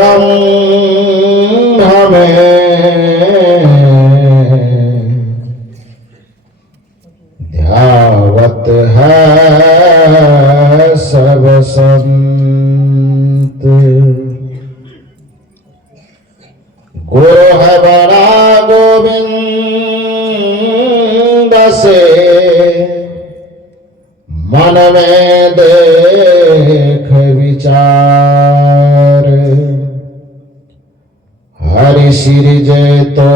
ब्रह्म में ध्यावत है सब संत। गुरु है बड़ा गोविंद से मन में देख विचार। हरि सिरजे तो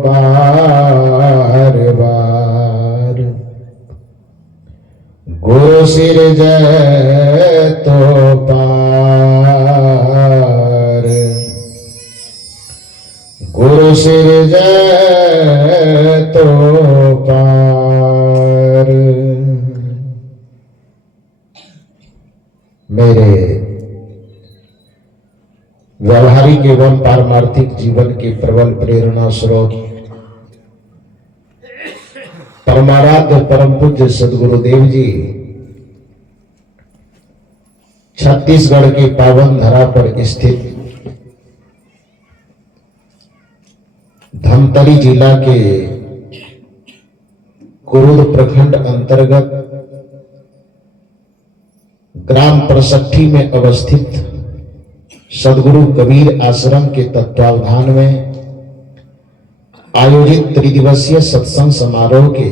बार बार, गुरु सिरजे तो पार। गुरु सिरजे तो पार। मेरे व्यवहारिक एवं पारमार्थिक जीवन के प्रबल प्रेरणा स्रोत परमाराध्य परम पूज्य सदगुरुदेव जी छत्तीसगढ़ की पावन धरा पर स्थित धमतरी जिला के कुरुद प्रखंड अंतर्गत ग्राम परसट्ठी में अवस्थित सदगुरु कबीर आश्रम के तत्वावधान में आयोजित त्रिदिवसीय सत्संग समारोह के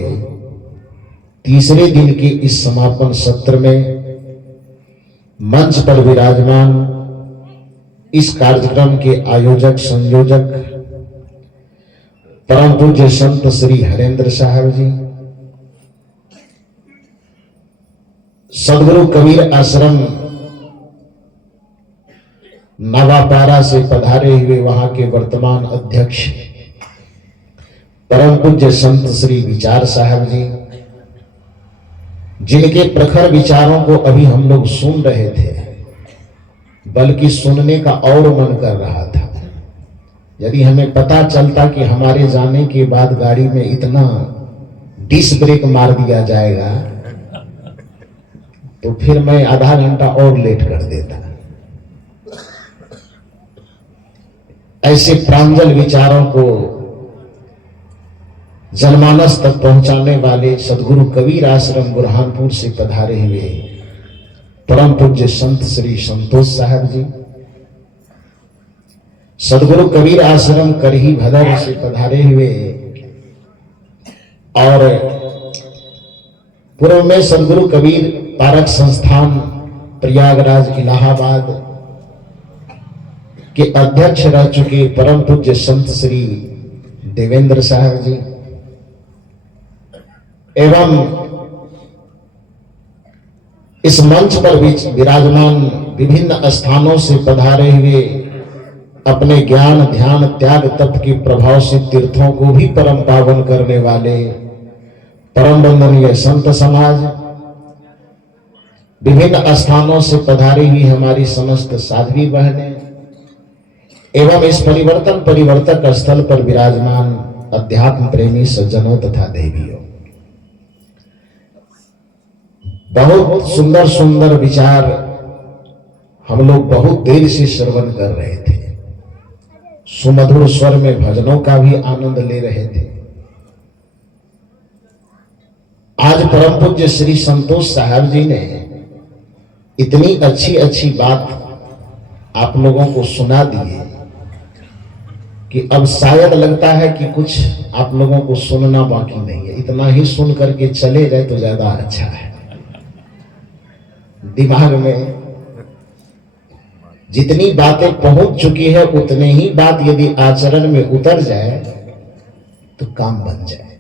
तीसरे दिन के इस समापन सत्र में मंच पर विराजमान इस कार्यक्रम के आयोजक संयोजक परम पूज्य संत श्री हरेंद्र साहब जी, सदगुरु कबीर आश्रम नवापारा से पधारे हुए वहां के वर्तमान अध्यक्ष परम पूज्य संत श्री विचार साहब जी, जिनके प्रखर विचारों को अभी हम लोग सुन रहे थे, बल्कि सुनने का और मन कर रहा था। यदि हमें पता चलता कि हमारे जाने के बाद गाड़ी में इतना डिस्क ब्रेक मार दिया जाएगा तो फिर मैं आधा घंटा और लेट कर देता। ऐसे प्रांजल विचारों को जनमानस तक पहुंचाने वाले सदगुरु कबीर आश्रम बुरहानपुर से पधारे हुए परम पूज्य संत श्री संतोष साहब जी, सदगुरु कबीर आश्रम करही भदर से पधारे हुए और पूर्व में सदगुरु कबीर पारक संस्थान प्रयागराज इलाहाबाद के अध्यक्ष रह चुके परम पूज्य संत श्री देवेंद्र साहब जी एवं इस मंच पर भी विराजमान विभिन्न स्थानों से पधारे हुए अपने ज्ञान ध्यान त्याग तप के प्रभाव से तीर्थों को भी परम पावन करने वाले परम वंदनीय संत समाज, विभिन्न स्थानों से पधारी हुई हमारी समस्त साध्वी बहनें एवं इस परिवर्तन परिवर्तक स्थल पर विराजमान अध्यात्म प्रेमी सज्जनों तथा देवियों, बहुत सुंदर सुंदर विचार हम लोग बहुत देर से श्रवण कर रहे थे। सुमधुर स्वर में भजनों का भी आनंद ले रहे थे। आज परम पूज्य श्री संतोष साहब जी ने इतनी अच्छी अच्छी बात आप लोगों को सुना दी है कि अब शायद लगता है कि कुछ आप लोगों को सुनना बाकी नहीं है। इतना ही सुन करके चले जाए तो ज्यादा अच्छा है। दिमाग में जितनी बातें पहुंच चुकी है उतने ही बात यदि आचरण में उतर जाए तो काम बन जाए।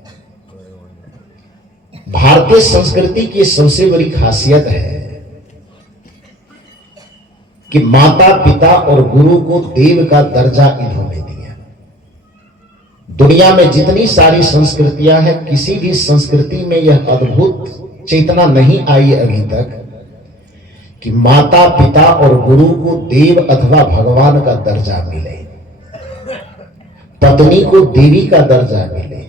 भारतीय संस्कृति की सबसे बड़ी खासियत है कि माता पिता और गुरु को देव का दर्जा इन्होंने दिया। दुनिया में जितनी सारी संस्कृतियां हैं, किसी भी संस्कृति में यह अद्भुत चेतना नहीं आई अभी तक कि माता पिता और गुरु को देव अथवा भगवान का दर्जा मिले, पत्नी को देवी का दर्जा मिले।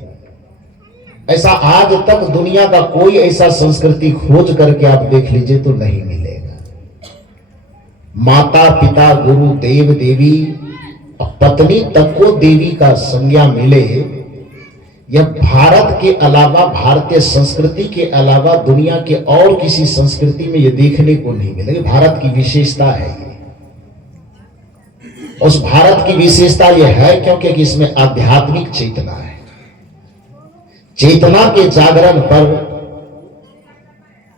ऐसा आज तक दुनिया का कोई ऐसा संस्कृति खोज करके आप देख लीजिए तो नहीं मिलेगा। माता पिता गुरु देव देवी पत्नी तक को देवी का संज्ञा मिले, यह भारत के अलावा, भारतीय संस्कृति के अलावा दुनिया के और किसी संस्कृति में यह देखने को नहीं मिलेगी। भारत की विशेषता है ये। उस भारत की विशेषता यह है क्योंकि इसमें आध्यात्मिक चेतना है। चेतना के जागरण पर,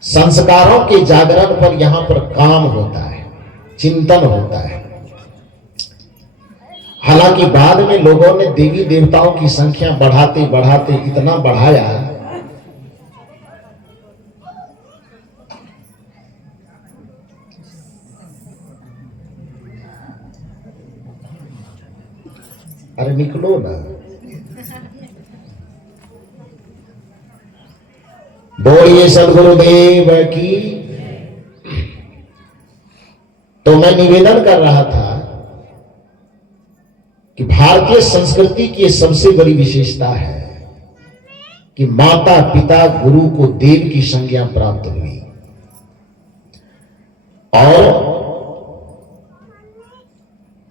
संस्कारों के जागरण पर यहां पर काम होता है, चिंतन होता है। हालांकि बाद में लोगों ने देवी देवताओं की संख्या बढ़ाते बढ़ाते इतना बढ़ाया, अरे निकलो ना, बोलिए सदगुरुदेव की। तो मैं निवेदन कर रहा था कि भारतीय संस्कृति की सबसे बड़ी विशेषता है कि माता पिता गुरु को देव की संज्ञा प्राप्त हुई, और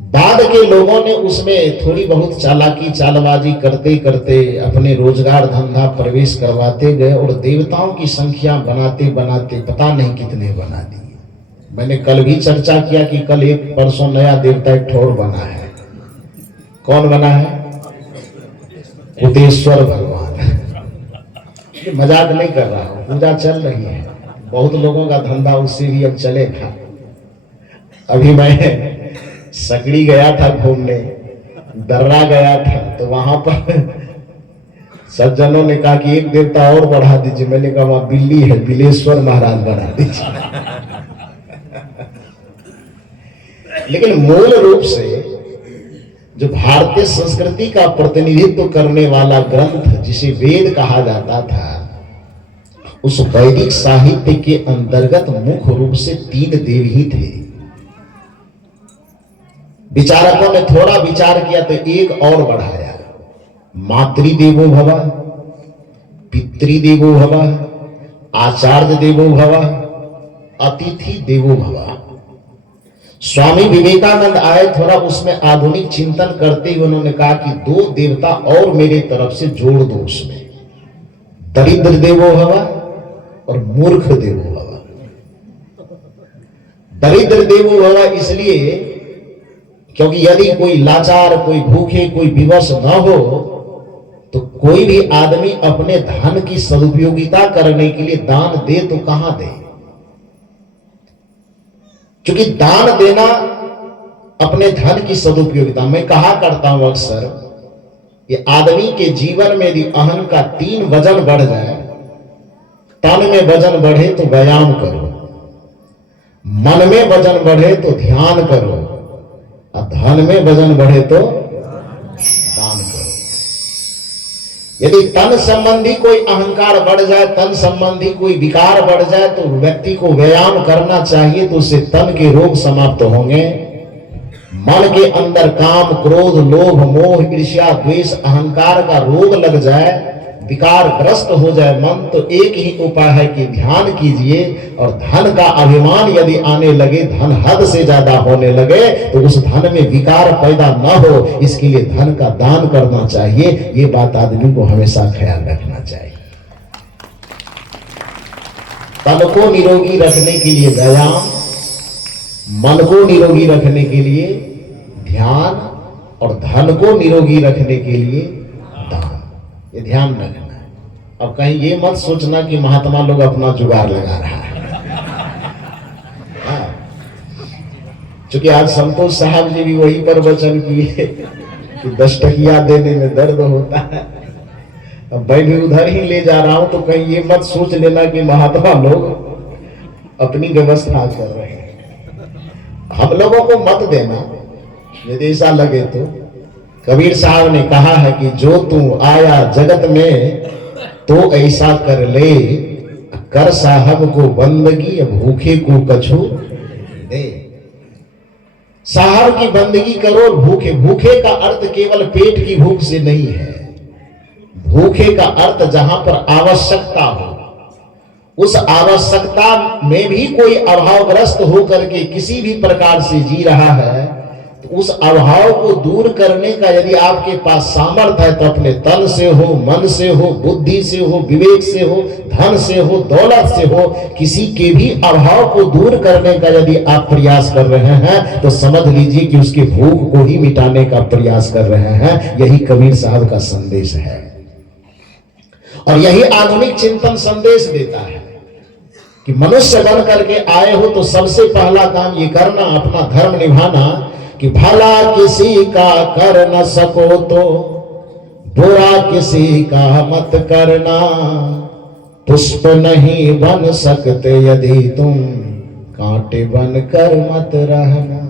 बाद के लोगों ने उसमें थोड़ी बहुत चालाकी चालबाजी करते करते अपने रोजगार धंधा प्रवेश करवाते गए और देवताओं की संख्या बनाते बनाते पता नहीं कितने बना दिए। मैंने कल भी चर्चा किया कि कल एक परसों नया देवता एक ठौर बना है। कौन बना है? कुतेश्वर भगवान। ये मजाक नहीं कर रहा हूं, पूजा चल रही है, बहुत लोगों का धंधा उससे भी अब चलेगा। अभी मैं सकड़ी गया था घूमने, दर्रा गया था, तो वहां पर सज्जनों ने कहा कि एक देवता और बढ़ा दीजिए। मैंने कहा वहां बिल्ली है, बिलेश्वर महाराज बढ़ा दीजिए। लेकिन मूल रूप से जो भारतीय संस्कृति का प्रतिनिधित्व करने वाला ग्रंथ जिसे वेद कहा जाता था, उस वैदिक साहित्य के अंतर्गत मुख्य रूप से 3 देव ही थे। विचारकों ने थोड़ा विचार किया तो एक और बढ़ाया, मातृदेवो भव, पितृदेवो भव, आचार्य देवो भव, अतिथि देवो भव। स्वामी विवेकानंद आए, थोड़ा उसमें आधुनिक चिंतन करते हुए उन्होंने कहा कि 2 देवता और मेरे तरफ से जोड़ दो उसमें, दरिद्र देवो भव और मूर्ख देवो भव। दरिद्र देवो भव इसलिए क्योंकि यदि कोई लाचार, कोई भूखे, कोई विवश न हो तो कोई भी आदमी अपने धन की सदुपयोगिता करने के लिए दान दे तो कहां दे। क्योंकि दान देना अपने धन की सदुपयोगिता, मैं कहा करता हूं अक्सर, ये आदमी के जीवन में यदि अहम का 3 वजन बढ़ जाए, तन में वजन बढ़े तो व्यायाम करो, मन में वजन बढ़े तो ध्यान करो, और धन में वजन बढ़े तो दान करो। यदि तन संबंधी कोई अहंकार बढ़ जाए, तन संबंधी कोई विकार बढ़ जाए, तो व्यक्ति को व्यायाम करना चाहिए, तो उससे तन के रोग समाप्त होंगे। मन के अंदर काम, क्रोध, लोभ, मोह, ईर्ष्या, द्वेष, अहंकार का रोग लग जाए, विकार ग्रस्त हो जाए मन, तो एक ही उपाय है कि ध्यान कीजिए। और धन का अभिमान यदि आने लगे, धन हद से ज्यादा होने लगे, तो उस धन में विकार पैदा न हो, इसके लिए धन का दान करना चाहिए। ये बात आदमी को हमेशा ख्याल रखना चाहिए। तन को निरोगी रखने के लिए व्यायाम, मन को निरोगी रखने के लिए ध्यान, और धन को निरोगी रखने के लिए दान। ये ध्यान रखना है। अब कहीं ये मत सोचना कि महात्मा लोग अपना जुगाड़ लगा रहा है। क्योंकि आज संतोष साहब जी भी वही पर वचन किए कि 10 टकिया देने में दर्द होता है। अब मैं भी उधर ही ले जा रहा हूं, तो कहीं ये मत सोच लेना कि महात्मा लोग अपनी व्यवस्था कर रहे हैं। हम लोगों को मत देना यदि ऐसा लगे तो। कबीर साहब ने कहा है कि जो तू आया जगत में तो ऐसा कर ले, कर साहब को बंदगी, भूखे को कछु दे। साहब की बंदगी करो। भूखे, भूखे का अर्थ केवल पेट की भूख से नहीं है। भूखे का अर्थ जहां पर आवश्यकता हो, उस आवश्यकता में भी कोई अभावग्रस्त होकर के किसी भी प्रकार से जी रहा है, तो उस अभाव को दूर करने का यदि आपके पास सामर्थ्य है तो अपने तन से हो, मन से हो, बुद्धि से हो, विवेक से हो, धन से हो, दौलत से हो, किसी के भी अभाव को दूर करने का यदि आप प्रयास कर रहे हैं तो समझ लीजिए कि उसके भूख को ही मिटाने का प्रयास कर रहे हैं। यही कबीर साहब का संदेश है और यही आधुनिक चिंतन संदेश देता है कि मनुष्य बन करके आए हो तो सबसे पहला काम ये करना, अपना धर्म निभाना कि भला किसी का कर न सको तो बुरा किसी का मत करना, पुष्प नहीं बन सकते यदि तुम कांटे बन कर मत रहना।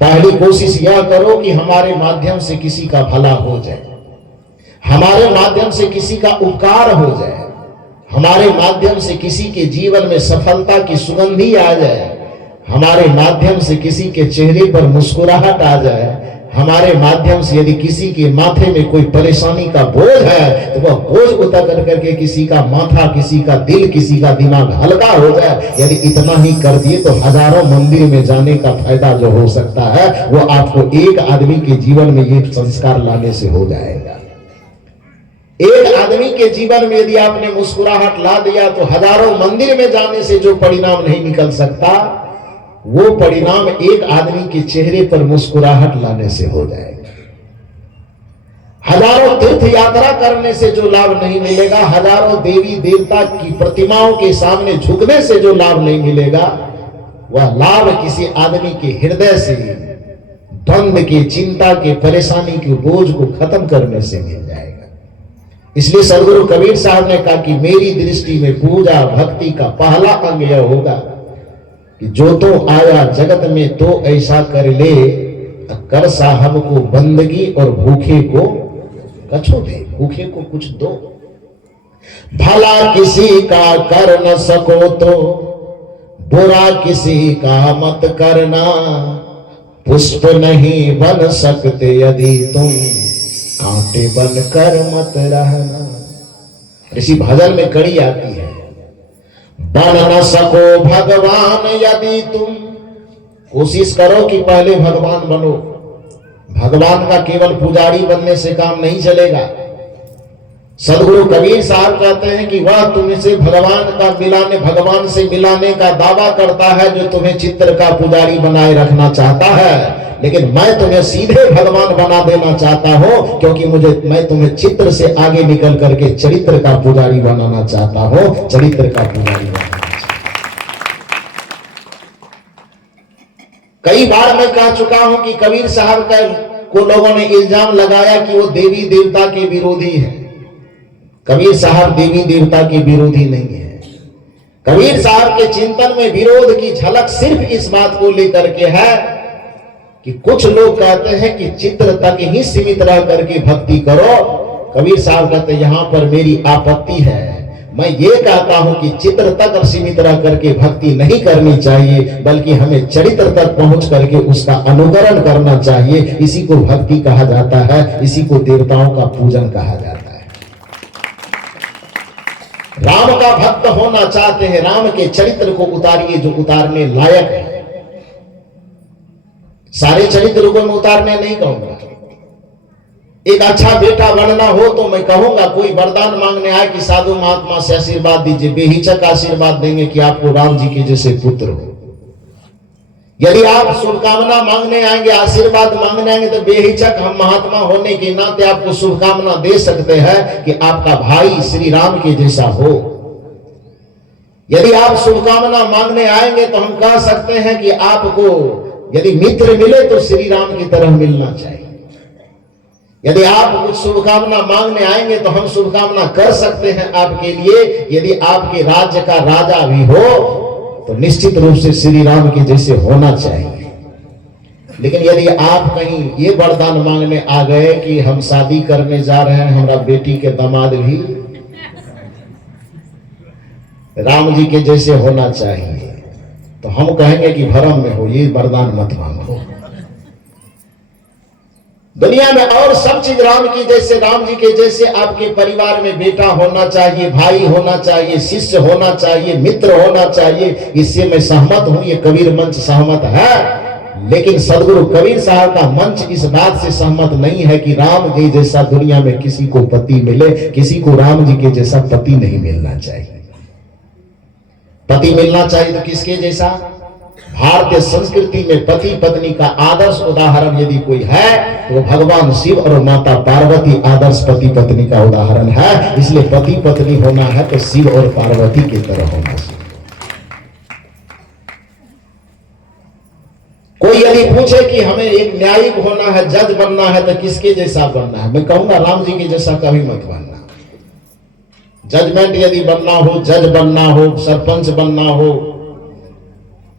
पहली कोशिश यह करो कि हमारे माध्यम से किसी का भला हो जाए, हमारे माध्यम से किसी का उपकार हो जाए, हमारे माध्यम से किसी के जीवन में सफलता की सुगंधी आ जाए, हमारे माध्यम से किसी के चेहरे पर मुस्कुराहट आ जाए, हमारे माध्यम से यदि किसी के माथे में कोई परेशानी का बोझ है तो वह बोझ उतर करके किसी का माथा, किसी का दिल, किसी का दिमाग हल्का हो जाए। यदि इतना ही कर दिए तो हजारों मंदिर में जाने का फायदा जो हो सकता है वो आपको एक आदमी के जीवन में ये संस्कार लाने से हो जाएगा। एक आदमी के जीवन में यदि आपने मुस्कुराहट ला दिया तो हजारों मंदिर में जाने से जो परिणाम नहीं निकल सकता वो परिणाम एक आदमी के चेहरे पर मुस्कुराहट लाने से हो जाएगा। हजारों तीर्थ यात्रा करने से जो लाभ नहीं मिलेगा, हजारों देवी देवता की प्रतिमाओं के सामने झुकने से जो लाभ नहीं मिलेगा, वह लाभ किसी आदमी के हृदय से द्वंद्व के, चिंता के, परेशानी के बोझ को खत्म करने से मिल जाएगा। इसलिए सदगुरु कबीर साहब ने कहा कि मेरी दृष्टि में पूजा भक्ति का पहला अंग यह होगा कि जो तो आया जगत में तो ऐसा कर ले, कर साहब को बंदगी और भूखे को कछो दे, भूखे को कुछ दो। भला किसी का कर न सको तो बुरा किसी का मत करना, पुष्प नहीं बन सकते यदि तुम कांटे बन कर मत रहना। इसी भजन में कड़ी आती है, बन न सको भगवान यदि तुम, कोशिश करो कि पहले भगवान बनो। भगवान का केवल पुजारी बनने से काम नहीं चलेगा। सदगुरु कबीर साहब कहते हैं कि वह तुमसे भगवान से मिलाने का दावा करता है जो तुम्हें चित्र का पुजारी बनाए रखना चाहता है, लेकिन मैं तुम्हें सीधे भगवान बना देना चाहता हूं, क्योंकि मैं तुम्हें चित्र से आगे निकल करके चरित्र का पुजारी बनाना चाहता हूं, चरित्र का पुजारी बनाना चाहता हूं। कई बार मैं कह चुका हूं कि कबीर साहब को लोगों ने इल्जाम लगाया कि वो देवी देवता के विरोधी है। कबीर साहब देवी देवता के विरोधी नहीं है। कबीर साहब के चिंतन में विरोध की झलक सिर्फ इस बात को लेकर के है कि कुछ लोग कहते हैं कि चित्र तक ही सीमित रह करके भक्ति करो। कबीर साहब कहते हैं यहां पर मेरी आपत्ति है। मैं ये कहता हूं कि चित्र तक सीमित रह करके भक्ति नहीं करनी चाहिए, बल्कि हमें चरित्र तक पहुंच करके उसका अनुकरण करना चाहिए। इसी को भक्ति कहा जाता है, इसी को देवताओं का पूजन कहा जाता है। राम का भक्त होना चाहते हैं, राम के चरित्र को उतारिए जो उतारने लायक है। सारे चरित्र को मैं उतारने नहीं कहूंगा। एक अच्छा बेटा बनना हो तो मैं कहूंगा कोई वरदान मांगने आए कि साधु महात्मा से आशीर्वाद दीजिए, बेहिचक आशीर्वाद देंगे कि आपको राम जी के जैसे पुत्र हो। यदि आप शुभकामना मांगने आएंगे, आशीर्वाद मांगने आएंगे, तो बेहिचक हम महात्मा होने के नाते आपको शुभकामना दे सकते हैं कि आपका भाई श्री राम के जैसा हो। यदि आप शुभकामना मांगने आएंगे तो हम कह सकते हैं कि आपको यदि मित्र मिले तो श्री राम की तरह मिलना चाहिए। यदि आप कुछ शुभकामना मांगने आएंगे तो हम शुभकामना कर सकते हैं आपके लिए। यदि आपके राज्य का राजा भी हो तो निश्चित रूप से श्री राम के जैसे होना चाहिए। लेकिन यदि आप कहीं ये वरदान मांगने आ गए कि हम शादी करने जा रहे हैं, हमारा बेटी के दामाद भी राम जी के जैसे होना चाहिए, तो हम कहेंगे कि भरम में हो, ये वरदान मत मांगो। दुनिया में और सब चीज राम की जैसे, राम जी के जैसे आपके परिवार में बेटा होना चाहिए, भाई होना चाहिए, शिष्य होना चाहिए, मित्र होना चाहिए, इससे मैं सहमत हूं, ये कबीर मंच सहमत है। लेकिन सदगुरु कबीर साहब का मंच इस बात से सहमत नहीं है कि राम जी जैसा दुनिया में किसी को पति मिले, किसी को राम जी के जैसा पति नहीं मिलना चाहिए। पति मिलना चाहिए तो किसके जैसा? भारतीय संस्कृति में पति पत्नी का आदर्श उदाहरण यदि कोई है तो वो भगवान शिव और माता पार्वती आदर्श पति पत्नी का उदाहरण है। इसलिए पति पत्नी होना है तो शिव और पार्वती की तरह होना चाहिए। कोई यदि पूछे कि हमें एक न्यायिक होना है, जज बनना है, तो किसके जैसा बनना है? मैं कहूंगा राम जी के जैसा कभी मत बनना। जजमेंट यदि बनना हो, जज बनना हो, सरपंच बनना हो,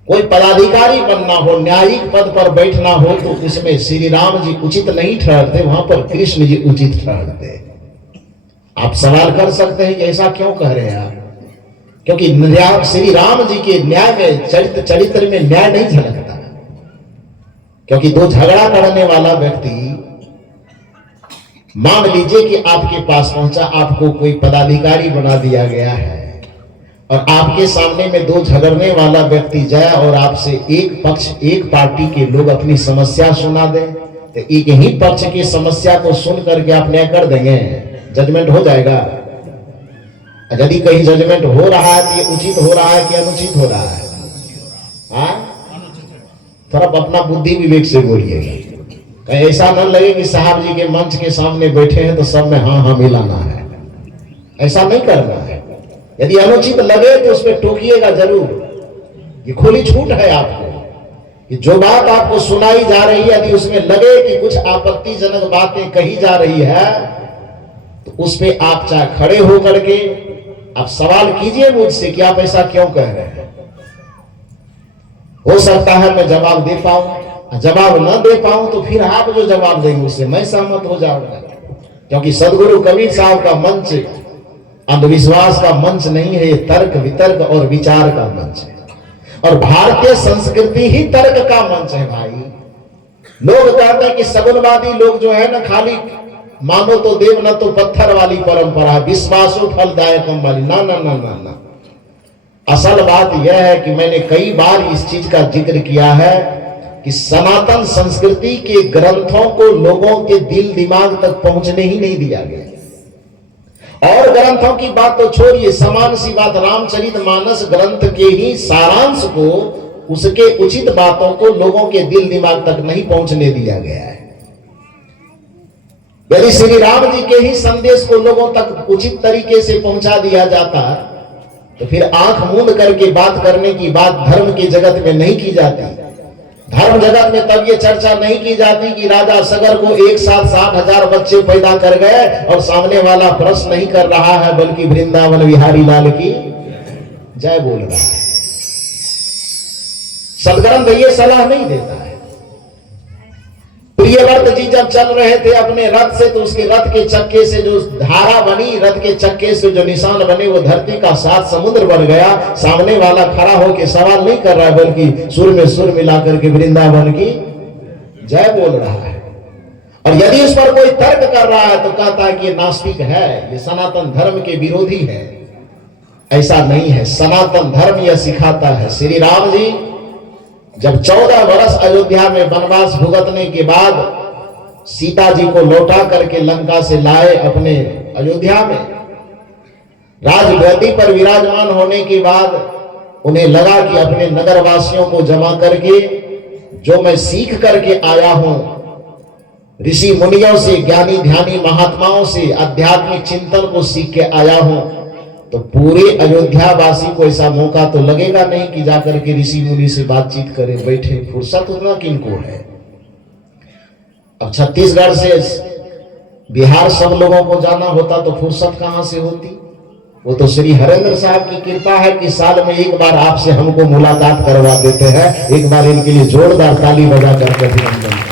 कोई पदाधिकारी बनना हो, न्यायिक पद पर बैठना हो, तो उसमें श्री राम जी उचित नहीं ठहरते, वहां पर कृष्ण जी उचित ठहरते। आप सवाल कर सकते हैं कि ऐसा क्यों कह रहे हैं आप? क्योंकि श्री राम जी के न्याय में, चरित्र में न्याय नहीं झलकता। क्योंकि दो झगड़ा करने वाला व्यक्ति, मान लीजिए कि आपके पास पहुंचा, आपको कोई पदाधिकारी बना दिया गया है और आपके सामने में दो झगड़ने वाला व्यक्ति जाए और आपसे एक पक्ष, एक पार्टी के लोग अपनी समस्या सुना दे, तो एक ही पक्ष की समस्या को सुन करके आप न्याय कर देंगे, जजमेंट हो जाएगा। यदि कहीं जजमेंट हो रहा है तो ये उचित हो रहा है कि अनुचित हो रहा है? थोड़ा अपना बुद्धि विवेक से बोलिएगा। ऐसा न लगे कि साहब जी के मंच के सामने बैठे हैं तो सब में हाँ हाँ मिलाना है, ऐसा नहीं करना है। यदि अनुचित लगे तो उसमें टोकिएगा जरूर, ये खुली छूट है आपको कि जो बात आपको सुनाई जा रही है, यदि उसमें लगे कि कुछ आपत्तिजनक बातें कही जा रही है तो उस पे आप चाहे खड़े होकर के आप सवाल कीजिए मुझसे कि आप ऐसा क्यों कह रहे हैं। हो सकता है मैं जवाब दे पाऊं, जवाब न दे पाऊं तो फिर आप जो जवाब देंगे उससे मैं सहमत हो जाऊंगा। क्योंकि सदगुरु कबीर साहब का मंच अंधविश्वास का मंच नहीं है, ये तर्क वितर्क और विचार का मंच है। और भारतीय संस्कृति ही तर्क का मंच है भाई। लोग कहते हैं कि सगुनवादी लोग जो है ना, खाली मानो तो देव न तो पत्थर वाली परंपरा, विश्वासो फलदायकम वाली। ना ना ना ना ना, असल बात यह है कि मैंने कई बार इस चीज का जिक्र किया है कि सनातन संस्कृति के ग्रंथों को लोगों के दिल दिमाग तक पहुंचने ही नहीं दिया गया। और ग्रंथों की बात तो छोड़िए, समान सी बात, रामचरितमानस ग्रंथ के ही सारांश को, उसके उचित बातों को लोगों के दिल दिमाग तक नहीं पहुंचने दिया गया है। यदि श्री राम जी के ही संदेश को लोगों तक उचित तरीके से पहुंचा दिया जाता तो फिर आंख मूंद करके बात करने की बात धर्म के जगत में नहीं की जाती। धर्म जगत में तब ये चर्चा नहीं की जाती कि राजा सगर को एक साथ 60,000 बच्चे पैदा कर गए और सामने वाला प्रश्न नहीं कर रहा है, बल्कि वृंदावन बिहारी लाल की जय बोल रहा है। सदग्रंथ ये सलाह नहीं देता है। प्रियव्रत जी जब चल रहे थे अपने रथ से, तो उसके रथ के चक्के से जो धारा बनी, रथ के चक्के से जो निशान बने, वो धरती का 7 समुद्र बन गया। सामने वाला खड़ा होकर सवाल नहीं कर रहा है, बल्कि सुर में सुर मिला करके वृंदावन की जय बोल रहा है। और यदि उस पर कोई तर्क कर रहा है तो कहता है कि ये नास्तिक है, ये सनातन धर्म के विरोधी है। ऐसा नहीं है। सनातन धर्म यह सिखाता है। श्री राम जी जब 14 वर्ष अयोध्या में वनवास भुगतने के बाद सीता जी को लौटा करके लंका से लाए अपने अयोध्या में, राजगद्दी पर विराजमान होने के बाद उन्हें लगा कि अपने नगर वासियों को जमा करके जो मैं सीख करके आया हूं, ऋषि मुनियों से, ज्ञानी ध्यानी महात्माओं से आध्यात्मिक चिंतन को सीख के आया हूं, तो पूरे अयोध्या वासी को ऐसा मौका तो लगेगा नहीं कि जाकर के ऋषि मुनि से बातचीत करे, बैठे। फुर्सत उतना किनको है। अब छत्तीसगढ़ से बिहार सब लोगों को जाना होता तो फुर्सत कहां से होती। वो तो श्री हरेंद्र साहब की कृपा है कि साल में एक बार आपसे हमको मुलाकात करवा देते हैं। एक बार इनके लिए जोरदार ताली बजा करके अभिनंदन।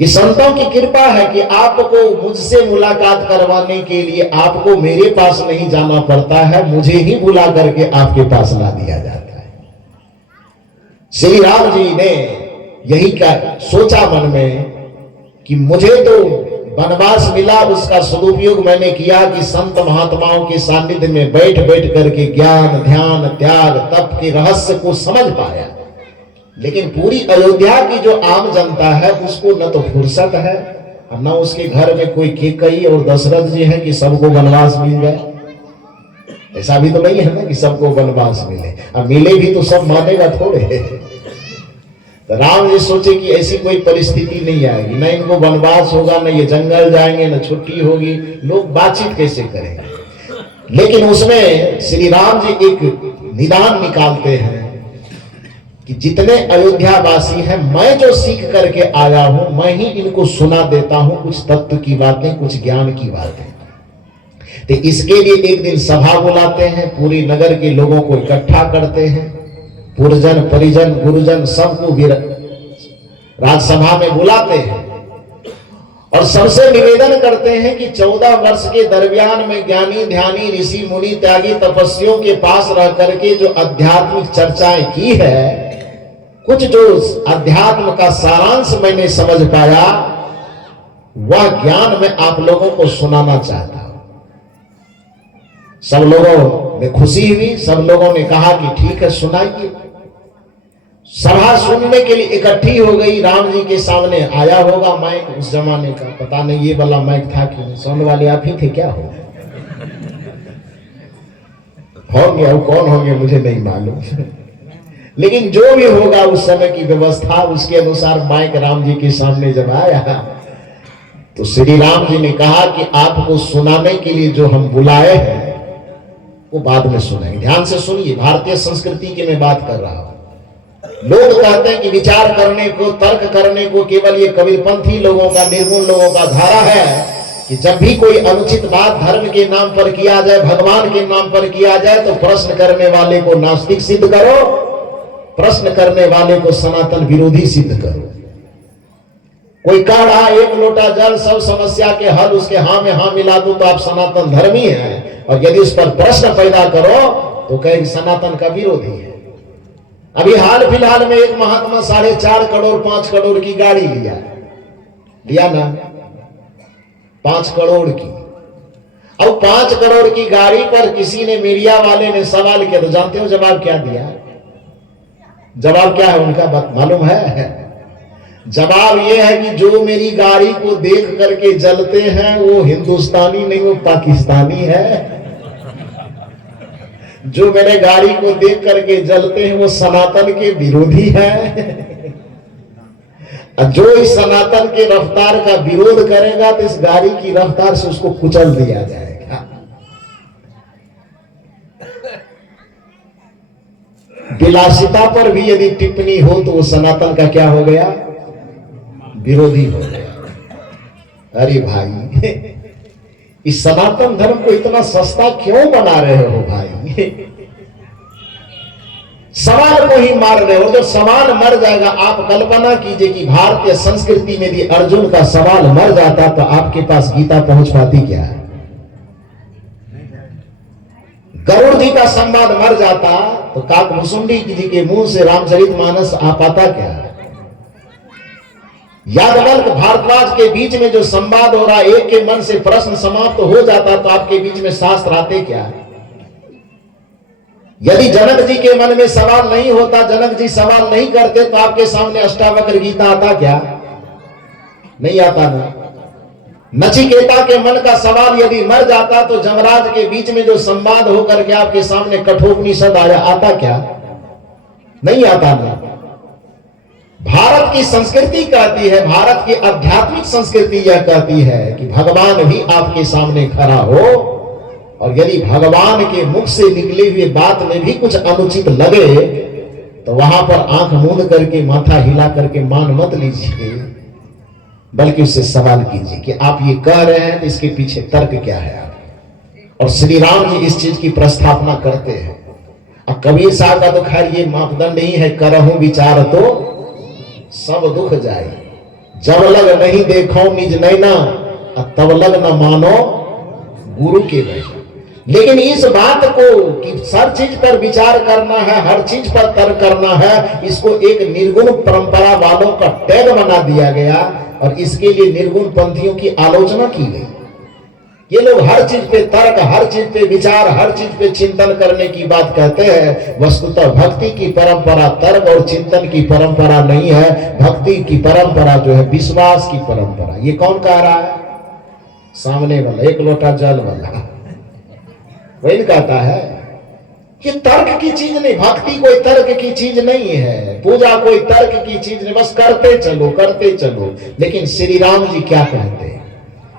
ये संतों की कृपा है कि आपको मुझसे मुलाकात करवाने के लिए आपको मेरे पास नहीं जाना पड़ता है, मुझे ही बुला करके आपके पास ला दिया जाता है। श्री राम जी ने यही का सोचा मन में कि मुझे तो वनवास मिला, उसका सदुपयोग मैंने किया कि संत महात्माओं के सानिध्य में बैठ बैठ करके ज्ञान ध्यान त्याग तप के रहस्य को समझ पाया। लेकिन पूरी अयोध्या की जो आम जनता है उसको न तो फुर्सत है और न उसके घर में कोई कैकेयी और दशरथ जी है कि सबको वनवास मिल जाए। ऐसा भी तो नहीं है ना कि सबको वनवास मिले, अब मिले भी तो सब मानेगा थोड़े। तो राम जी सोचे कि ऐसी कोई परिस्थिति नहीं आएगी, न इनको वनवास होगा, न ये जंगल जाएंगे, न छुट्टी होगी, लोग बातचीत कैसे करेंगे। लेकिन उसमें श्री राम जी एक निदान निकालते हैं कि जितने अयोध्या वासी हैं, मैं जो सीख करके आया हूं मैं ही इनको सुना देता हूं कुछ तत्व की बातें, कुछ ज्ञान की बातें। तो इसके लिए एक दिन सभा बुलाते हैं, पूरी नगर के लोगों को इकट्ठा करते हैं, पुरजन परिजन गुरुजन सबको राजसभा में बुलाते हैं और सबसे निवेदन करते हैं कि 14 वर्ष के दरमियान में ज्ञानी ध्यानी ऋषि मुनि त्यागी तपस्वियों के पास रह करके जो आध्यात्मिक चर्चाएं की है, कुछ जो अध्यात्म का सारांश मैंने समझ पाया, वह ज्ञान मैं आप लोगों को सुनाना चाहता हूं। सब लोगों में खुशी हुई, सब लोगों ने कहा कि ठीक है सुनाइए। सभा सुनने के लिए इकट्ठी हो गई। राम जी के सामने आया होगा माइक, उस जमाने का पता नहीं ये वाला माइक था कि नहीं, साउंड वाले आप ही थे क्या होंगे और कौन होंगे मुझे नहीं मालूम। लेकिन जो भी होगा उस समय की व्यवस्था, उसके अनुसार माइक राम जी के सामने जब आया तो श्री राम जी ने कहा कि आपको सुनाने के लिए जो हम बुलाए हैं वो बाद में सुनाएंगे। ध्यान से सुनिए, भारतीय संस्कृति की मैं बात कर रहा हूं। लोग कहते हैं कि विचार करने को, तर्क करने को केवल ये कबीरपंथी लोगों का, निर्गुण लोगों का धारा है कि जब भी कोई अनुचित बात धर्म के नाम पर किया जाए, भगवान के नाम पर किया जाए, तो प्रश्न करने वाले को नास्तिक सिद्ध करो, प्रश्न करने वाले को सनातन विरोधी सिद्ध करो। कोई कह रहा एक लोटा जल सब समस्या के हल, उसके हाँ में हाँ मिला दो तो आप सनातन धर्मी हैं, और यदि उस पर प्रश्न पैदा करो तो कहें सनातन का विरोधी है। अभी हाल फिलहाल में एक महात्मा 4.5 करोड़ 5 करोड़ की गाड़ी लिया ना, 5 करोड़ की। अब 5 करोड़ की गाड़ी पर किसी ने, मीडिया वाले ने सवाल किया, तो जानते हो जवाब क्या दिया? जवाब क्या है उनका बात मालूम है? जवाब यह है कि जो मेरी गाड़ी को देख करके जलते हैं वो हिंदुस्तानी नहीं, वो पाकिस्तानी है। जो मेरे गाड़ी को देख करके जलते हैं वो सनातन के विरोधी है। जो इस सनातन के रफ्तार का विरोध करेगा तो इस गाड़ी की रफ्तार से उसको कुचल दिया जाएगा। विलासिता पर भी यदि टिप्पणी हो तो वो सनातन का क्या हो गया? विरोधी हो गया। अरे भाई, इस सनातन धर्म को इतना सस्ता क्यों बना रहे हो भाई? सवाल को ही मार रहे हो। जब सवाल मर जाएगा, आप कल्पना कीजिए कि भारतीय संस्कृति में भी अर्जुन का सवाल मर जाता तो आपके पास गीता पहुंच पाती क्या है? गरुड़ जी का संवाद मर जाता तो काकभुसुंडी जी के मुंह से रामचरितमानस आ पाता क्या? यादवल्क भारद्वाज के बीच में जो संवाद हो रहा, एक के मन से प्रश्न समाप्त हो जाता तो आपके बीच में शास्त्र आते क्या? यदि जनक जी के मन में सवाल नहीं होता, जनक जी सवाल नहीं करते, तो आपके सामने अष्टावक्र गीता आता क्या? नहीं आता ना। नचिकेता के मन का सवाल यदि मर जाता तो जमराज के बीच में जो संवाद होकर के आपके सामने कठोपनिषद आया, आता क्या? नहीं आता ना। भारत की संस्कृति कहती है, भारत की आध्यात्मिक संस्कृति यह कहती है कि भगवान भी आपके सामने खड़ा हो, और यदि भगवान के मुख से निकली हुई बात में भी कुछ अनुचित लगे तो वहां पर आंख मूंद करके, माथा हिला करके मान मत लीजिए, बल्कि उससे सवाल कीजिए कि आप ये कह रहे हैं तो इसके पीछे तर्क क्या है आप। और श्री राम जी इस चीज की प्रस्थापना करते हैं। और कबीर साहब का तो खैर ये मापदंड ही है, करहूं विचार तो सब दुख जाए, जब लग नहीं देखो निज नैना, तब लग न मानो गुरु के वैना। लेकिन इस बात को कि हर चीज पर विचार करना है, हर चीज पर तर्क करना है, इसको एक निर्गुण परंपरा वालों का टैग बना दिया गया और इसके लिए निर्गुण पंथियों की आलोचना की गई। ये लोग हर चीज पे तर्क, हर चीज पे विचार, हर चीज पे चिंतन करने की बात कहते हैं। वस्तुतः भक्ति की परंपरा तर्क और चिंतन की परंपरा नहीं है। भक्ति की परंपरा जो है विश्वास की परंपरा। ये कौन कह रहा है? सामने वाला, एक लोटा जल वाला वही कहता है कि तर्क की चीज नहीं, भक्ति कोई तर्क की चीज नहीं है, पूजा कोई तर्क की चीज नहीं, बस करते चलो करते चलो। लेकिन श्री राम जी क्या कहते हैं?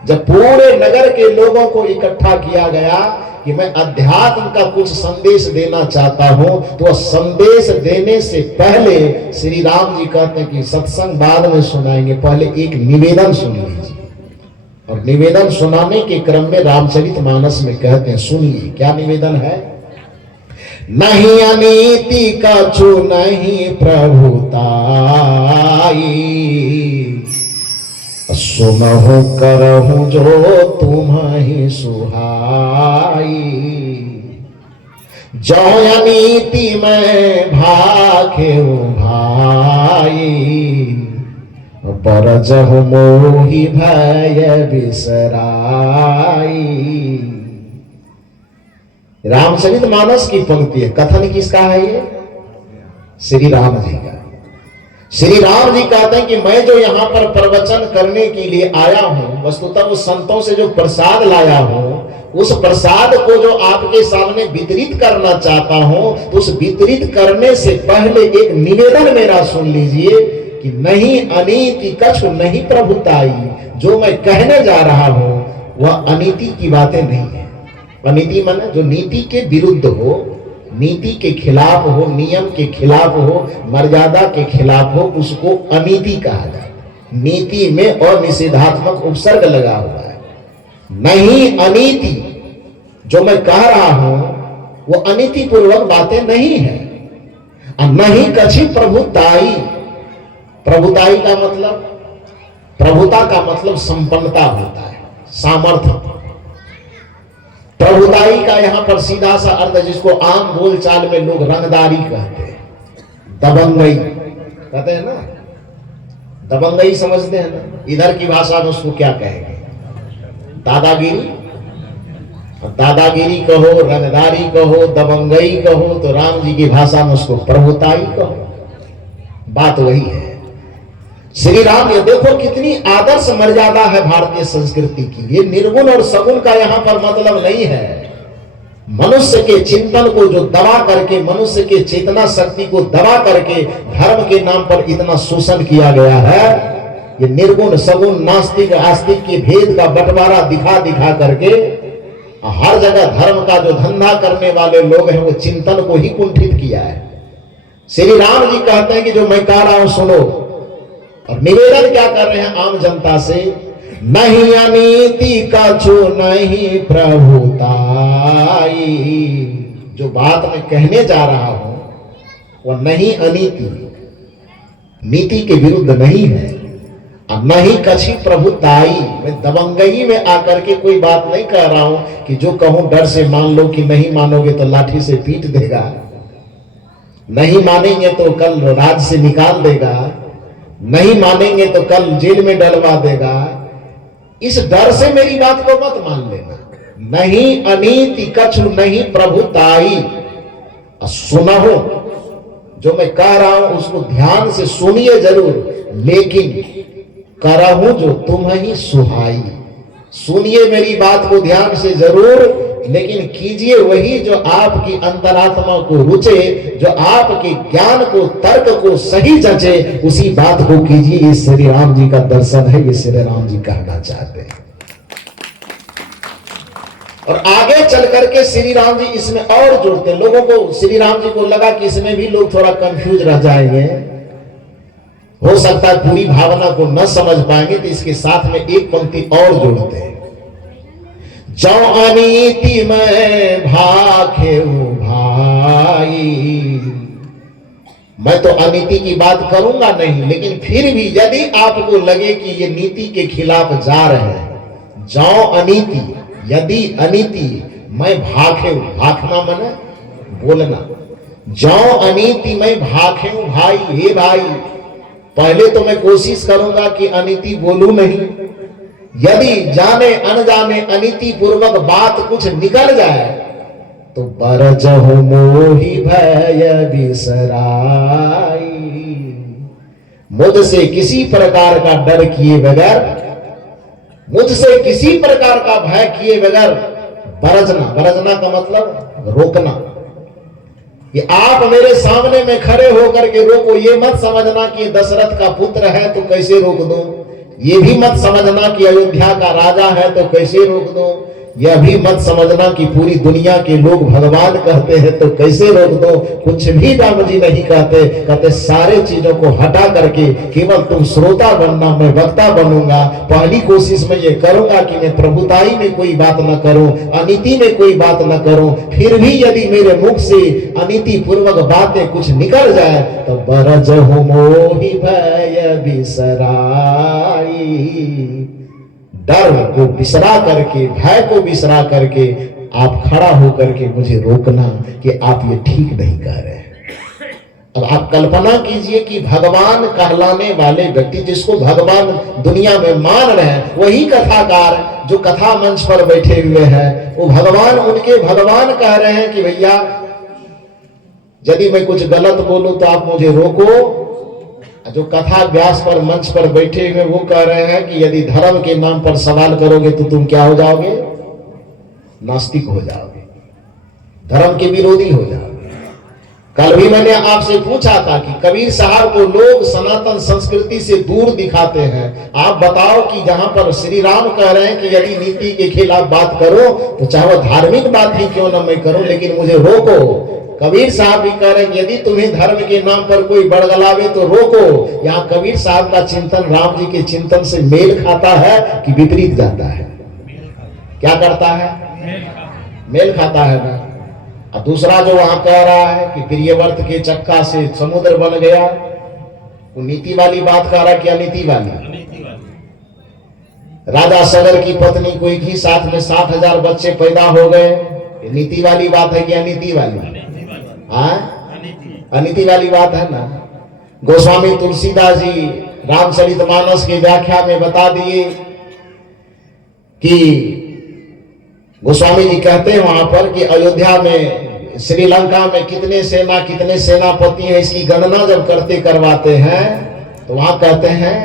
जब पूरे नगर के लोगों को इकट्ठा किया गया कि मैं अध्यात्म का कुछ संदेश देना चाहता हूं, तो संदेश देने से पहले श्री राम जी कहते हैं कि सत्संग बाद में सुनाएंगे, पहले एक निवेदन सुन लीजिए। और निवेदन सुनाने के क्रम में रामचरितमानस में कहते हैं, सुनिए क्या निवेदन है। नहीं अनीति कछु नहीं प्रभुताई, सुनहु करहु जो तुम्हि सुहाई। जो अनीति में भाखेउ भाई, बरजहु मोहि भय बिसराई। रामचरितमानस की पंक्ति है। कथन किसका है ये? श्री राम जी का। श्री राम जी कहते हैं कि मैं जो यहाँ पर प्रवचन करने के लिए आया हूं, वस्तुतः उस संतों से जो प्रसाद लाया हूं, उस प्रसाद को जो आपके सामने वितरित करना चाहता हूं, तो उस वितरित करने से पहले एक निवेदन मेरा सुन लीजिए कि नहीं अनीति कछु नहीं प्रभुताई। जो मैं कहने जा रहा हूं वह अनीति की बातें नहीं है। अनीति माने जो नीति के विरुद्ध हो, नीति के खिलाफ हो, नियम के खिलाफ हो, मर्यादा के खिलाफ हो, उसको अनीति कहा जाए। नीति में और निषेधात्मक उपसर्ग लगा हुआ है। नहीं अनीति, जो मैं कह रहा हूं वो अनीति पूर्वक बातें नहीं है। और नहीं कछि प्रभुताई। प्रभुताई का मतलब, प्रभुता का मतलब संपन्नता होता है, सामर्थ्य। प्रभुताई का यहां पर सीधा सा अर्थ, जिसको आम बोलचाल में लोग रंगदारी कहते हैं, दबंगई कहते हैं ना, दबंगई समझते हैं ना। इधर की भाषा में उसको क्या कहेंगे? दादागिरी। दादागिरी कहो, रंगदारी कहो, दबंगई कहो, तो राम जी की भाषा में उसको प्रभुताई कहो। बात वही है। श्री राम, ये देखो कितनी आदर्श मर्यादा है भारतीय संस्कृति की। ये निर्गुण और सगुण का यहां पर मतलब नहीं है। मनुष्य के चिंतन को जो दबा करके, मनुष्य के चेतना शक्ति को दबा करके धर्म के नाम पर इतना शोषण किया गया है। ये निर्गुण सगुण, नास्तिक आस्तिक के भेद का बंटवारा दिखा दिखा करके हर जगह धर्म का जो धंधा करने वाले लोग हैं वो चिंतन को ही कुंठित किया है। श्री राम जी कहते हैं कि जो मैं कह रहा हूं सुनो। और निवेदन क्या कर रहे हैं आम जनता से? नहीं अनीति कछु नहीं प्रभुताई। जो बात मैं कहने जा रहा हूं वह नहीं अनीति, नीति के विरुद्ध नहीं है, और नहीं कछि प्रभुताई। मैं दबंगई में आकर के कोई बात नहीं कह रहा हूं कि जो कहूं डर से मान लो, कि नहीं मानोगे तो लाठी से पीट देगा, नहीं मानेंगे तो कल राज से निकाल देगा, नहीं मानेंगे तो कल जेल में डलवा देगा। इस डर से मेरी बात को मत मान लेना। नहीं अनीति कछु नहीं प्रभुताई। सुनहो, जो मैं कह रहा हूं उसको ध्यान से सुनिए जरूर, लेकिन करहूं जो तुम्हें सुहाई। सुनिए मेरी बात को ध्यान से जरूर, लेकिन कीजिए वही जो आपकी अंतरात्मा को रुचे, जो आपके ज्ञान को, तर्क को सही जचे, उसी बात को कीजिए। ये श्री राम जी का दर्शन है, ये श्री राम जी कहना चाहते हैं। और आगे चल करके श्री राम जी इसमें और जोड़ते हैं लोगों को। श्री राम जी को लगा कि इसमें भी लोग थोड़ा कंफ्यूज रह जाएंगे, हो सकता है पूरी भावना को न समझ पाएंगे, तो इसके साथ में एक पंक्ति और जोड़ते हैं। जो अनीति में भाखेउ भाई। मैं तो अनीति की बात करूंगा नहीं, लेकिन फिर भी यदि आपको लगे कि ये नीति के खिलाफ जा रहे हैं, जो अनीति, यदि अनीति मैं भाखे, भाखना मने बोलना। जौ अनीति मैं भाखे भाई, हे भाई पहले तो मैं कोशिश करूंगा कि अनीति बोलूं नहीं, यदि जाने अनजाने अनीति पूर्वक बात कुछ निकल जाए तो बरजहु मोहि भय बिसराई। मुझसे किसी प्रकार का डर किए बगैर, मुझसे किसी प्रकार का भय किए बगैर बरजना, बरजना का मतलब रोकना, कि आप मेरे सामने में खड़े होकर के रोको। ये मत समझना कि दशरथ का पुत्र है तो कैसे रोक दो, ये भी मत समझना कि अयोध्या का राजा है तो कैसे रोक दो, यह भी मत समझना कि पूरी दुनिया के लोग भगवान कहते हैं तो कैसे रोक दो। कुछ भी राम जी नहीं कहते, कहते सारे चीजों को हटा करके केवल तुम श्रोता बनना, मैं वक्ता बनूंगा। पहली कोशिश में ये करूंगा कि मैं प्रभुताई में कोई बात न करूं, अनीति में कोई बात न करूं। फिर भी यदि मेरे मुख से अनीति पूर्वक बातें कुछ निकल जाए तो बरजहु मोहि भय बिसराई। डर को बिसरा करके, भय को बिसरा करके आप खड़ा होकर के मुझे रोकना कि आप ये ठीक नहीं कह रहे हैं। अब आप कल्पना कीजिए कि भगवान कहलाने वाले व्यक्ति, जिसको भगवान दुनिया में मान रहे हैं, वही कथाकार जो कथा मंच पर बैठे हुए हैं, वो भगवान, उनके भगवान कह रहे हैं कि भैया यदि मैं कुछ गलत बोलूं तो आप मुझे रोको। जो कथा व्यास पर मंच पर बैठे हुए वो कह रहे हैं कि यदि धर्म के नाम पर सवाल करोगे तो तुम क्या हो जाओगे, नास्तिक हो जाओगे, धर्म के विरोधी हो जाओगे। कल भी मैंने आपसे पूछा था कि कबीर साहब को लोग सनातन संस्कृति से दूर दिखाते हैं। आप बताओ कि जहां पर श्री राम कह रहे हैं कि यदि नीति के खिलाफ बात करो तो चाहे वो धार्मिक बात ही क्यों ना मैं करूं, लेकिन मुझे रोको। कबीर साहब भी कह रहे हैं यदि तुम्हें धर्म के नाम पर कोई बड़गलावे तो रोको। यहाँ कबीर साहब का चिंतन राम जी के चिंतन से मेल खाता है कि विपरीत जाता है? क्या करता है? मेल खाता है ना। और दूसरा जो वहां कह रहा है कि प्रियव्रत के चक्का से समुद्र बन गया, वो नीति वाली बात कह रहा है कि अनीति वाली? राजा सगर की पत्नी को एक ही साथ में 60,000 बच्चे पैदा हो गए, ये नीति वाली बात है कि अनीति वाली? अनीति वाली बात है ना। गोस्वामी तुलसीदास जी रामचरितमानस की व्याख्या में बता दिए कि गोस्वामी जी कहते हैं वहां पर कि अयोध्या में, श्रीलंका में कितने सेनापति हैं, इसकी गणना जब करते करवाते हैं तो वहां कहते हैं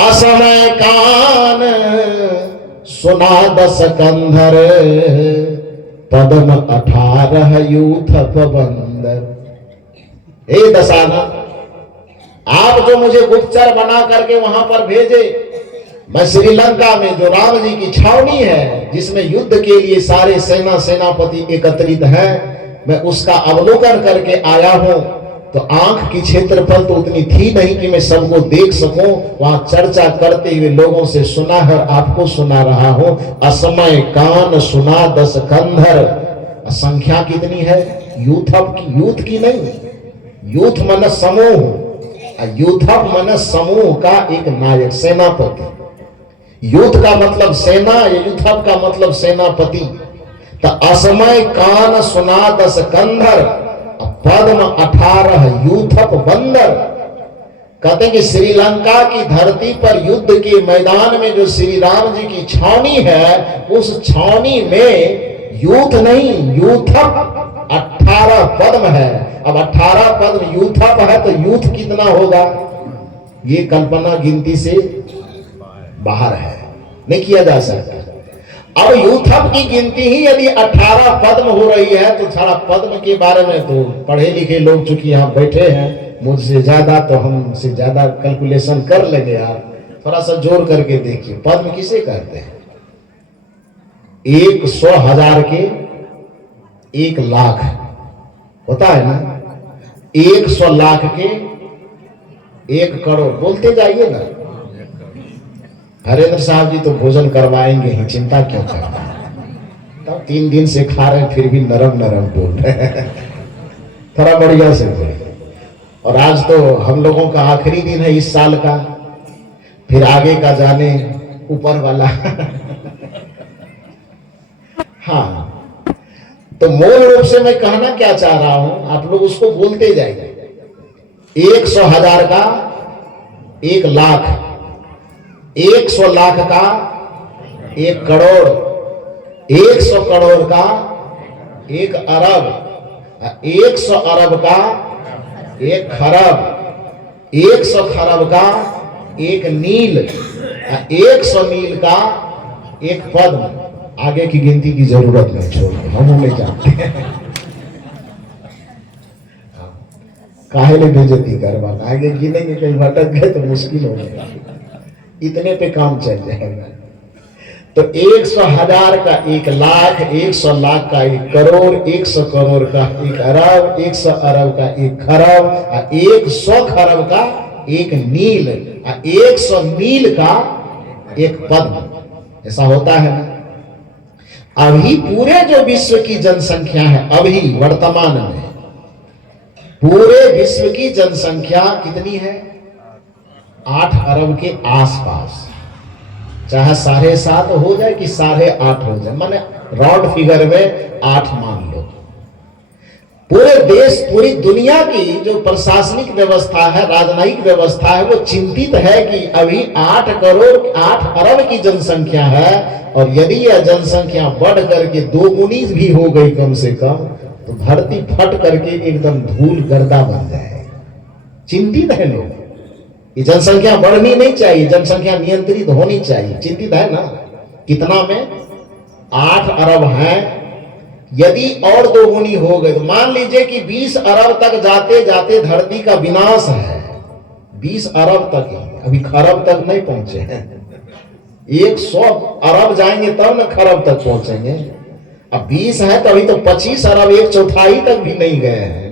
असमय कान सुना 10 कंधर, पद्म 18 यूथप बंदर। हे दशाना, आप जो मुझे गुप्तचर बना करके वहां पर भेजे, मैं श्रीलंका में जो राम जी की छावनी है जिसमें युद्ध के लिए सारे सेनापति एकत्रित हैं, मैं उसका अवलोकन करके आया हूं। तो आंख की क्षेत्रफल तो उतनी थी नहीं कि मैं सबको देख सकूं। वहां चर्चा करते हुए लोगों से सुना है, आपको सुना रहा हूं। असमय कान सुना 10 कंधर। संख्या कितनी है? यूथप की, यूथ की नहीं, यूथ मन समूह, यूथप मन समूह का एक नायक, सेनापति। यूथ का मतलब सेना, यूथप का मतलब सेनापति। तो असमय कान सुना 10 कंधर, पद्म 18 यूथप बंदर। कहते हैं कि श्रीलंका की धरती पर युद्ध के मैदान में जो श्री राम जी की छावनी है, उस छावनी में यूथ नहीं, यूथप 18 पद्म है। अब 18 पद्म यूथप है तो यूथ कितना होगा, ये कल्पना गिनती से बाहर है, नहीं किया जा सकता। अब यूथप की गिनती ही यदि 18 पद्म हो रही है तो थोड़ा पद्म के बारे में तो पढ़े लिखे लोग चूंकि यहाँ बैठे हैं मुझसे ज्यादा, तो हमसे ज्यादा कैलकुलेशन कर लेंगे। आप थोड़ा सा जोड़ करके देखिए, पद्म किसे कहते हैं? 100,000 के 1 लाख होता है ना, 100 लाख के 1 करोड़। बोलते जाइए ना। हरेंद्र साहब जी तो भोजन करवाएंगे ही, चिंता क्यों करते हैं? तब 3 दिन से खा रहे हैं फिर भी नरम नरम बोल रहे हैं। थोड़ा बढ़िया से बोले। और आज तो हम लोगों का आखिरी दिन है इस साल का, फिर आगे का जाने ऊपर वाला। हाँ, तो मूल रूप से मैं कहना क्या चाह रहा हूं, आप लोग उसको बोलते जाइए। 100,000 का 1 लाख, 100 लाख का 1 करोड़, 100 करोड़ का 1 अरब, 100 अरब का 1 खरब, 100 खरब का 1 नील, 100 नील का 1 पद्म। आगे की गिनती की जरूरत नहीं, छोड़ हम नहीं जानते हैं। काहे ले बेइज्जती करवाना, आगे गिनेंगे कहीं भटक गए तो मुश्किल हो जाएगा, इतने पे काम चल जाएगा। तो 100,000 का 1 लाख, 100 लाख का 1 करोड़, 100 करोड़ का 1 अरब, 100 अरब का 1 खरब, 100 खरब का 1 नील, 100 नील का 1 पद्म। ऐसा होता है ना। अभी पूरे जो विश्व की जनसंख्या है, अभी वर्तमान में पूरे विश्व की जनसंख्या कितनी है? 8 अरब के आसपास। चाहे 7.5 हो जाए कि 8.5 हो जाए, माने रॉड फिगर में 8 मान लो। पूरे देश, पूरी दुनिया की जो प्रशासनिक व्यवस्था है, राजनयिक व्यवस्था है, वो चिंतित है कि अभी 8 करोड़ 8 अरब की जनसंख्या है, और यदि यह जनसंख्या बढ़ करके 2 गुनी भी हो गई कम से कम, तो धरती फट करके एकदम धूल गर्दा बन जाए। चिंतित है लोग, ये जनसंख्या बढ़नी नहीं चाहिए, जनसंख्या नियंत्रित होनी चाहिए। चिंतित है ना। कितना में? 8 अरब है। यदि और 2 गुनी हो गए तो मान लीजिए कि 20 अरब तक जाते जाते धरती का विनाश है। 20 अरब तक ही, अभी खरब तक नहीं पहुंचे हैं। 100 अरब जाएंगे तब ना खरब तक पहुंचेंगे। अब 20 है तो अभी तो 25 अरब, 1/4 तक भी नहीं गए हैं।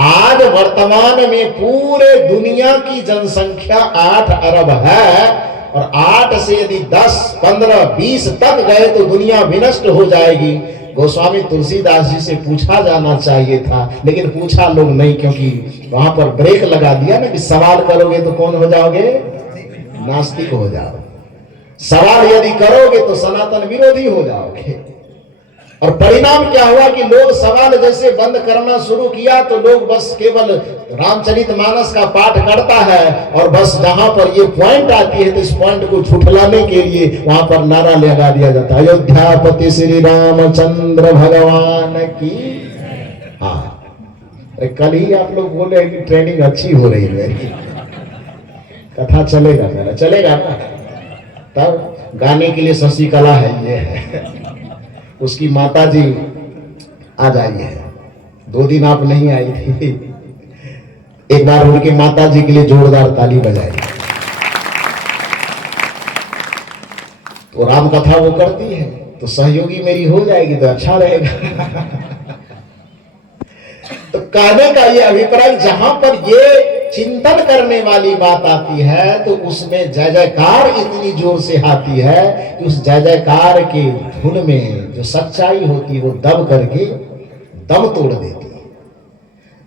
आज वर्तमान में पूरे दुनिया की जनसंख्या 8 अरब है, और 8 से यदि 10, 15, 20 तक गए तो दुनिया विनष्ट हो जाएगी। गोस्वामी तुलसीदास जी से पूछा जाना चाहिए था, लेकिन पूछा लोग नहीं, क्योंकि वहां पर ब्रेक लगा दिया ना कि सवाल करोगे तो कौन हो जाओगे? नास्तिक हो जाओगे। सवाल यदि करोगे तो सनातन विरोधी हो जाओगे। और परिणाम क्या हुआ कि लोग सवाल जैसे बंद करना शुरू किया तो लोग बस केवल रामचरितमानस का पाठ करता है, और बस जहां पर ये पॉइंट आती है तो इस पॉइंट को झुठलाने के लिए वहां पर नारा लगा दिया जाता है, अयोध्यापति श्री रामचंद्र भगवान की। हाँ, कल ही आप लोग बोले कि ट्रेनिंग अच्छी हो रही है, कथा चलेगा, मेरा चलेगा ना। तब गाने के लिए शशिकला है, ये है उसकी माता जी आज आई है। 2 दिन आप नहीं आई थी, एक बार उनकी माता जी के लिए जोरदार ताली बजाई। तो राम कथा वो करती है तो सहयोगी मेरी हो जाएगी तो अच्छा रहेगा। तो कहने का ये अभिप्राय, जहां पर ये चिंतन करने वाली बात आती है तो उसमें जय जयकार इतनी जोर से आती है कि उस जय जयकार के धुन में जो सच्चाई होती है वो दब करके दम तोड़ देती है।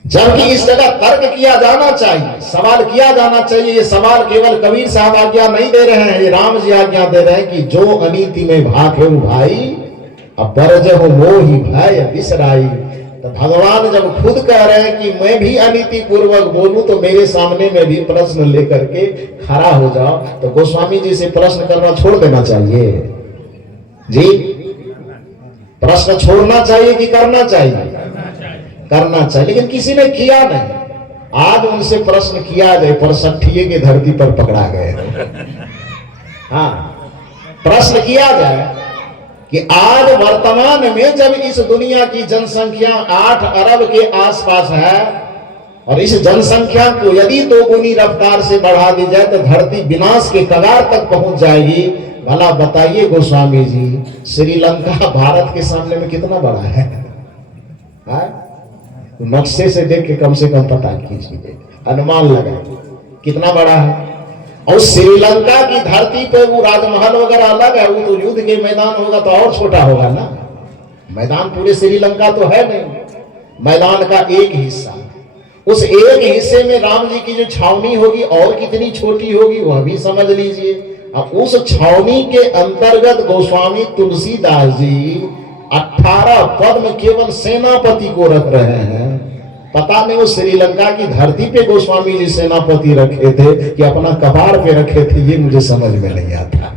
जबकि इस जगह तर्क किया जाना चाहिए, सवाल किया जाना चाहिए। ये सवाल केवल कबीर साहब आज्ञा नहीं दे रहे हैं, ये राम जी आज्ञा दे रहे हैं कि जो अनीति में भाखे भाई, अब बरज हो मोहि भय बिसराई। तो भगवान जब खुद कह रहे हैं कि मैं भी अनीति पूर्वक बोलूं तो मेरे सामने में भी प्रश्न लेकर के खड़ा हो जाओ, तो गोस्वामी जी से प्रश्न करना छोड़ देना चाहिए जी। प्रश्न छोड़ना चाहिए कि करना चाहिए? करना चाहिए, लेकिन किसी ने किया नहीं। आज उनसे प्रश्न किया जाए, पर सठिये के धरती पर पकड़ा गए। हाँ, प्रश्न किया जाए कि आज वर्तमान में जब इस दुनिया की जनसंख्या 8 अरब के आसपास है, और इस जनसंख्या को यदि 2 गुनी रफ्तार से बढ़ा दी जाए तो धरती विनाश के कगार तक पहुंच जाएगी। भला बताइए गोस्वामी जी, श्रीलंका भारत के सामने में कितना बड़ा है? नक्शे से देख के कम से कम पता कीजिए, अनुमान लगाइए कितना बड़ा है। और श्रीलंका की धरती पे वो राजमहल वगैरह अलग है, वो तो युद्ध के मैदान होगा तो और छोटा होगा ना। मैदान पूरे श्रीलंका तो है नहीं, मैदान का एक हिस्सा। उस एक हिस्से में राम जी की जो छावनी होगी और कितनी छोटी होगी वह भी समझ लीजिए। अब उस छावनी के अंतर्गत गोस्वामी तुलसीदास जी 18 पद में केवल सेनापति को रख रहे हैं। पता नहीं वो श्रीलंका की धरती पे गोस्वामी जी सेनापति रखे थे कि अपना कपार पे रखे थे, ये मुझे समझ में नहीं आता।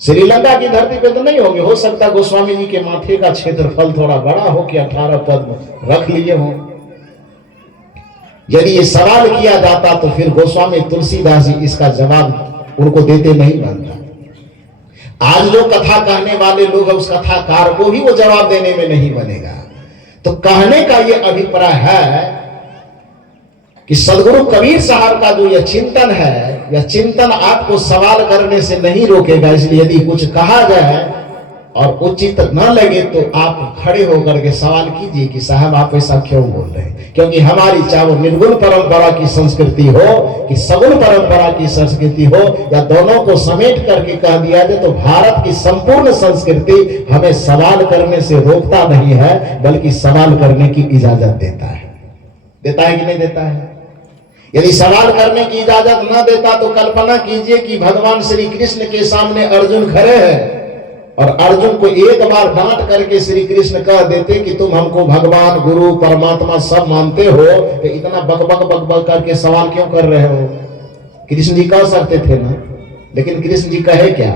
श्रीलंका की धरती पे तो नहीं होंगे, हो सकता गोस्वामी जी के माथे का क्षेत्रफल थोड़ा बड़ा हो कि 18 पद रख लिए हों। यदि ये सवाल किया जाता तो फिर गोस्वामी तुलसीदास जी इसका जवाब उनको देते नहीं बनता। आज जो कथा कहने वाले लोग हैं उस कथाकार को भी वो जवाब देने में नहीं बनेगा। तो कहने का ये अभिप्राय है कि सदगुरु कबीर साहब का जो यह चिंतन है, यह चिंतन आपको सवाल करने से नहीं रोकेगा। इसलिए यदि कुछ कहा जाए और उचित न लगे तो आप खड़े होकर के सवाल कीजिए कि साहब आप ऐसा क्यों बोल रहे हैं। क्योंकि हमारी चाहे वो निर्गुण परंपरा की संस्कृति हो कि सगुण परंपरा की संस्कृति हो, या दोनों को समेट करके कह दिया जाए तो भारत की संपूर्ण संस्कृति हमें सवाल करने से रोकता नहीं है, बल्कि सवाल करने की इजाजत देता है। देता है कि नहीं देता है? यदि सवाल करने की इजाजत न देता तो कल्पना कीजिए कि भगवान श्री कृष्ण के सामने अर्जुन खड़े हैं और अर्जुन को एक बार डांट करके श्री कृष्ण कह देते कि तुम हमको भगवान गुरु परमात्मा सब मानते हो, तो इतना बक बक बक बक करके सवाल क्यों कर रहे हो? कृष्ण जी कह सकते थे ना, लेकिन कृष्ण जी कहे क्या?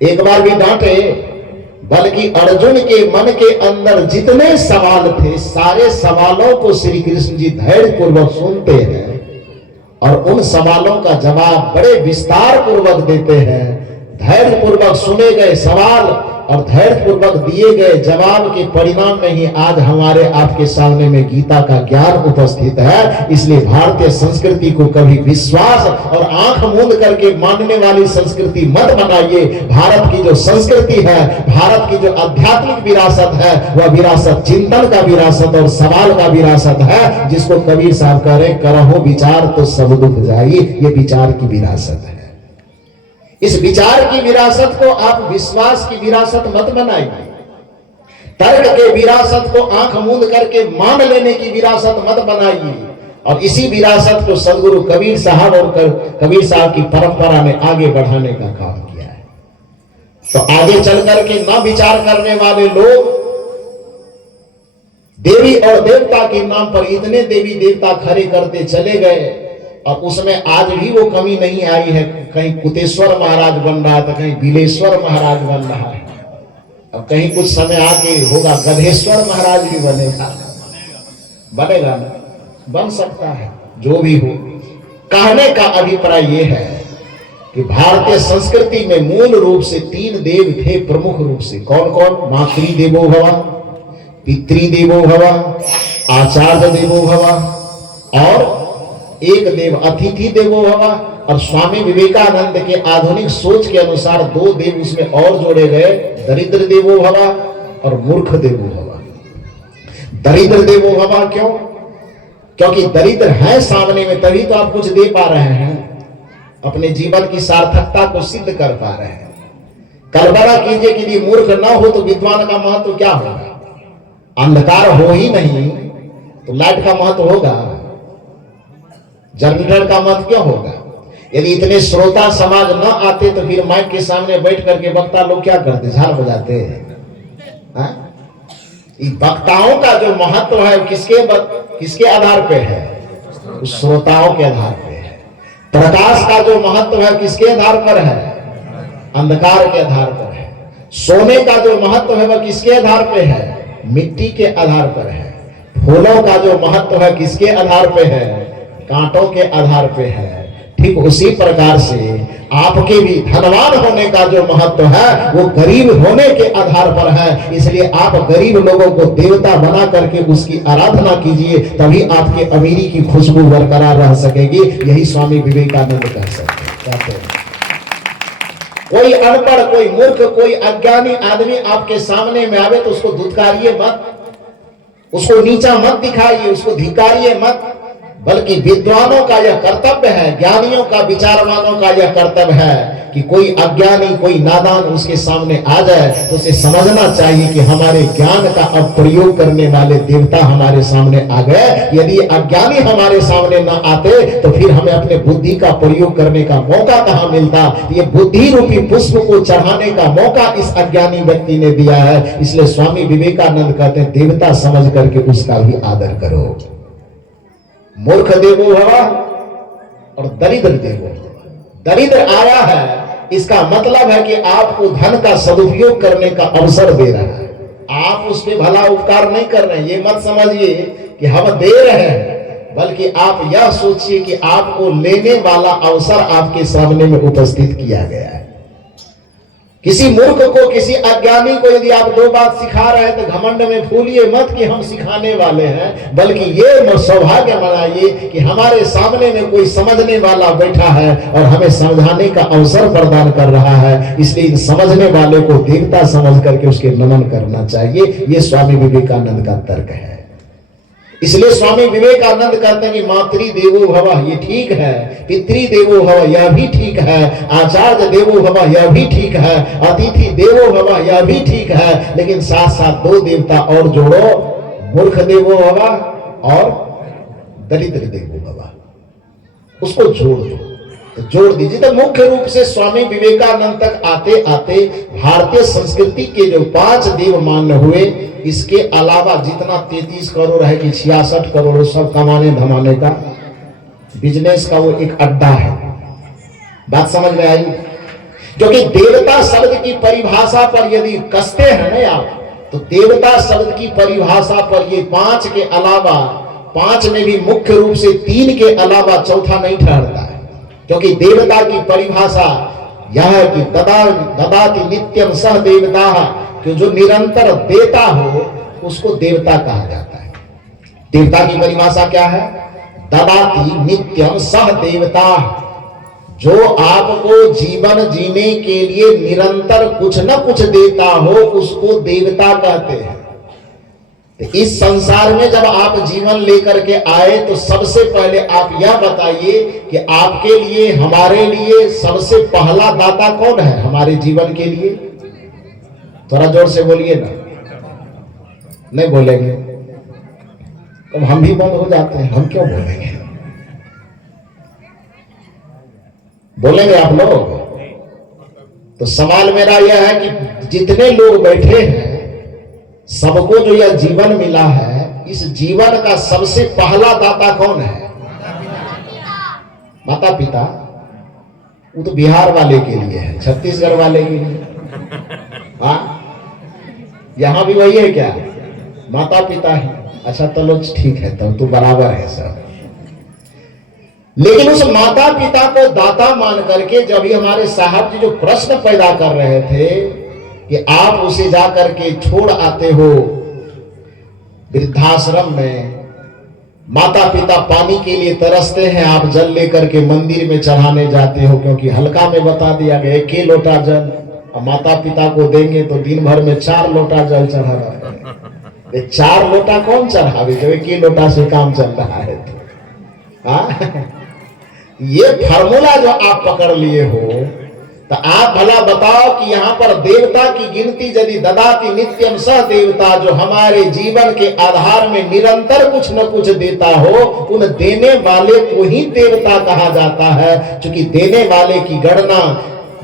एक बार भी डांटे, बल्कि अर्जुन के मन के अंदर जितने सवाल थे सारे सवालों को श्री कृष्ण जी धैर्य पूर्वक सुनते हैं और उन सवालों का जवाब बड़े विस्तार पूर्वक देते हैं। धैर्य पूर्वक सुने गए सवाल और धैर्य पूर्वक दिए गए जवाब के परिणाम में ही आज हमारे आपके सामने में गीता का ज्ञान उपस्थित है। इसलिए भारतीय संस्कृति को कभी विश्वास और आंख मूंद करके मानने वाली संस्कृति मत बनाइए। भारत की जो संस्कृति है, भारत की जो आध्यात्मिक विरासत है, वह विरासत चिंतन का विरासत और सवाल का विरासत है, जिसको कबीर साहब कह रहे करहो विचार तो सब दुख जाई। ये विचार की विरासत है। इस विचार की विरासत को आप विश्वास की विरासत मत बनाइए। तर्क के विरासत को आंख मूंद करके मान लेने की विरासत मत बनाइए। और इसी विरासत को सदगुरु कबीर साहब और कबीर साहब की परंपरा ने आगे बढ़ाने का काम किया है। तो आगे चल करके न विचार करने वाले लोग देवी और देवता के नाम पर इतने देवी देवता खड़े करते चले गए और उसमें आज भी वो कमी नहीं आई है। कहीं कुतेश्वर महाराज बन रहा है तो कहीं बिलेश्वर महाराज बन रहा है, अब कहीं कुछ समय आगे होगा गधेश्वर महाराज भी बनेगा ना, बन सकता है। जो भी हो, कहने का अभिप्राय ये है कि भारतीय संस्कृति में मूल रूप से 3 देव थे प्रमुख रूप से। कौन कौन? मातृदेवो भव, पितृदेवो भव, आचार्य देवो भव और एक देव अतिथि देवो भव। और स्वामी विवेकानंद के आधुनिक सोच के अनुसार 2 देव उसमें और जोड़े गए, दरिद्र देवो भव और मूर्ख देवो भव। दरिद्र देवो भव क्यों? क्योंकि दरिद्र है सामने में, तभी तो आप कुछ दे पा रहे हैं, अपने जीवन की सार्थकता को सिद्ध कर पा रहे हैं। कल्पना कीजिए कि यदि मूर्ख ना हो तो विद्वान का महत्व क्या होगा? अंधकार हो ही नहीं तो लाइट का महत्व होगा, जनरेटर का महत्व क्या होगा? यदि इतने श्रोता समाज न आते तो फिर माइक के सामने बैठ करके वक्ता लोग क्या करते? झाल बजाते हैं। वक्ताओं का जो महत्व है किसके आधार पे है? उस श्रोताओं के आधार पे है। प्रकाश का जो महत्व है किसके आधार पर है? अंधकार के आधार पर है। सोने का जो महत्व है वह किसके आधार पे है? मिट्टी के आधार पर है। फूलों का जो महत्व है किसके आधार पे है? कांटों के आधार पे है। ठीक उसी प्रकार से आपके भी धनवान होने का जो महत्व है वो गरीब होने के आधार पर है। इसलिए आप गरीब लोगों को देवता बना करके उसकी आराधना कीजिए, तभी आपके अमीरी की खुशबू बरकरार रह सकेगी। यही स्वामी विवेकानंद कह सकते हैं। कोई अनपढ़, कोई मूर्ख, कोई अज्ञानी आदमी आपके सामने में आवे तो उसको धुतकारिए मत, उसको नीचा मत दिखाइए, उसको धिकारिए मत, बल्कि विद्वानों का यह कर्तव्य है, ज्ञानियों का, विचारवानों का यह कर्तव्य है कि कोई अज्ञानी, कोई नादान उसके सामने आ जाए तो उसे समझना चाहिए कि हमारे ज्ञान का अब प्रयोग करने वाले देवता हमारे सामने आ गए। यदि अज्ञानी हमारे सामने ना आते तो फिर हमें अपने बुद्धि का प्रयोग करने का मौका कहां मिलता। ये बुद्धि रूपी पुष्प को चढ़ाने का मौका इस अज्ञानी व्यक्ति ने दिया है। इसलिए स्वामी विवेकानंद कहते हैं देवता समझ करके उसका भी आदर करो। मूर्ख देवो भव और दरिद्र देवो भव। दरिद्र आया है इसका मतलब है कि आपको धन का सदुपयोग करने का अवसर दे रहा है, आप उस पर भला उपकार नहीं कर रहे हैं। ये मत समझिए कि हम दे रहे हैं, बल्कि आप यह सोचिए कि आपको लेने वाला अवसर आपके सामने में उपस्थित किया गया है। किसी मूर्ख को, किसी अज्ञानी को यदि आप दो बात सिखा रहे हैं तो घमंड में फूलिए मत कि हम सिखाने वाले हैं, बल्कि ये सौभाग्य मनाइए कि हमारे सामने में कोई समझने वाला बैठा है और हमें समझाने का अवसर प्रदान कर रहा है। इसलिए इन समझने वाले को देवता समझ करके उसके नमन करना चाहिए। ये स्वामी विवेकानंद का तर्क है। इसलिए स्वामी विवेकानंद कहते हैं कि मातृ देवो भव, ये ठीक है, पितृ देवो भव, यह भी ठीक है, आचार्य देवो भव, यह भी ठीक है, अतिथि देवो भव, यह भी ठीक है, लेकिन साथ साथ दो देवता और जोड़ो, मूर्ख देवो भव और दरिद्र देवो भव, उसको जोड़ दो। तो जोड़ दीजिए। तो मुख्य रूप से स्वामी विवेकानंद तक आते आते भारतीय संस्कृति के जो 5 देव मान्य हुए, इसके अलावा जितना 33 करोड़ है कि 66 करोड़ सब कमाने धमाने का बिजनेस का वो एक अड्डा है। बात समझ में आई? क्योंकि देवता शब्द की परिभाषा पर यदि कसते हैं ना आप, तो देवता शब्द की परिभाषा पर ये 5 के अलावा, 5 में भी मुख्य रूप से 3 के अलावा चौथा नहीं ठहरता है। क्योंकि देवता की परिभाषा यह है कि ददाति नित्यम सह देवता, कि जो निरंतर देता हो उसको देवता कहा जाता है। देवता की परिभाषा क्या है? ददाति नित्यम सह देवता, जो आपको जीवन जीने के लिए निरंतर कुछ न कुछ देता हो उसको देवता कहते हैं। तो इस संसार में जब आप जीवन लेकर के आए तो सबसे पहले आप यह बताइए कि आपके लिए, हमारे लिए सबसे पहला दाता कौन है हमारे जीवन के लिए? थोड़ा जोर से बोलिए ना। नहीं बोलेंगे तो हम भी बंद हो जाते हैं। हम क्यों बोलेंगे? बोलेंगे आप लोग? तो सवाल मेरा यह है कि जितने लोग बैठे हैं सबको जो यह जीवन मिला है, इस जीवन का सबसे पहला दाता कौन है? माता पिता। वो तो बिहार वाले के लिए है, छत्तीसगढ़ वाले के लिए। हाँ, यहां भी वही है क्या? माता पिता ही। अच्छा चलो ठीक है, तब तो बराबर है सब। लेकिन उस माता पिता को दाता मान करके जब ही हमारे साहब जी जो प्रश्न पैदा कर रहे थे कि आप उसे जाकर के छोड़ आते हो वृद्धाश्रम में, माता पिता पानी के लिए तरसते हैं, आप जल लेकर के मंदिर में चढ़ाने जाते हो, क्योंकि हल्का में बता दिया गया 1 लोटा जल, और माता पिता को देंगे तो दिन भर में 4 लोटा जल चढ़ाना पड़ेगा। 4 लोटा कौन चढ़ावे जब 1 लोटा से काम चल रहा है? ये फार्मूला जो आप पकड़ लिए हो, तो आप भला बताओ कि यहाँ पर देवता की गिनती यदि ददाति नित्यम सह देवता, जो हमारे जीवन के आधार में निरंतर कुछ न कुछ देता हो, उन देने वाले को ही देवता कहा जाता है। क्योंकि देने वाले की गणना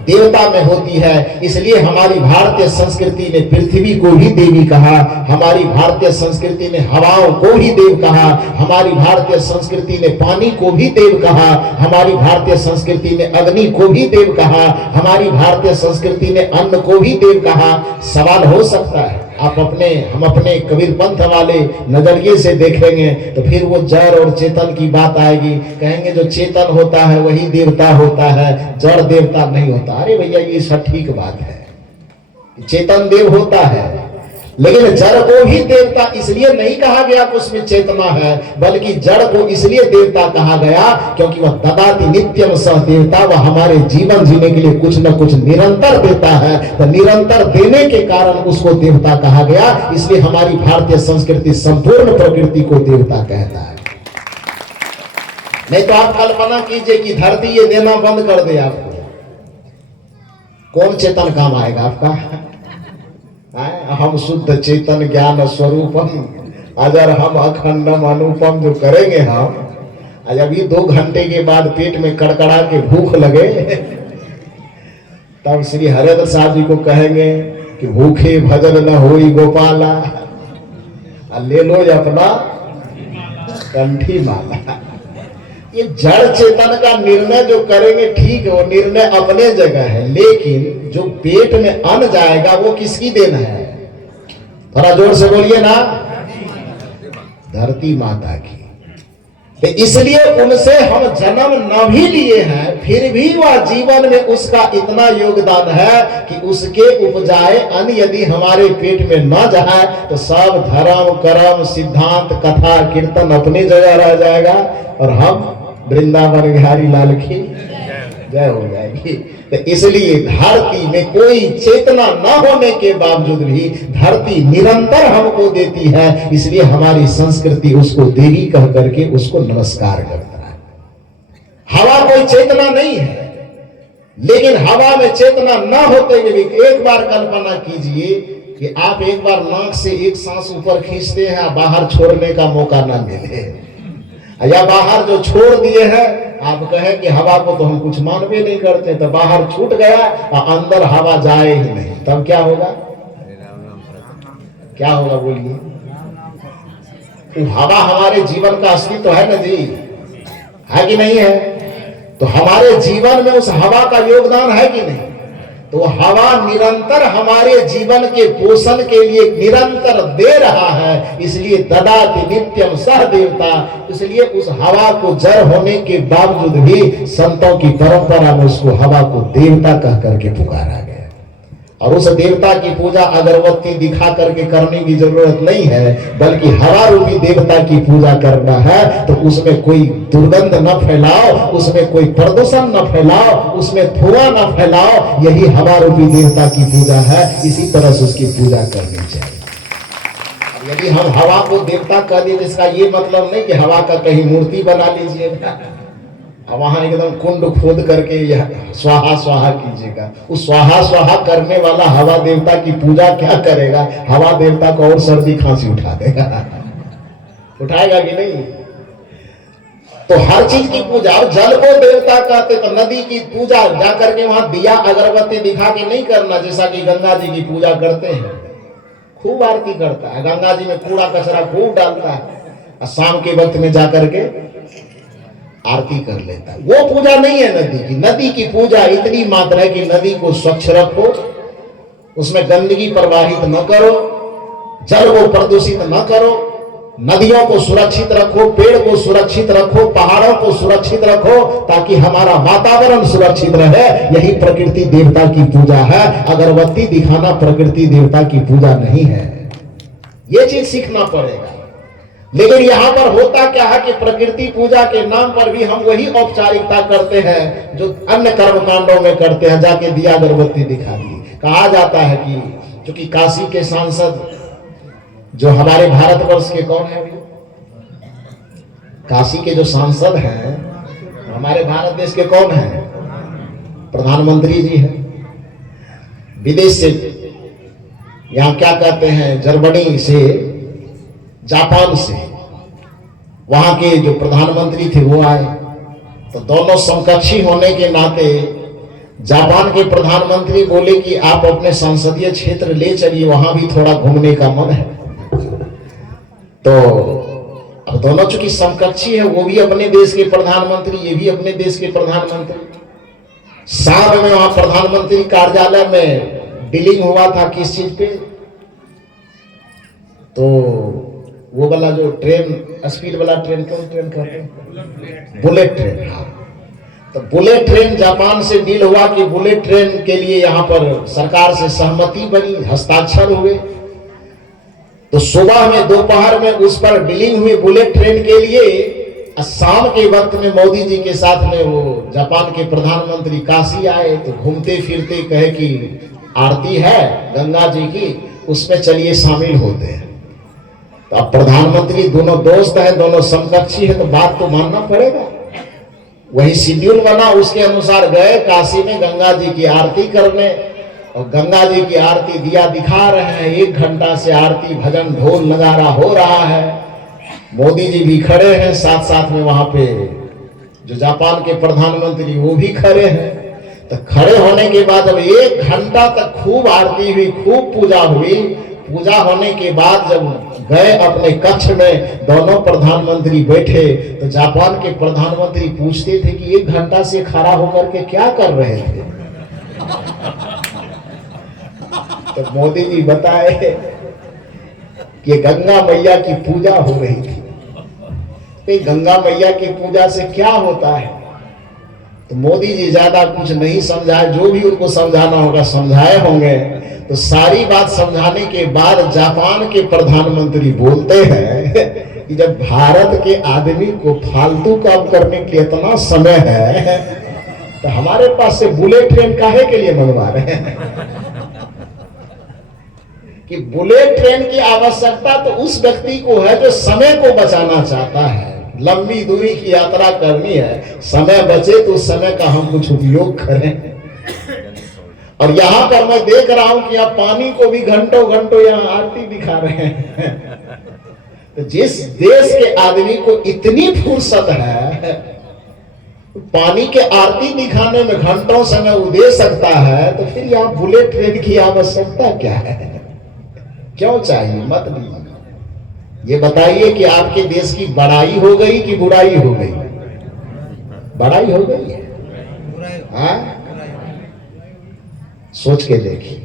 देवता में होती है। इसलिए हमारी भारतीय संस्कृति ने पृथ्वी को ही देवी कहा, हमारी भारतीय संस्कृति ने हवाओं को ही देव कहा, हमारी भारतीय संस्कृति ने पानी को भी देव कहा, हमारी भारतीय संस्कृति ने अग्नि को भी देव कहा, हमारी भारतीय संस्कृति ने अन्न को भी देव कहा। सवाल हो सकता है हम अपने कबीर पंथ वाले नजरिए से देखेंगे तो फिर वो जड़ और चेतन की बात आएगी। कहेंगे जो चेतन होता है वही देवता होता है, जड़ देवता नहीं होता। अरे भैया ये सटीक बात है, चेतन देव होता है, लेकिन जड़ को ही देवता इसलिए नहीं कहा गया कि उसमें चेतना है, बल्कि जड़ को इसलिए देवता कहा गया क्योंकि वह ददाति नित्यम सह देवता, वह हमारे जीवन जीने के लिए कुछ न कुछ निरंतर देता है। तो निरंतर देने के कारण उसको देवता कहा गया। इसलिए हमारी भारतीय संस्कृति संपूर्ण प्रकृति को देवता कहता है। नहीं तो आप कल्पना कीजिए कि धरती ये देना बंद कर दे आपको, कौन चेतन काम आएगा आपका? हम शुद्ध चेतन ज्ञान स्वरूपम अजर हम अखंडम अनुपम जो करेंगे हम, आज अभी 2 घंटे के बाद पेट में कड़कड़ा के भूख लगे तब श्री हरेंद्र साहब जी को कहेंगे कि भूखे भजन न होई गोपाला, ले लो अपना कंठी माला। ये जड़ चेतन का निर्णय जो करेंगे ठीक है, वो निर्णय अपने जगह है, लेकिन जो पेट में अन्न जाएगा वो किसकी देन है? थोड़ा जोर से बोलिए ना, धरती माता की। तो इसलिए उनसे हम जन्म न भी लिए हैं, फिर भी वह जीवन में उसका इतना योगदान है कि उसके उपजाए अन्न यदि हमारे पेट में न जाए तो सब धर्म कर्म सिद्धांत कथा कीर्तन अपनी जगह रह जाएगा और हम वृंदावन बिहारी लाल की जय हो जाएगी। तो इसलिए धरती में कोई चेतना न होने के बावजूद भी धरती निरंतर हमको देती है, इसलिए हमारी संस्कृति उसको देवी कह करके उसको नमस्कार करता है। हवा कोई चेतना नहीं है, लेकिन हवा में चेतना न होते हुए भी एक बार कल्पना कीजिए कि आप एक बार नाक से एक सांस ऊपर खींचते हैं, बाहर छोड़ने का मौका न मिले, या बाहर जो छोड़ दिए हैं आप कहें कि हवा को तो हम कुछ मानवे नहीं करते, तो बाहर छूट गया और अंदर हवा जाए ही नहीं, तब क्या होगा? क्या होगा बोलिए? तो हवा हमारे जीवन का अस्तित्व है ना जी, है कि नहीं है? तो हमारे जीवन में उस हवा का योगदान है कि नहीं? तो हवा निरंतर हमारे जीवन के पोषण के लिए निरंतर दे रहा है, इसलिए ददाति नित्यम सह देवता। इसलिए उस हवा को जड़ होने के बावजूद भी संतों की परंपरा में उसको हवा को देवता कह करके पुकारा गया। और उस देवता की पूजा अगरबत्ती दिखा करके करने की जरूरत नहीं है, बल्कि हवा रूपी देवता की पूजा करना है। तो उसमें कोई दुर्गंध न फैलाओ, उसमें कोई प्रदूषण न फैलाओ, उसमें धुआं न फैलाओ, यही हवा रूपी देवता की पूजा है। इसी तरह से उसकी पूजा करनी चाहिए। यदि हम हवा को देवता कह दें, इसका ये मतलब नहीं कि हवा का कहीं मूर्ति बना लीजिएगा, वहां एकदम कुंड खोद करके स्वाहा स्वाहा कीजिएगा। उस स्वाहा स्वाहा करने वाला हवा देवता की पूजा क्या करेगा? हवा देवता को और सर्दी खांसी उठा देगा, उठाएगा कि नहीं? तो हर चीज की पूजा, और जल को देवता कहते तो नदी की पूजा जाकर के वहां दिया अगरबत्ती दिखा के नहीं करना, जैसा कि गंगा जी की पूजा करते हैं, खूब आरती करता है, गंगा जी में कूड़ा कचरा खूब डालता है, और शाम के वक्त में जाकर के आरती कर लेता है। वो पूजा नहीं है नदी की। नदी की पूजा इतनी मात्र है कि नदी को स्वच्छ रखो, उसमें गंदगी प्रवाहित न करो, जल को प्रदूषित न करो, नदियों को सुरक्षित रखो, पेड़ को सुरक्षित रखो, पहाड़ों को सुरक्षित रखो, ताकि हमारा वातावरण सुरक्षित रहे। यही प्रकृति देवता की पूजा है। अगरबत्ती दिखाना प्रकृति देवता की पूजा नहीं है, ये चीज सीखना पड़ेगा। लेकिन यहाँ पर होता क्या है कि प्रकृति पूजा के नाम पर भी हम वही औपचारिकता करते हैं जो अन्य कर्म कांडों में करते हैं, जाके दिया अगरबत्ती दिखा दी। कहा जाता है कि क्योंकि काशी के सांसद जो हमारे भारतवर्ष के कौन है, अभी काशी के जो सांसद हैं हमारे भारत देश के कौन है? प्रधानमंत्री जी हैं। विदेश से, यहाँ क्या कहते हैं, जर्मनी से, जापान से, वहां के जो प्रधानमंत्री थे वो आए। तो दोनों समकक्षी होने के नाते जापान के प्रधानमंत्री बोले कि आप अपने संसदीय क्षेत्र ले चलिए, वहां भी थोड़ा घूमने का मन है। तो अब दोनों चूंकि समकक्षी है, वो भी अपने देश के प्रधानमंत्री, ये भी अपने देश के प्रधानमंत्री। साथ में वहां प्रधानमंत्री कार्यालय में डीलिंग हुआ था किस चीज पे? तो वो वाला जो ट्रेन, स्पीड वाला ट्रेन, कौन ट्रेन कहते हैं? Bullet train. हाँ, तो बुलेट ट्रेन जापान से डील हुआ कि बुलेट ट्रेन के लिए यहाँ पर सरकार से सहमति बनी, हस्ताक्षर हुए। तो सुबह में दोपहर में उस पर डीलिंग हुई बुलेट ट्रेन के लिए। शाम के वक्त में मोदी जी के साथ में वो जापान के प्रधानमंत्री काशी आए। तो घूमते फिरते कहे कि आरती है गंगा जी की, उसमें चलिए शामिल होते हैं। तो अब प्रधानमंत्री दोनों दोस्त है, दोनों समकक्षी है, तो बात तो मानना पड़ेगा। वही शेड्यूल बना, उसके अनुसार गए काशी में गंगा जी की आरती करने। और गंगा जी की आरती दिया दिखा रहे हैं, 1 घंटा से आरती भजन ढोल नगारा हो रहा है। मोदी जी भी खड़े हैं, साथ साथ में वहां पे जो जापान के प्रधानमंत्री वो भी खड़े हैं। तो खड़े होने के बाद अब 1 घंटा तक खूब आरती हुई, खूब पूजा हुई। पूजा होने के बाद जब गए अपने कक्ष में, दोनों प्रधानमंत्री बैठे, तो जापान के प्रधानमंत्री पूछते थे कि 1 घंटा से खड़ा होकर के क्या कर रहे थे? तो मोदी जी बताए कि गंगा मैया की पूजा हो रही थी। तो गंगा मैया की पूजा से क्या होता है? तो मोदी जी ज्यादा कुछ नहीं समझाए, जो भी उनको समझाना होगा समझाए होंगे। तो सारी बात समझाने के बाद जापान के प्रधानमंत्री बोलते हैं कि जब भारत के आदमी को फालतू काम करने के लिए इतना समय है, तो हमारे पास से बुलेट ट्रेन काहे के लिए मंगवा रहे हैं? कि बुलेट ट्रेन की आवश्यकता तो उस व्यक्ति को है जो समय को बचाना चाहता है, लंबी दूरी की यात्रा करनी है, समय बचे तो उस समय का हम कुछ उपयोग करें। और यहां पर मैं देख रहा हूं कि आप पानी को भी घंटों घंटों यहां आरती दिखा रहे हैं। तो जिस देश के आदमी को इतनी फुर्सत है, पानी के आरती दिखाने में घंटों समय वो दे सकता है, तो फिर यहां बुलेट ट्रेन की आवश्यकता क्या है? क्यों चाहिए? मत दीजिए। ये बताइए कि आपके देश की बड़ाई हो गई कि बुराई हो गई? बड़ाई हो गई है। हाँ? सोच के देखिए,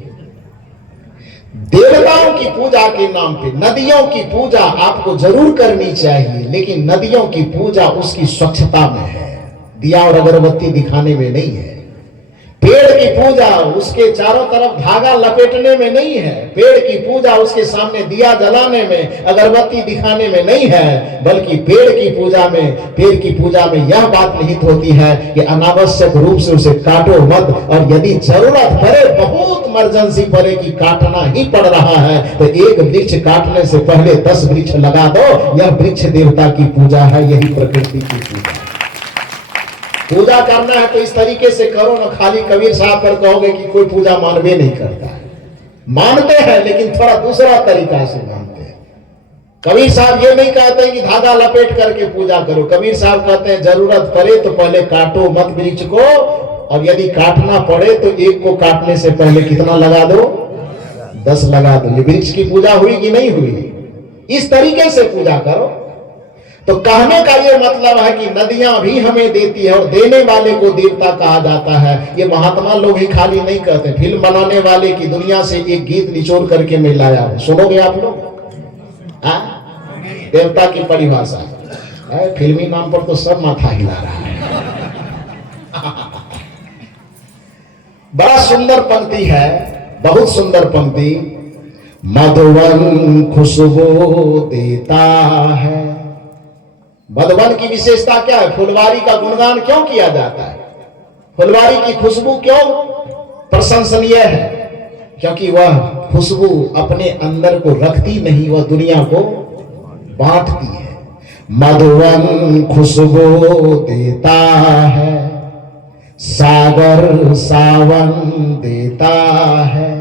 देवताओं की पूजा के नाम पे नदियों की पूजा आपको जरूर करनी चाहिए, लेकिन नदियों की पूजा उसकी स्वच्छता में है, दिया और अगरबत्ती दिखाने में नहीं है। पेड़ की पूजा उसके चारों तरफ धागा लपेटने में नहीं है। पेड़ की पूजा उसके सामने दिया जलाने में, अगरबत्ती दिखाने में नहीं है, बल्कि पेड़ की पूजा में यह बात निहित होती है कि अनावश्यक रूप से उसे काटो मत, और यदि जरूरत पड़े, बहुत इमरजेंसी पड़े कि काटना ही पड़ रहा है, तो 1 वृक्ष काटने से पहले 10 वृक्ष लगा दो। यह वृक्ष देवता की पूजा है, यही प्रकृति की पूजा है। पूजा करना है तो इस तरीके से करो ना, खाली कबीर साहब पर कहोगे कि कोई पूजा मानवे नहीं करता है। मानते हैं, लेकिन थोड़ा दूसरा तरीका से मानते हैं। कबीर साहब ये नहीं कहते कि धागा लपेट करके पूजा करो। कबीर साहब कहते हैं जरूरत पड़े तो पहले काटो मत वृक्ष को, और यदि काटना पड़े तो 1 को काटने से पहले कितना लगा दो? 10 लगा दो। ये वृक्ष की पूजा हुई कि नहीं हुई? इस तरीके से पूजा करो। तो कहने का ये मतलब है कि नदियां भी हमें देती है, और देने वाले को देवता कहा जाता है। ये महात्मा लोग ही खाली नहीं कहते, फिल्म बनाने वाले की दुनिया से एक गीत निचोड़ करके मैं लाया हूं, सुनोगे आप लोग? देवता की परिभाषा फिल्मी नाम पर तो सब माथा हिला रहा है। बड़ा सुंदर पंक्ति है, बहुत सुंदर पंक्ति। मधुवन खुशबू देता है। मधुवन की विशेषता क्या है? फुलवारी का गुणगान क्यों किया जाता है? फुलवारी की खुशबू क्यों प्रशंसनीय है? क्योंकि वह खुशबू अपने अंदर को रखती नहीं, वह दुनिया को बांटती है। मधुवन खुशबू देता है, सागर सावन देता है।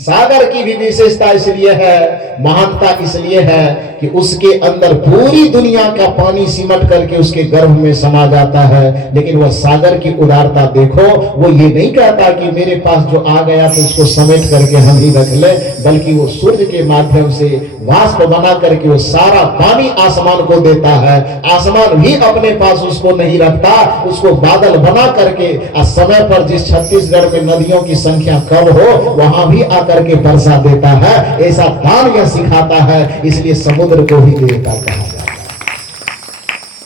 सागर की भी विशेषता इसलिए है, महानता इसलिए है कि उसके अंदर पूरी दुनिया का पानी सिमट करके उसके गर्भ में समा जाता है। लेकिन वह सागर की उदारता देखो, वो ये नहीं कहता कि मेरे पास जो आ गया तो उसको समेट करके हम ही रख ले, बल्कि वो सूर्य के माध्यम से वाष्प बना करके वो सारा पानी आसमान को देता है। आसमान भी अपने पास उसको नहीं रखता, उसको बादल बना करके समय पर जिस छत्तीसगढ़ में नदियों की संख्या कम हो वहां भी करके वर्षा देता है। ऐसा दान यह सिखाता है। इसलिए समुद्र को भी देवता कहा जाता है,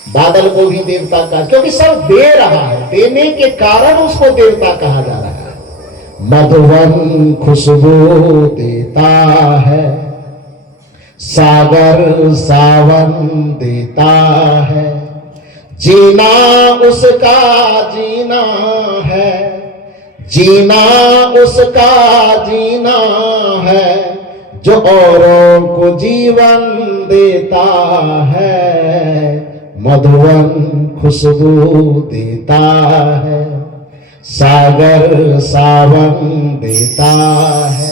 बादल को भी देवता कहा, क्योंकि सब दे रहा है, देने के कारण उसको देवता कहा जा रहा है। मधुवन खुशबू देता है, सागर सावन देता है। जीना उसका जीना है, जीना उसका जीना है, जो औरों को जीवन देता है। मधुवन खुशबू देता है, सागर सावन देता है।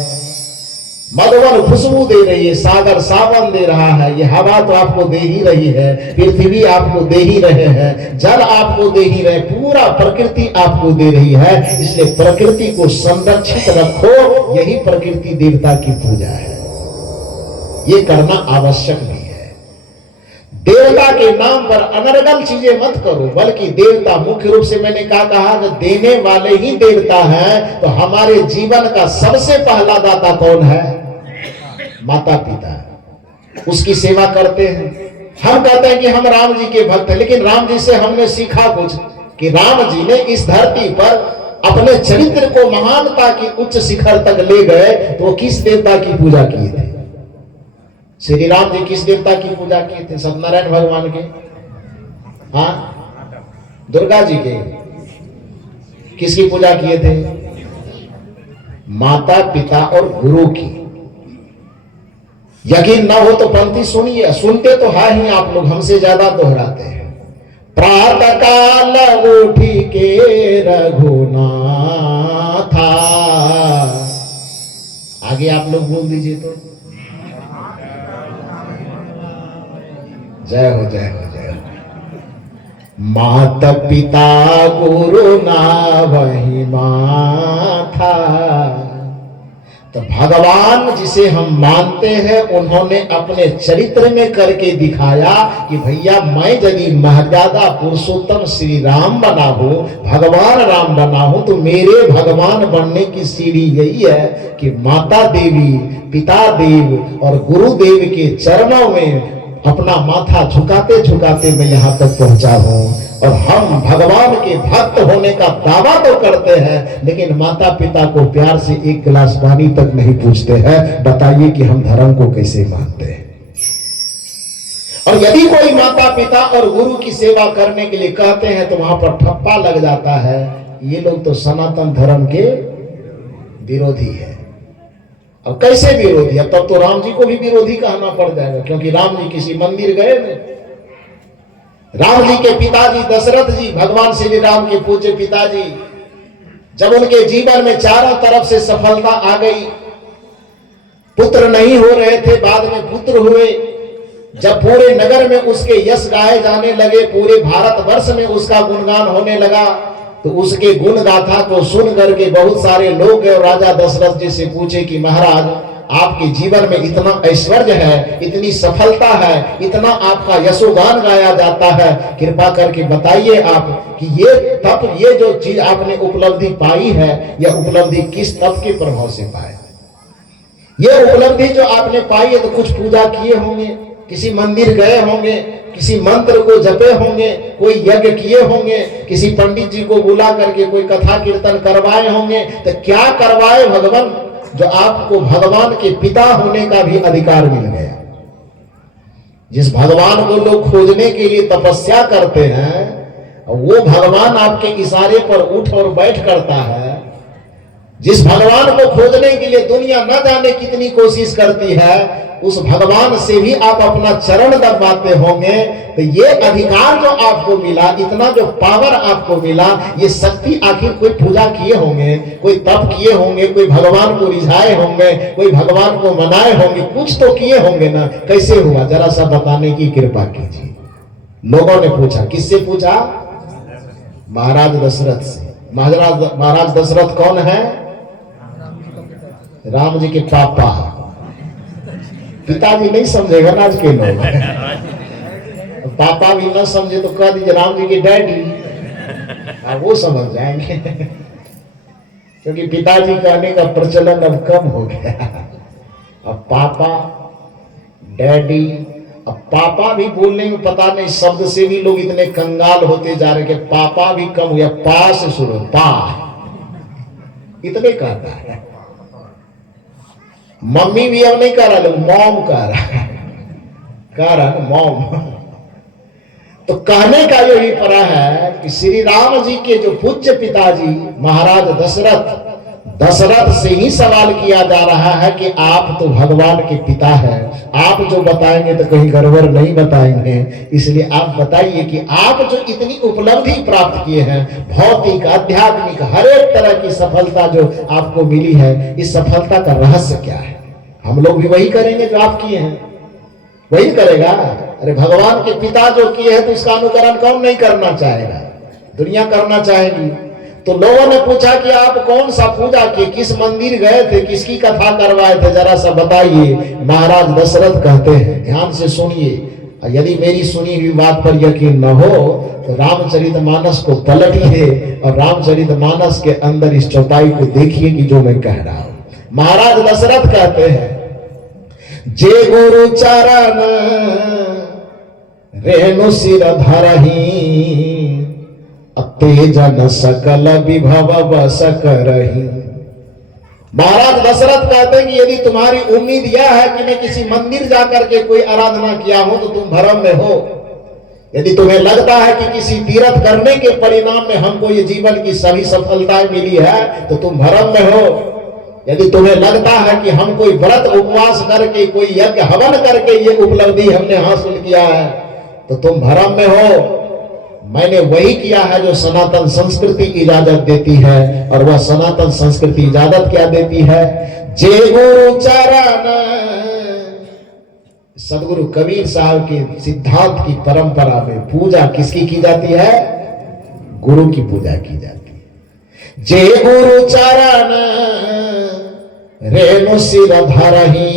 मधुवन खुशबू दे रही है, सागर सावन दे रहा है, ये हवा तो आपको दे ही रही है, पृथ्वी आपको दे ही रहे हैं, जल आपको दे ही रहे, पूरा प्रकृति आपको दे रही है। इसलिए प्रकृति को संरक्षित रखो, यही प्रकृति देवता की पूजा है, ये करना आवश्यक भी है। देवता के नाम पर अनर्गल चीजें मत करो, बल्कि देवता मुख्य रूप से मैंने कहा कि देने वाले ही देवता हैं। तो हमारे जीवन का सबसे पहला दाता कौन है? माता पिता। उसकी सेवा करते हैं। हम कहते हैं कि हम राम जी के भक्त हैं, लेकिन राम जी से हमने सीखा कुछ कि राम जी ने इस धरती पर अपने चरित्र को महानता की उच्च शिखर तक ले गए, तो वो किस देवता की पूजा किए थे? श्री राम जी किस देवता की पूजा किए थे? सत्यनारायण भगवान के? हाँ, दुर्गा जी के? किसकी पूजा किए थे? माता पिता और गुरु की। यकीन ना हो तो पंक्ति सुनिए, सुनते तो है ही आप लोग, हमसे ज्यादा दोहराते हैं। प्रातः काल उठी के रघुनाथा, आगे आप लोग बोल दीजिए तो। जय हो जय हो जय हो। माता पिता गुरु ना वही माथा। तो भगवान जिसे हम मानते हैं, उन्होंने अपने चरित्र में करके दिखाया कि भैया मैं यदि मर्यादा पुरुषोत्तम श्री राम बना हूं, भगवान राम बना हूं, तो मेरे भगवान बनने की सीढ़ी यही है कि माता देवी, पिता देव और गुरुदेव के चरणों में अपना माथा झुकाते झुकाते मैं यहां तक पहुंचा हूं। और हम भगवान के भक्त होने का दावा तो करते हैं, लेकिन माता पिता को प्यार से एक गिलास पानी तक नहीं पूछते हैं। बताइए कि हम धर्म को कैसे मानते हैं? और यदि कोई माता पिता और गुरु की सेवा करने के लिए कहते हैं तो वहां पर ठप्पा लग जाता है, ये लोग तो सनातन धर्म के विरोधी है। अब कैसे विरोधी? अब तब तो राम जी को भी विरोधी कहना पड़ जाएगा, क्योंकि राम जी किसी मंदिर गए नहीं। राम जी के पिताजी दशरथ जी, भगवान श्री राम के पूज्य पिताजी, जब उनके जीवन में चारों तरफ से सफलता आ गई, पुत्र नहीं हो रहे थे, बाद में पुत्र हुए, जब पूरे नगर में उसके यश गाए जाने लगे, पूरे भारतवर्ष में उसका गुणगान होने लगा, तो उसके गुण गाथा को सुन करके बहुत सारे लोग और राजा दशरथ जी से पूछे कि महाराज, आपके जीवन में इतना ऐश्वर्य है, इतनी सफलता है, इतना आपका यशोगान गाया जाता है, कृपा करके बताइए आप कि ये तप, ये जो चीज आपने उपलब्धि पाई है, यह उपलब्धि किस तप के प्रभाव से पाए? ये उपलब्धि जो आपने पाई है, तो कुछ पूजा किए होंगे, किसी मंदिर गए होंगे, किसी मंत्र को जपे होंगे, कोई यज्ञ किए होंगे, किसी पंडित जी को बुला करके कोई कथा कीर्तन करवाए होंगे। तो क्या करवाए भगवान, जो आपको भगवान के पिता होने का भी अधिकार मिल गया? जिस भगवान को लोग खोजने के लिए तपस्या करते हैं, वो भगवान आपके इशारे पर उठ और बैठ करता है। जिस भगवान को खोजने के लिए दुनिया न जाने कितनी कोशिश करती है, उस भगवान से भी आप अपना चरण दबाते होंगे। तो ये अधिकार जो आपको मिला, इतना जो पावर आपको मिला, ये शक्ति आखिर कोई पूजा किए होंगे, कोई तप किए होंगे, कोई भगवान को रिझाए होंगे, कोई भगवान को मनाए होंगे, कुछ तो किए होंगे ना। कैसे हुआ, जरा सा बताने की कृपा कीजिए। लोगों ने पूछा, किससे पूछा? महाराज दशरथ से। महाराज दशरथ कौन है? राम जी के पापा। पिताजी नहीं समझेगा ना आज के लोग, पापा भी ना समझे तो कह दीजिए राम जी के डैडी, वो समझ जाएंगे। क्योंकि पिताजी कहने का प्रचलन अब कम हो गया। अब पापा, डैडी, अब पापा भी बोलने में पता नहीं, शब्द से भी लोग इतने कंगाल होते जा रहे कि पापा भी कम हुआ, पा से शुरू, पा इतने कहता है। मम्मी भी अब नहीं कह रहा, लोग मॉम कह रहा मॉम। तो कहने का यही परा है कि श्री राम जी के जो पूज्य पिताजी महाराज दशरथ दशरथ से ही सवाल किया जा रहा है कि आप तो भगवान के पिता हैं, आप जो बताएंगे तो कहीं गड़बड़ नहीं बताएंगे, इसलिए आप बताइए कि आप जो इतनी उपलब्धि प्राप्त किए हैं, भौतिक आध्यात्मिक हर एक तरह की सफलता जो आपको मिली है, इस सफलता का रहस्य क्या है? हम लोग भी वही करेंगे जो आप किए हैं, वही करेगा। अरे भगवान के पिता जो किए हैं तो उसका अनुकरण कौन नहीं करना चाहेगा? दुनिया करना चाहेगी। तो लोगों ने पूछा कि आप कौन सा पूजा किए, किस मंदिर गए थे, किसकी कथा करवाए थे, जरा सा बताइए। महाराज दशरथ कहते हैं, ध्यान से सुनिए, यदि मेरी सुनी हुई बात पर यकीन न हो तो रामचरितमानस को पलटिए और रामचरितमानस के अंदर इस चौपाई को देखिए कि जो मैं कह रहा हूं। महाराज दशरथ कहते हैं, जे गुरु चरण रेणु सिर धरही, तेजन सकल विभव बस करही। महाराज दशरथ कहते हैं कि यदि तुम्हारी उम्मीद यह है कि मैं किसी मंदिर जाकर के कोई आराधना किया हूं तो तुम भ्रम में हो। यदि तुम्हें लगता है कि किसी तीर्थ करने के परिणाम में हमको ये जीवन की सभी सफलताएं मिली है तो तुम भ्रम में हो। यदि तुम्हें लगता है कि हम कोई व्रत उपवास करके, कोई यज्ञ हवन करके ये उपलब्धि हमने हासिल किया है तो तुम भ्रम में हो। मैंने वही किया है जो सनातन संस्कृति इजाजत देती है, और वह सनातन संस्कृति इजाजत क्या देती है? जे गुरु चरण, सदगुरु कबीर साहब के सिद्धांत की परंपरा में पूजा किसकी की जाती है? गुरु की पूजा की जाती है। जे गुरु चरण रेणु सिर धरही,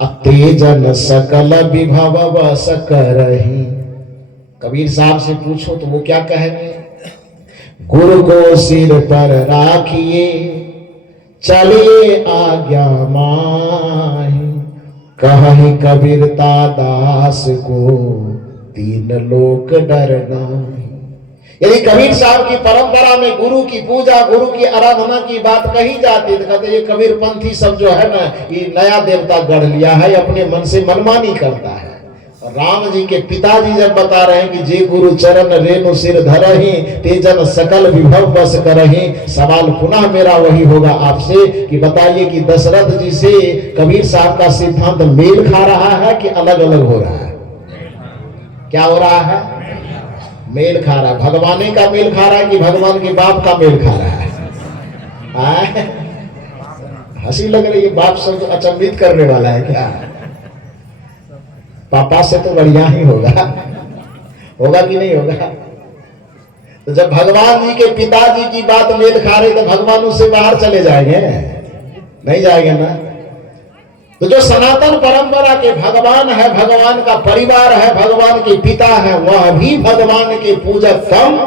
तेजन सकल विभव बस करही। कबीर साहब से पूछो तो वो क्या कहेंगे? गुरु को सिर पर राखिए, चलिए आज्ञा माही, कहीं कबीरता दास को तीन लोक डर नाही। यदि कबीर साहब की परंपरा में गुरु की पूजा, गुरु की आराधना की बात कही जाती है तो कहते ये कबीर पंथी सब जो है ना, ये नया देवता गढ़ लिया है, अपने मन से मनमानी करता है। राम जी के पिताजी जब बता रहे हैं कि जे गुरु चरण रेणु सिर धरही, तेजन सकल विभव बस करही, सवाल पुनः मेरा वही होगा आपसे कि बताइए कि दशरथ जी से कबीर साहब का सिद्धांत मेल खा रहा है कि अलग अलग हो रहा है? क्या हो रहा है? मेल खा रहा है। भगवान का मेल खा रहा है कि भगवान के बाप का मेल खा रहा है? हंसी लग रही है, बाप सब अचंभित करने वाला है क्या? पापा से तो बढ़िया ही होगा, होगा कि नहीं होगा? तो जब भगवान जी के पिताजी की बात मेल खा रहे तो भगवान उससे बाहर चले जाएंगे? नहीं जाएंगे ना। तो जो सनातन परंपरा के भगवान है, भगवान का परिवार है, भगवान के पिता है, वह भी भगवान के पूजक कम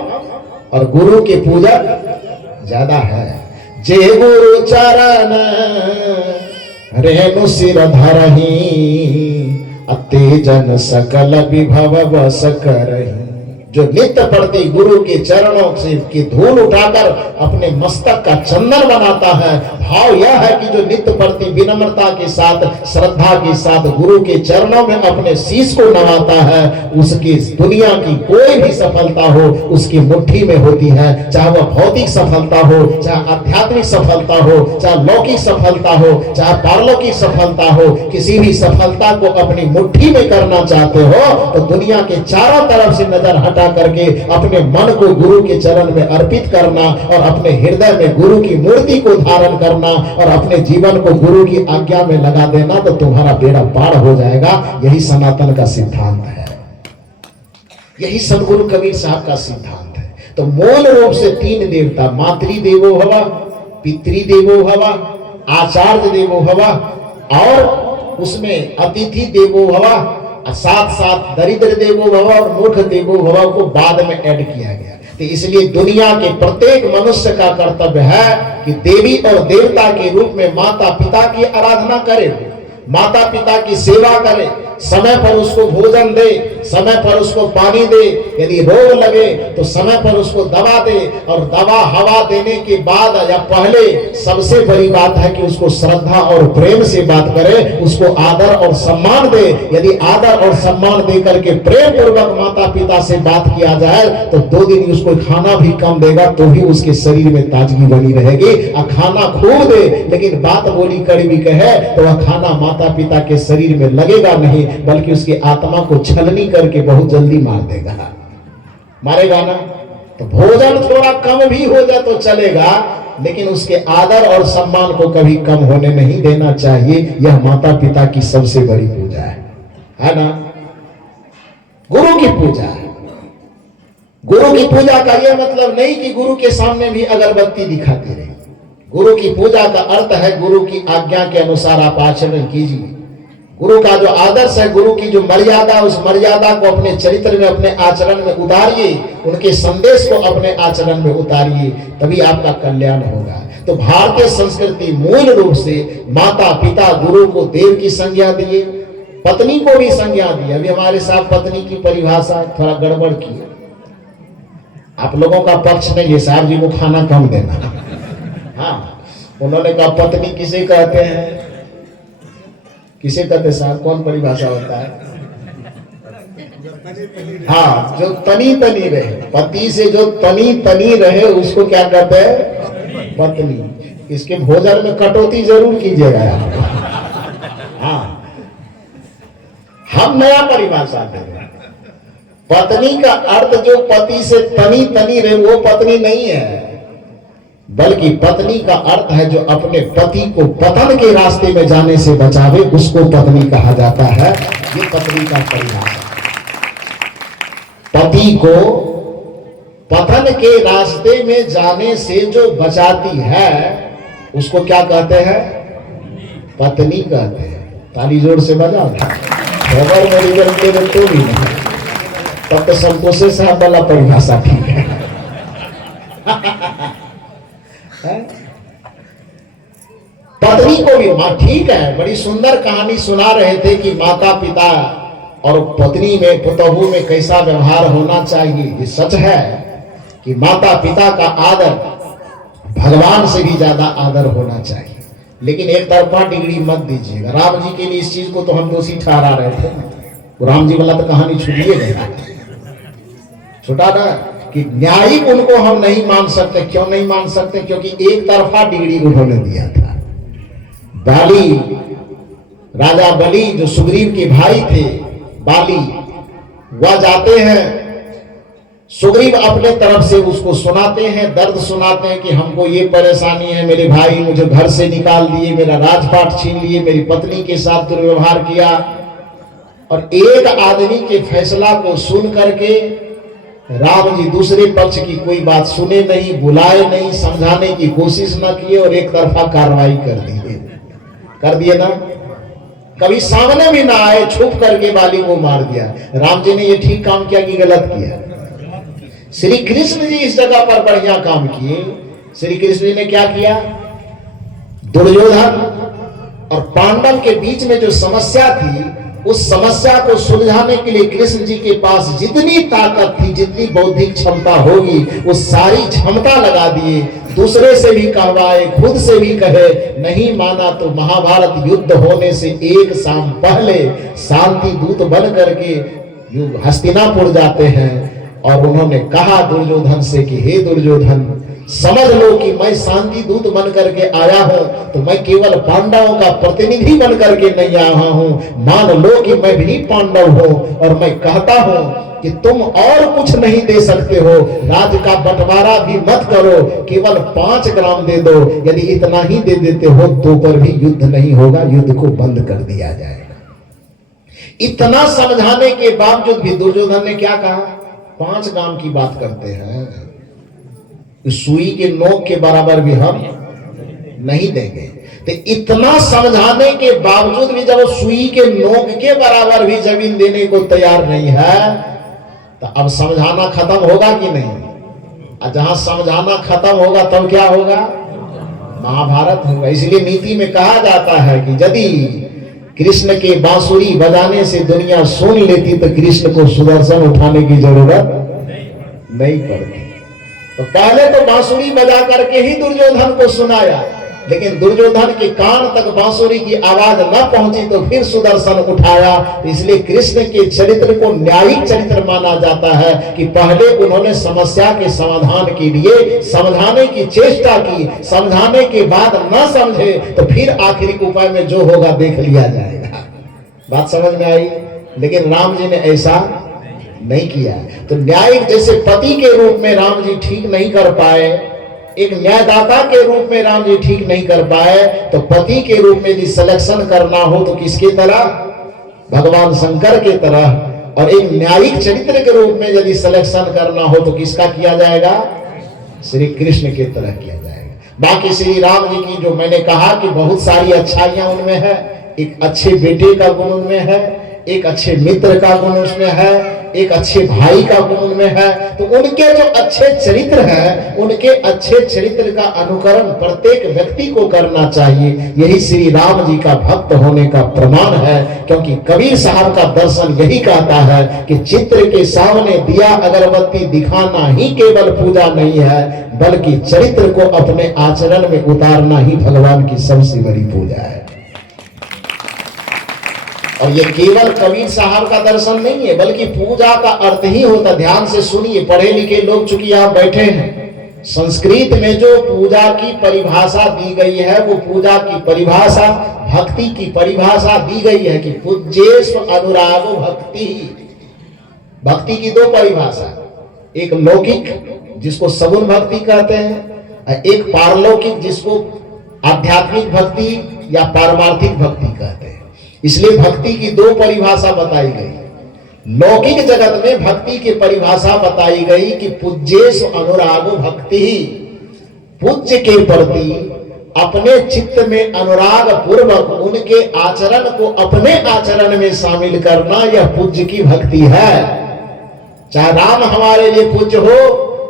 और गुरु के पूजक ज्यादा है। जे गुरु चरण रेणु सिर धरही, तेजन सकल विभव बस करही। जो नित्य प्रति गुरु के चरणों से की धूल उठाकर अपने मस्तक का चंदन बनाता है, भाव यह है कि जो नित्य प्रति विनम्रता के साथ, श्रद्धा के साथ गुरु के चरणों में अपने शीश को नवाता है, उसकी दुनिया की कोई भी सफलता हो उसकी मुट्ठी में होती है। चाहे वह भौतिक सफलता हो, चाहे आध्यात्मिक सफलता हो, चाहे लौकिक सफलता हो, चाहे पारलौकिक सफलता हो, किसी भी सफलता को अपनी मुट्ठी में करना चाहते हो तो दुनिया के चारों तरफ से नजर हटा करके अपने मन को गुरु के चरण में अर्पित करना और अपने हृदय में गुरु की मूर्ति को धारण करना और अपने जीवन को गुरु की आज्ञा में लगा देना तो तुम्हारा बेड़ा पार हो जाएगा। यही सनातन का सिद्धांत है, यही सदगुरु कबीर साहब का सिद्धांत है। तो मूल रूप से तीन देवता, मातृदेवो भव, पितृदेवो भव, आचार्य देवो भव और उसमें अतिथि देवो भव, साथ साथ दरिद्र देवो भव और मूर्ख देवो भव को बाद में ऐड किया गया। तो इसलिए दुनिया के प्रत्येक मनुष्य का कर्तव्य है कि देवी और देवता के रूप में माता पिता की आराधना करे, माता पिता की सेवा करे, समय पर उसको भोजन दे, समय पर उसको पानी दे, यदि रोग लगे तो समय पर उसको दवा दे, और दवा हवा देने के बाद या पहले सबसे बड़ी बात है कि उसको श्रद्धा और प्रेम से बात करे, उसको आदर और सम्मान दे। यदि आदर और सम्मान दे करके प्रेम पूर्वक माता पिता से बात किया जाए तो 2 दिन उसको खाना भी कम देगा तो भी उसके शरीर में ताजगी बनी रहेगी। और खाना खूब दे लेकिन बात बोली कड़वी कहे तो वह खाना माता पिता के शरीर में लगेगा नहीं, बल्कि उसकी आत्मा को छलनी करके बहुत जल्दी मार देगा, मारेगा ना। तो भोजन थोड़ा कम भी हो जाए तो चलेगा, लेकिन उसके आदर और सम्मान को कभी कम होने नहीं देना चाहिए। यह माता पिता की सबसे बड़ी पूजा है ना। गुरु की पूजा है। गुरु की पूजा का यह मतलब नहीं कि गुरु के सामने भी अगरबत्ती दिखाते रहे। गुरु की पूजा का अर्थ है गुरु की आज्ञा के अनुसार आप आचरण कीजिए। गुरु का जो आदर्श है, गुरु की जो मर्यादा, उस मर्यादा को अपने चरित्र में, अपने आचरण में उतारिए, उनके संदेश को अपने आचरण में उतारिए, तभी आपका कल्याण होगा। तो भारतीय संस्कृति मूल रूप से माता पिता गुरु को देव की संज्ञा दिए, पत्नी को भी संज्ञा दी। अभी हमारे साथ पत्नी की परिभाषा थोड़ा गड़बड़ की है। आप लोगों का पक्ष नहीं है, साहब जी को खाना कम देना। हाँ, उन्होंने कहा पत्नी किसे कहते हैं, किसे कहते साहब, कौन परिभाषा होता है? हाँ, जो तनी तनी रहे, पति से जो तनी तनी रहे उसको क्या कहते हैं? पत्नी। इसके भोजन में कटौती जरूर कीजिएगा। हाँ, हम नया परिभाषा दे रहे हैं। पत्नी का अर्थ जो पति से तनी तनी रहे वो पत्नी नहीं है, बल्कि पत्नी का अर्थ है जो अपने पति को पतन के रास्ते में जाने से बचावे, उसको पत्नी कहा जाता है। ये पत्नी का परिभाषा। पति को पतन के रास्ते में जाने से जो बचाती है उसको क्या कहते हैं? पत्नी कहते हैं। ताली जोर से बजा। खबर मेडिकल के तो भी नहीं, तब तो संतोषे साहब वाला परिभाषा ठीक है। पत्नी को भी मां, ठीक है, बड़ी सुंदर कहानी सुना रहे थे कि माता पिता और पत्नी में, पुतहू में कैसा व्यवहार होना चाहिए। ये सच है कि माता पिता का आदर भगवान से भी ज्यादा आदर होना चाहिए, लेकिन एक तरफा डिग्री मत दीजिएगा। राम जी के लिए इस चीज को तो हम दोषी ठहरा रहे थे, राम जी वाला तो कहानी छुड़िए गया, छुटा ना, कि न्यायिक उनको हम नहीं मान सकते। क्यों नहीं मान सकते? क्योंकि एक तरफा डिग्री उन्होंने दिया था। बाली, राजा बलि जो सुग्रीव के भाई थे, बाली, वह जाते हैं, सुग्रीव अपने तरफ से उसको सुनाते हैं, दर्द सुनाते हैं कि हमको ये परेशानी है, मेरे भाई मुझे घर से निकाल दिए, मेरा राजपाट छीन लिए, मेरी पत्नी के साथ दुर्व्यवहार किया। और एक आदमी के फैसला को सुन करके राम जी दूसरे पक्ष की कोई बात सुने नहीं, बुलाए नहीं, समझाने की कोशिश न किए और एक तरफा कार्रवाई कर दिए ना। कभी सामने भी ना आए, छुप करके बाली को मार दिया। राम जी ने ये ठीक काम किया कि गलत किया? श्री कृष्ण जी इस जगह पर बढ़िया काम किए। श्री कृष्ण जी ने क्या किया? दुर्योधन और पांडव के बीच में जो समस्या थी, उस समस्या को सुलझाने के लिए कृष्ण जी के पास जितनी ताकत थी, जितनी बौद्धिक क्षमता होगी, वो सारी क्षमता लगा दिए। दूसरे से भी कहवाए, खुद से भी कहे, नहीं माना तो महाभारत युद्ध होने से एक शाम पहले शांति दूत बन करके हस्तिनापुर जाते हैं। और उन्होंने कहा दुर्योधन से कि हे दुर्योधन, समझ लो कि मैं शांति दूत बन करके आया हूं, तो मैं केवल पांडवों का प्रतिनिधि बन करके नहीं आया हूं। मान लो कि मैं भी पांडव हूं, और मैं कहता हूं कि तुम और कुछ नहीं दे सकते हो, राज्य का बंटवारा भी मत करो, केवल 5 ग्राम दे दो। यदि इतना ही दे देते हो तो पर भी युद्ध नहीं होगा, युद्ध को बंद कर दिया जाएगा। इतना समझाने के बावजूद भी दुर्योधन ने क्या कहा? 5 ग्राम की बात करते हैं, सुई के नोक के बराबर भी हम नहीं देंगे। तो इतना समझाने के बावजूद भी जब सुई के नोक के बराबर भी जमीन देने को तैयार नहीं है, तो अब समझाना खत्म होगा कि नहीं? और जहां समझाना खत्म होगा तब क्या होगा? महाभारत होगा। इसलिए नीति में कहा जाता है कि यदि कृष्ण के बांसुरी बजाने से दुनिया सुन लेती तो कृष्ण को सुदर्शन उठाने की जरूरत नहीं पड़ती। तो पहले तो बांसुरी बजा करके ही दुर्योधन को सुनाया, लेकिन दुर्योधन के कान तक बांसुरी की आवाज न पहुंची तो फिर सुदर्शन उठाया। इसलिए कृष्ण के चरित्र को न्यायिक चरित्र माना जाता है कि पहले उन्होंने समस्या के समाधान के लिए समझाने की चेष्टा की, समझाने के बाद न समझे तो फिर आखिरी उपाय में जो होगा देख लिया जाएगा। बात समझ में आई? लेकिन राम जी ने ऐसा नहीं किया। तो न्यायिक जैसे पति के रूप में राम जी ठीक नहीं कर पाए, एक न्यायदाता के रूप में राम जी ठीक नहीं कर पाए, तो पति के रूप में यदि सिलेक्शन करना हो तो किसकी तरह? भगवान शंकर के तरह। और एक न्यायिक चरित्र के रूप में यदि सिलेक्शन करना हो तो किसका किया जाएगा? श्री कृष्ण की तरह किया जाएगा। बाकी श्री राम जी की जो मैंने कहा कि बहुत सारी अच्छाइयां उनमें है, एक अच्छे बेटे का गुण उनमें है, एक अच्छे मित्र का गुण उसमें है, एक अच्छे भाई का गुण उनमें है। तो उनके जो अच्छे चरित्र हैं, उनके अच्छे चरित्र का अनुकरण प्रत्येक व्यक्ति को करना चाहिए। यही श्री राम जी का भक्त होने का प्रमाण है। क्योंकि कबीर साहब का दर्शन यही कहता है कि चित्र के सामने दिया अगरबत्ती दिखाना ही केवल पूजा नहीं है, बल्कि चरित्र को अपने आचरण में उतारना ही भगवान की सबसे बड़ी पूजा है। और ये केवल कबीर साहब का दर्शन नहीं है, बल्कि पूजा का अर्थ ही होता। ध्यान से सुनिए, पढ़े लिखे लोग चूंकि यहाँ बैठे हैं, संस्कृत में जो पूजा की परिभाषा दी गई है वो पूजा की परिभाषा, भक्ति की परिभाषा दी गई है कि पूज्येष्व अनुरागो भक्ति। भक्ति की दो परिभाषा, एक लौकिक जिसको सगुण भक्ति कहते हैं, एक पारलौकिक जिसको आध्यात्मिक भक्ति या पारमार्थिक भक्ति कहते हैं। इसलिए भक्ति की दो परिभाषा बताई गई। लौकिक जगत में भक्ति की परिभाषा बताई गई कि पूज्येषु अनुरागो भक्ति, पूज्य के प्रति अपने चित्त में अनुराग पूर्वक उनके आचरण को अपने आचरण में शामिल करना, यह पूज्य की भक्ति है। चाहे राम हमारे लिए पूज्य हो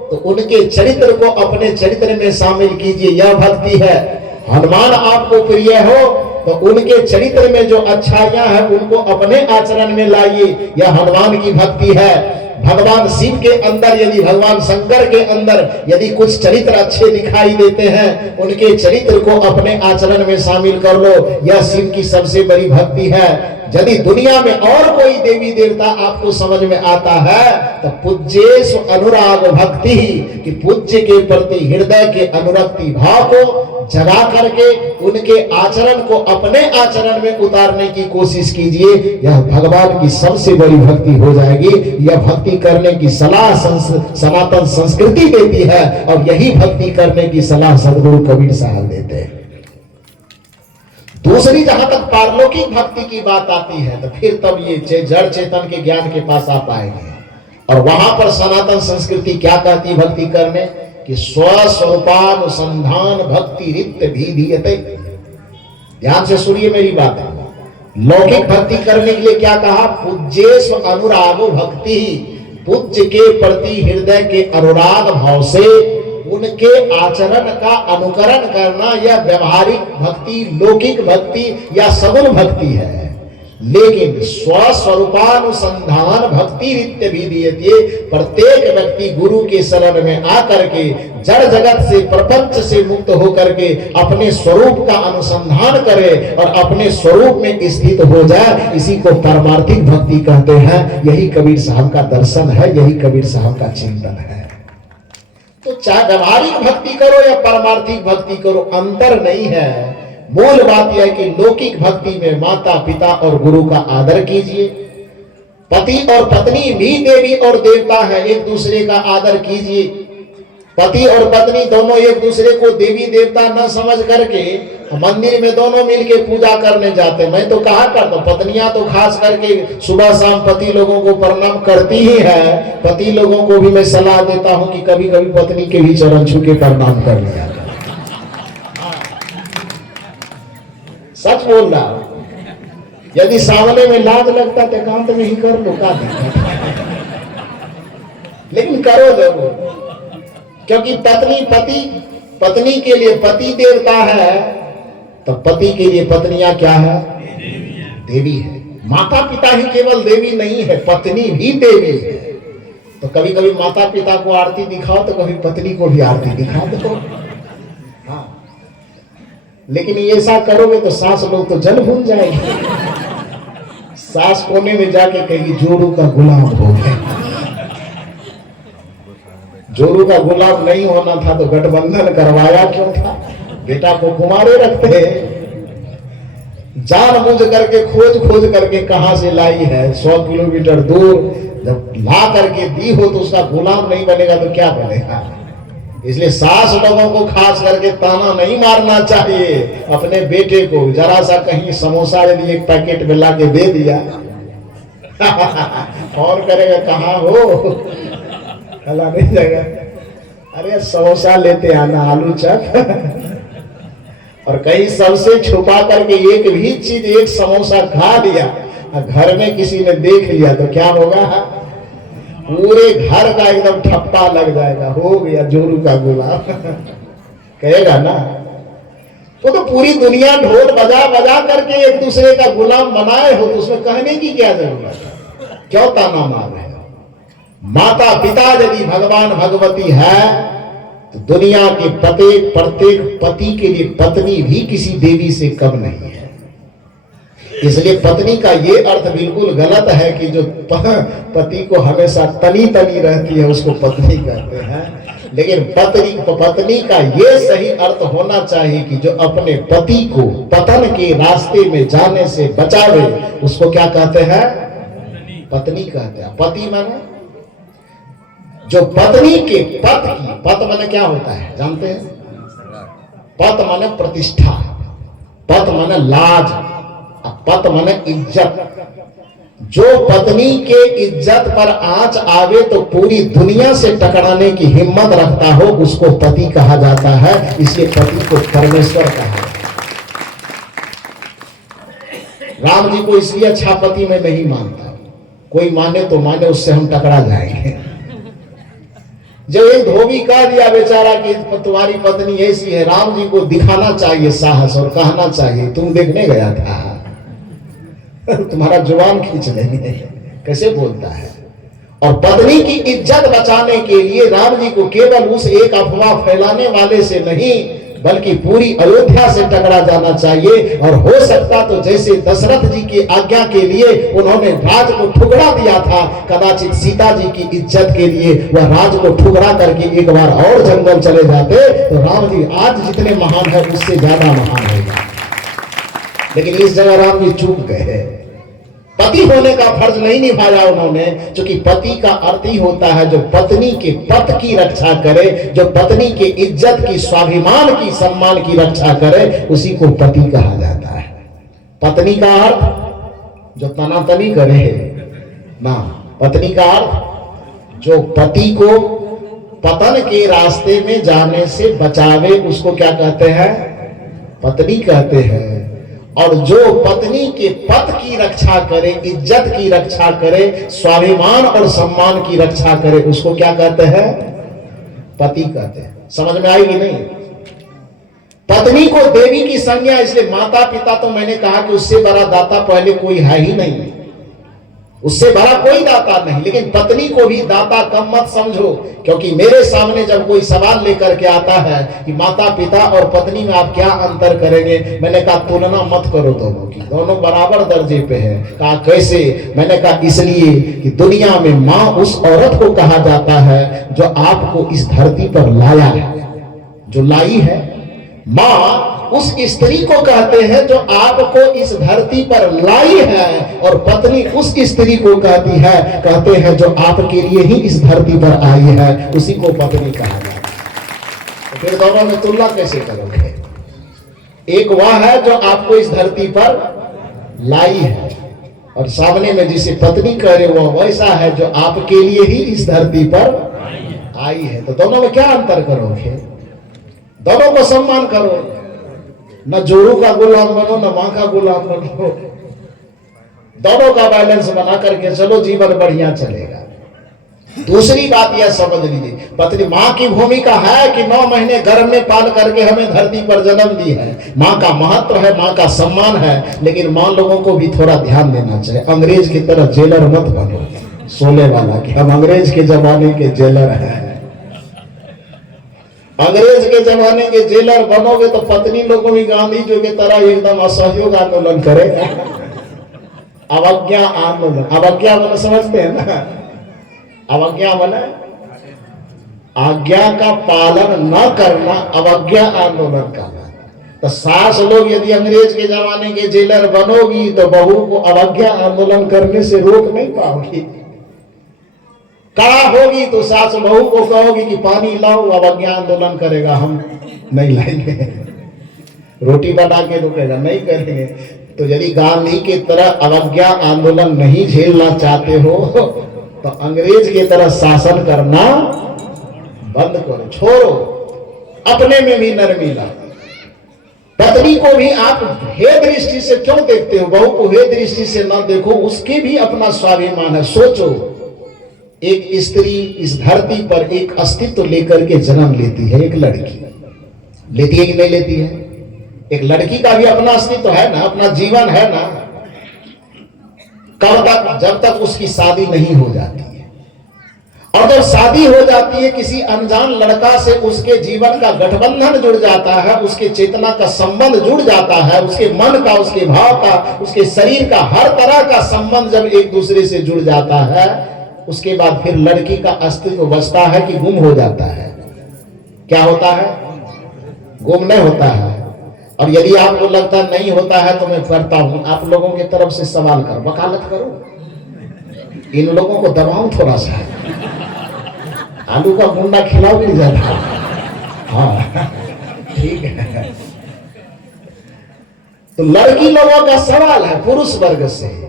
तो उनके चरित्र को अपने चरित्र में शामिल कीजिए, यह भक्ति है। हनुमान आपको प्रिय हो तो उनके चरित्र में जो अच्छाइयां हैं उनको अपने आचरण में लाइए, यह हनुमान की भक्ति है। भगवान शिव के अंदर यदि, भगवान शंकर के अंदर यदि कुछ चरित्र अच्छे दिखाई देते हैं, उनके चरित्र को अपने आचरण में शामिल कर लो, यह शिव की सबसे बड़ी भक्ति है। यदि दुनिया में और कोई देवी देवता आपको समझ में आता है तो पूज्येषु अनुराग भक्ति, कि पूज्य के प्रति हृदय के अनुरक्ति भाव को जगा करके उनके आचरण को अपने आचरण में उतारने की कोशिश कीजिए, यह भगवान की सबसे बड़ी भक्ति हो जाएगी। यह भक्ति करने की सलाह सनातन संस्कृति देती है और यही भक्ति करने की सलाह सदगुरु कबीर साहब देते हैं। दूसरी जहां तक पारलौकिक भक्ति की बात आती है तो फिर तब ये जड़ चेतन के ज्ञान के पास आ पाएंगे। और वहां पर सनातन संस्कृति क्या कहती भक्ति करने कि स्वस्वरूपानुसंधान भक्ति रिक्त विधीयते। ध्यान से सुनिए मेरी बात। लौकिक भक्ति करने के लिए क्या कहा? पूज्येषु अनुरागो भक्ति, पूज्य के प्रति हृदय के अनुराग भाव से उनके आचरण का अनुकरण करना, यह व्यवहारिक भक्ति, लौकिक भक्ति या सगुण भक्ति है। लेकिन स्वस्वरूपानुसंधान भक्ति रित्य विधीयते, प्रत्येक व्यक्ति गुरु के शरण में आकर के जड़ जगत से, प्रपंच से मुक्त होकर के अपने स्वरूप का अनुसंधान करे और अपने स्वरूप में स्थित हो जाए, इसी को पारमार्थिक भक्ति कहते हैं। यही कबीर साहब का दर्शन है, यही कबीर साहब का चिंतन है। तो चाहे व्यवहारिक भक्ति करो या पारमार्थिक भक्ति करो, अंतर नहीं है। मूल बात यह है कि लौकिक भक्ति में माता पिता और गुरु का आदर कीजिए। पति और पत्नी भी देवी और देवता है, एक दूसरे का आदर कीजिए। पति और पत्नी दोनों एक दूसरे को देवी देवता न समझ करके मंदिर में दोनों मिलके पूजा करने जाते। मैं तो कहा करता हूं, पत्नियां तो खास करके सुबह शाम पति लोगों को प्रणाम करती ही है। पति लोगों को भी मैं सलाह देता हूं कि कभी कभी पत्नी के भी चरण छू के प्रणाम कर लिया। सच बोल रहा हूं। यदि सामने में लाज लगता तो एकांत में ही कर लो, का दिक्कत, लेकिन करो जरूर। क्योंकि पत्नी के लिए पति देवता है, तो पति के लिए पत्नियां क्या है? देवी है। माता पिता ही केवल देवी नहीं है, पत्नी भी देवी है। तो कभी कभी माता पिता को आरती दिखाओ तो कभी पत्नी को भी आरती दिखा दो। हाँ, लेकिन ऐसा करोगे तो सास लोग तो जल भूल जाएंगे। सास कोने में जाके कहेगी जोरू का गुलाम हो गए। जोरू का गुलाम नहीं होना था तो गठबंधन करवाया क्यों था? बेटा को कुमारे रखते। जानबूझ करके खोज करके कहां से लाई है, 100 किलोमीटर दूर जब ला करके दी हो तो उसका गुलाम नहीं बनेगा तो क्या बनेगा? इसलिए सास लोगों को खास करके ताना नहीं मारना चाहिए। अपने बेटे को जरा सा कहीं समोसा यदि एक पैकेट में ला के दे दिया कौन करेगा? कहाँ हो खला नहीं जाएगा। अरे समोसा लेते आना, आलू चप और कहीं सबसे छुपा करके एक भी चीज, एक समोसा खा लिया, घर में किसी ने देख लिया तो क्या होगा? पूरे घर का एकदम ठप्पा लग जाएगा, हो गया जोरू का गुलाम कहेगा ना। तो पूरी दुनिया ढोल बजा बजा करके एक दूसरे का गुलाम बनाए हो तो उसमें कहने की क्या जरूरत है? क्यों ताना मार रहे हो? माता पिता यदि भगवान भगवती है तो दुनिया के प्रत्येक पति के लिए पत्नी भी किसी देवी से कम नहीं है। इसलिए पत्नी का ये अर्थ बिल्कुल गलत है कि जो पति को हमेशा तनी तनी रहती है उसको पत्नी कहते हैं। लेकिन पत्नी का ये सही अर्थ होना चाहिए कि जो अपने पति को पतन के रास्ते में जाने से बचावे उसको क्या कहते हैं? पत्नी कहते हैं। पति माने जो पत्नी के पत की, पत माने क्या होता है जानते हैं? पत माने प्रतिष्ठा, पत माने लाज, पत माने इज्जत। जो पत्नी के इज्जत पर आंच आवे तो पूरी दुनिया से टकराने की हिम्मत रखता हो उसको पति कहा जाता है। इसलिए पति को परमेश्वर कहा जाता है। राम जी को इसलिए अच्छा पति मैं नहीं मानता, कोई माने तो माने, उससे हम टकरा जाएंगे। जब एक धोबी कह दिया बेचारा कि तुम्हारी पत्नी ऐसी है, राम जी को दिखाना चाहिए साहस और कहना चाहिए तुम देखने गया था तुम्हारा जुबान खींच लेंगे, कैसे बोलता है। और पत्नी की इज्जत बचाने के लिए राम जी को केवल उस एक अफवाह फैलाने वाले से नहीं बल्कि पूरी अयोध्या से टकरा जाना चाहिए। और हो सकता तो जैसे दशरथ जी की आज्ञा के लिए उन्होंने राज को ठुकरा दिया था, कदाचित सीता जी की इज्जत के लिए वह राज को ठुकरा करके एक बार और जंगल चले जाते तो राम जी आज जितने महान है उससे ज्यादा महान होगा। लेकिन इस जगह राम जी चूक गए। पति होने का फर्ज नहीं निभाया उन्होंने, क्योंकि पति का अर्थ ही होता है जो पत्नी के पत की रक्षा करे, जो पत्नी के इज्जत की, स्वाभिमान की, सम्मान की रक्षा करे, उसी को पति कहा जाता है। पत्नी का अर्थ जो तनातनी करे ना, पत्नी का अर्थ जो पति को पतन के रास्ते में जाने से बचावे उसको क्या कहते हैं? पत्नी कहते हैं। और जो पत्नी के पद की रक्षा करे, इज्जत की रक्षा करे, स्वाभिमान और सम्मान की रक्षा करे उसको क्या कहते हैं? पति कहते हैं। समझ में आई कि नहीं? पत्नी को देवी की संज्ञा, इसलिए माता पिता तो मैंने कहा कि उससे बड़ा दाता पहले कोई है ही नहीं, उससे बड़ा कोई दाता नहीं। लेकिन पत्नी को भी दाता कम मत समझो, क्योंकि मेरे सामने जब कोई सवाल लेकर के आता है कि माता पिता और पत्नी में आप क्या अंतर करेंगे, मैंने कहा तुलना मत करो दोनों की, दोनों बराबर दर्जे पे है। कहा कैसे? मैंने कहा इसलिए कि दुनिया में माँ उस औरत को कहा जाता है जो आपको इस धरती पर लाया है, जो लाई है। माँ उस स्त्री को कहते हैं जो आपको इस धरती पर लाई है, और पत्नी उस स्त्री को कहते हैं जो आपके लिए ही इस धरती पर आई है, उसी को पत्नी कहा जाता है। तो फिर दोनों में तुलना कैसे करोगे? एक वह है जो आपको इस धरती पर लाई है, और सामने में जिसे पत्नी कह रहे वो वैसा है जो आपके लिए ही इस धरती पर आई है। तो दोनों में क्या अंतर करोगे? दोनों को सम्मान करो, न जोरू का गुलाम बनो न मां का गुलाम बनो, दोनों का बैलेंस बना करके चलो, जीवन बढ़िया चलेगा। दूसरी बात यह समझ लीजिए, पत्नी माँ की भूमिका है कि 9 महीने गर्भ में पाल करके हमें धरती पर जन्म दी है। माँ का महत्व है, माँ का सम्मान है, लेकिन माँ लोगों को भी थोड़ा ध्यान देना चाहिए। अंग्रेज की तरह जेलर मत बनो, सोने वाला कि हम अंग्रेज के जमाने के जेलर हैं। अंग्रेज के जमाने के जेलर बनोगे तो पत्नी लोगों भी गांधी जी की तरह एकदम असहयोग आंदोलन करेगा, अवज्ञा आंदोलन। अवज्ञा मन समझते हैं ना, अवज्ञा मन आज्ञा का पालन न करना, अवज्ञा आंदोलन का। तो सास लोग यदि अंग्रेज के जमाने के जेलर बनोगी तो बहू को अवज्ञा आंदोलन करने से रोक नहीं पाओगी। कड़ा होगी तो सास बहू को कहोगी कि पानी लाओ, अवज्ञा आंदोलन करेगा, हम नहीं लाएंगे। रोटी बना के रुकेगा, नहीं करेंगे। तो यदि गांधी की तरह अवज्ञा आंदोलन नहीं झेलना चाहते हो तो अंग्रेज की तरह शासन करना बंद करो, छोड़ो। अपने में भी नरमी लाओ। पत्नी को भी आप हे दृष्टि से क्यों देखते हो? बहू को हे दृष्टि से ना देखो, उसके भी अपना स्वाभिमान है। सोचो, एक स्त्री इस धरती पर एक अस्तित्व लेकर के जन्म लेती है। एक लड़की लेती है कि नहीं लेती है? एक लड़की का भी अपना अस्तित्व है ना, अपना जीवन है ना। कब तक? जब तक उसकी शादी नहीं हो जाती है। और जब शादी हो जाती है किसी अनजान लड़का से, उसके जीवन का गठबंधन जुड़ जाता है, उसके चेतना का संबंध जुड़ जाता है, उसके मन का, उसके भाव का, उसके शरीर का, हर तरह का संबंध जब एक दूसरे से जुड़ जाता है, उसके बाद फिर लड़की का अस्तित्व बचता है कि गुम हो जाता है? क्या होता है? गुम नहीं होता है। और यदि आपको लगता नहीं होता है तो मैं करता हूं, आप लोगों की तरफ से सवाल करो, वकालत करो, इन लोगों को दबाओ थोड़ा सा, आलू का गुंडा खिलाओ भी ज्यादा। हाँ ठीक है। तो लड़की लोगों का सवाल है पुरुष वर्ग से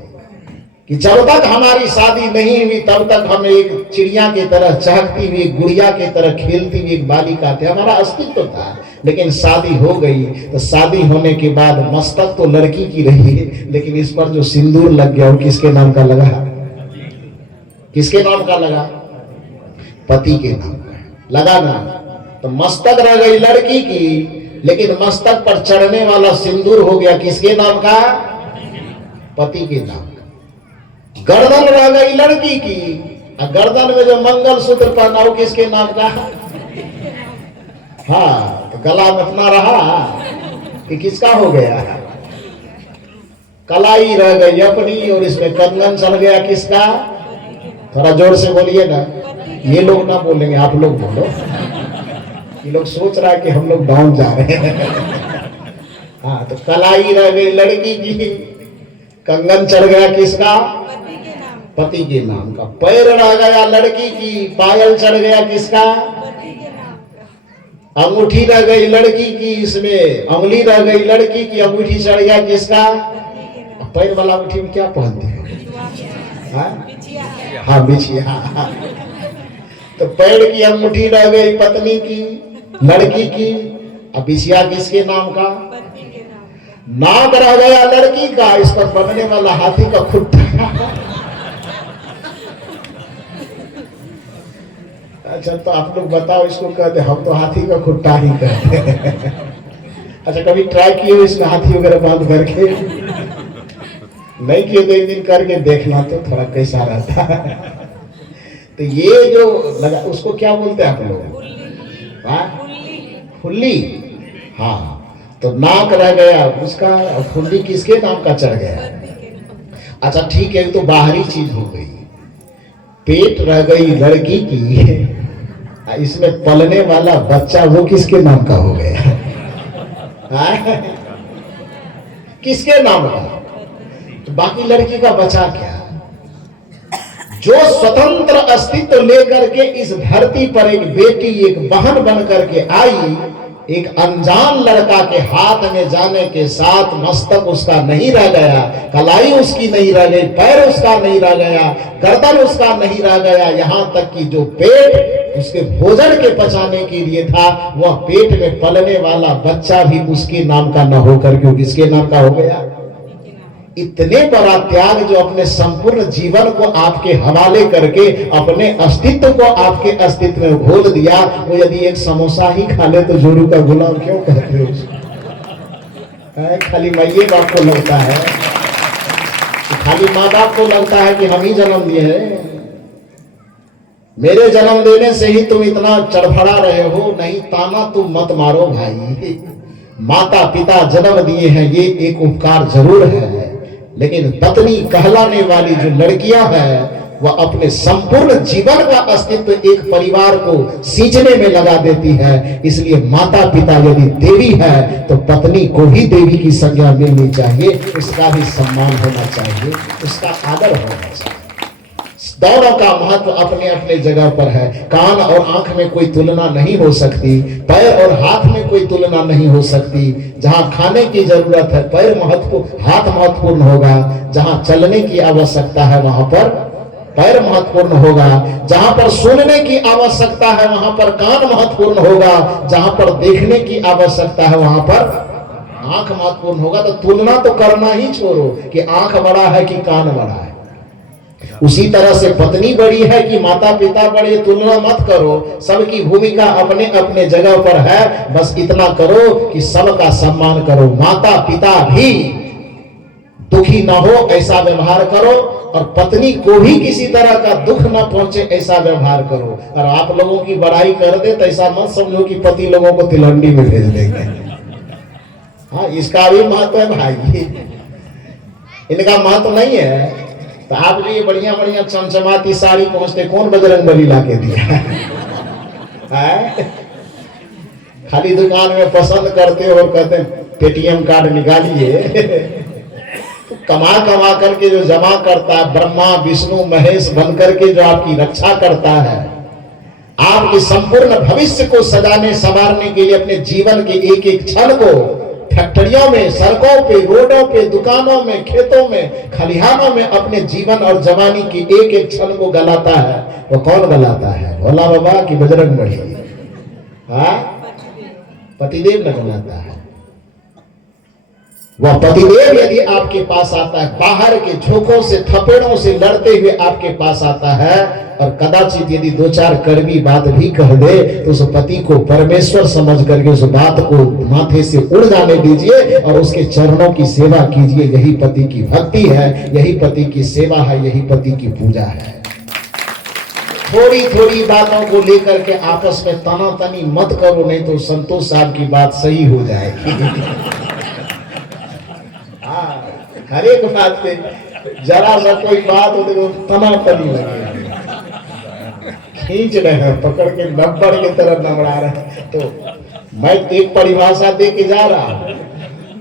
कि जब तक हमारी शादी नहीं हुई तब तक हम एक चिड़िया की तरह चहकती हुई, गुड़िया की तरह खेलती हुई एक बालिका थे, हमारा अस्तित्व था। लेकिन शादी हो गई तो शादी होने के बाद मस्तक तो लड़की की रही, लेकिन इस पर जो सिंदूर लग गया वो किसके नाम का लगा? किसके नाम का लगा? पति के नाम का लगा ना। तो मस्तक रह गई लड़की की, लेकिन मस्तक पर चढ़ने वाला सिंदूर हो गया किसके नाम का? पति के नाम का। गर्दन रह गई लड़की की, और गर्दन में जो मंगलसूत्र पहना वो किसके नाम का? हाँ, तो गला में अपना रहा कि किसका हो गया? कलाई रह गई अपनी, और इसमें कंगन चल गया किसका? थोड़ा जोर से बोलिए ना, ये लोग ना बोलेंगे, आप लोग बोलो। ये लोग सोच रहा है कि हम लोग डाउन जा रहे हैं। हाँ, तो कलाई रह गई लड़की की, कंगन चढ़ गया किसका? पति के नाम का। पैर रह गया लड़की की, पायल चढ़ गया किसका? अंगूठी रह गई लड़की की, इसमें अंगुली रह गई लड़की की, अंगूठी चढ़ गया किसका? पैर वाला अंगूठी में क्या पहनते हैं? हाँ, बिछिया। तो पैर की अंगूठी रह गई पत्नी की, लड़की की, अब बिछिया किसके नाम का? नाक रह गया लड़की का, इस पर बनने वाला हाथी का खुट्टा। अच्छा, तो आप लोग बताओ, इसको कहते? हम तो हाथी का खुट्टा ही कहते हैं। अच्छा, कभी ट्राई किए हो इसमें हाथी वगैरह बांध करके? नहीं किए तो एक दिन करके देखना तो थोड़ा कैसा रहता है। तो ये जो लगा उसको क्या बोलते हैं आप लोग? फुल्ली। हाँ, तो नाक रह गया उसका, फुल्ली किसके नाम का चढ़ गया? अच्छा ठीक है, तो बाहरी चीज हो गई। पेट रह गई लड़की की, इसमें पलने वाला बच्चा वो किसके नाम का हो गया? किसके नाम का? तो बाकी लड़की का बचा क्या? जो स्वतंत्र अस्तित्व लेकर के इस धरती पर एक बेटी, एक बहन बन करके आई, एक अनजान लड़का के हाथ में जाने के साथ मस्तक उसका नहीं रह गया, कलाई उसकी नहीं रह गई, पैर उसका नहीं रह गया, गर्दन उसका नहीं रह गया, यहाँ तक कि जो पेट उसके भोजन के पचाने के लिए था, वह पेट में पलने वाला बच्चा भी उसके नाम का न होकर के किसके नाम का हो गया? इतने बड़ा त्याग जो अपने संपूर्ण जीवन को आपके हवाले करके अपने अस्तित्व को आपके अस्तित्व में घोल दिया। वो यदि एक समोसा ही खा ले तो जोरू का गुलाम क्यों कहते हो उसको? खाली माइये बाप को लगता है, खाली माँ बाप को लगता है कि हम ही जन्म दिए हैं। मेरे जन्म देने से ही तुम इतना चढ़फड़ा रहे हो, नहीं ताना तुम मत मारो भाई। माता पिता जन्म दिए हैं ये एक उपकार जरूर है, लेकिन पत्नी कहलाने वाली जो लड़कियां हैं वह अपने संपूर्ण जीवन का अस्तित्व एक परिवार को सींचने में लगा देती है। इसलिए माता पिता यदि देवी है तो पत्नी को भी देवी की संज्ञा मिलनी चाहिए, उसका भी सम्मान होना चाहिए, उसका आदर होना चाहिए। दोनों का महत्व अपने अपने जगह पर है। कान और आंख में कोई तुलना नहीं हो सकती, पैर और हाथ में कोई तुलना नहीं हो सकती। जहां खाने की जरूरत है पैर महत्वपूर्ण, हाथ महत्वपूर्ण होगा। जहां चलने की आवश्यकता है वहां पर पैर महत्वपूर्ण होगा। जहां पर सुनने की आवश्यकता है वहां पर कान महत्वपूर्ण होगा। जहां पर देखने की आवश्यकता है वहां पर आंख महत्वपूर्ण होगा। तो तुलना तो करना ही छोड़ो कि आंख बड़ा है कि कान बड़ा है। उसी तरह से पत्नी बड़ी है कि माता पिता बड़े, तुलना मत करो। सबकी भूमिका अपने अपने जगह पर है, बस इतना करो कि सबका सम्मान करो। माता पिता भी दुखी ना हो ऐसा व्यवहार करो, और पत्नी को भी किसी तरह का दुख ना पहुंचे ऐसा व्यवहार करो। और आप लोगों की बड़ाई कर दे तो ऐसा मत समझो कि पति लोगों को तिलंडी में भेज देंगे। हाँ, इसका भी महत्व है भाई, इनका महत्व नहीं है। तो आप जो ये बढ़िया बढ़िया चमचमाती साड़ी पहुंचते कौन बजरंगबली लाके दिया है? खाली दुकान में पसंद करते हो और कहते हैं पेटीएम कार्ड निकालिए। तो कमा कमा करके जो जमा करता है, ब्रह्मा विष्णु महेश बनकर के जो आपकी रक्षा करता है, आपके संपूर्ण भविष्य को सजाने संवारने के लिए अपने जीवन के एक एक क्षण को फैक्ट्रियों में, सड़कों पे, रोडों पे, दुकानों में, खेतों में, खलिहानों में अपने जीवन और जवानी की एक एक क्षण को गलाता है, वो कौन गलाता है? भोला बाबा की बजरंगबली? हाँ, पतिदेव न गलाता है। वह पतिदेव यदि आपके पास आता है, बाहर के झोंकों से थपेड़ों से लड़ते हुए आपके पास आता है, और कदाचित यदि दो चार कड़वी बात भी कह दे तो उस पति को परमेश्वर समझ करके उस बात को माथे से उड़ जाने दीजिए और उसके चरणों की सेवा कीजिए। यही पति की भक्ति है, यही पति की सेवा है, यही पति की पूजा है। थोड़ी थोड़ी बातों को लेकर के आपस में तनातनी मत करो, नहीं तो संतोष साहब की बात सही हो जाएगी। हर एक बात पे जरा सा कोई बात हो तो तनातनी लगे, खींच रहे हैं, पकड़ के नब्बर की तरह नमड़ा रहे हैं। तो मैं एक परिभाषा दे के जा रहा हूं,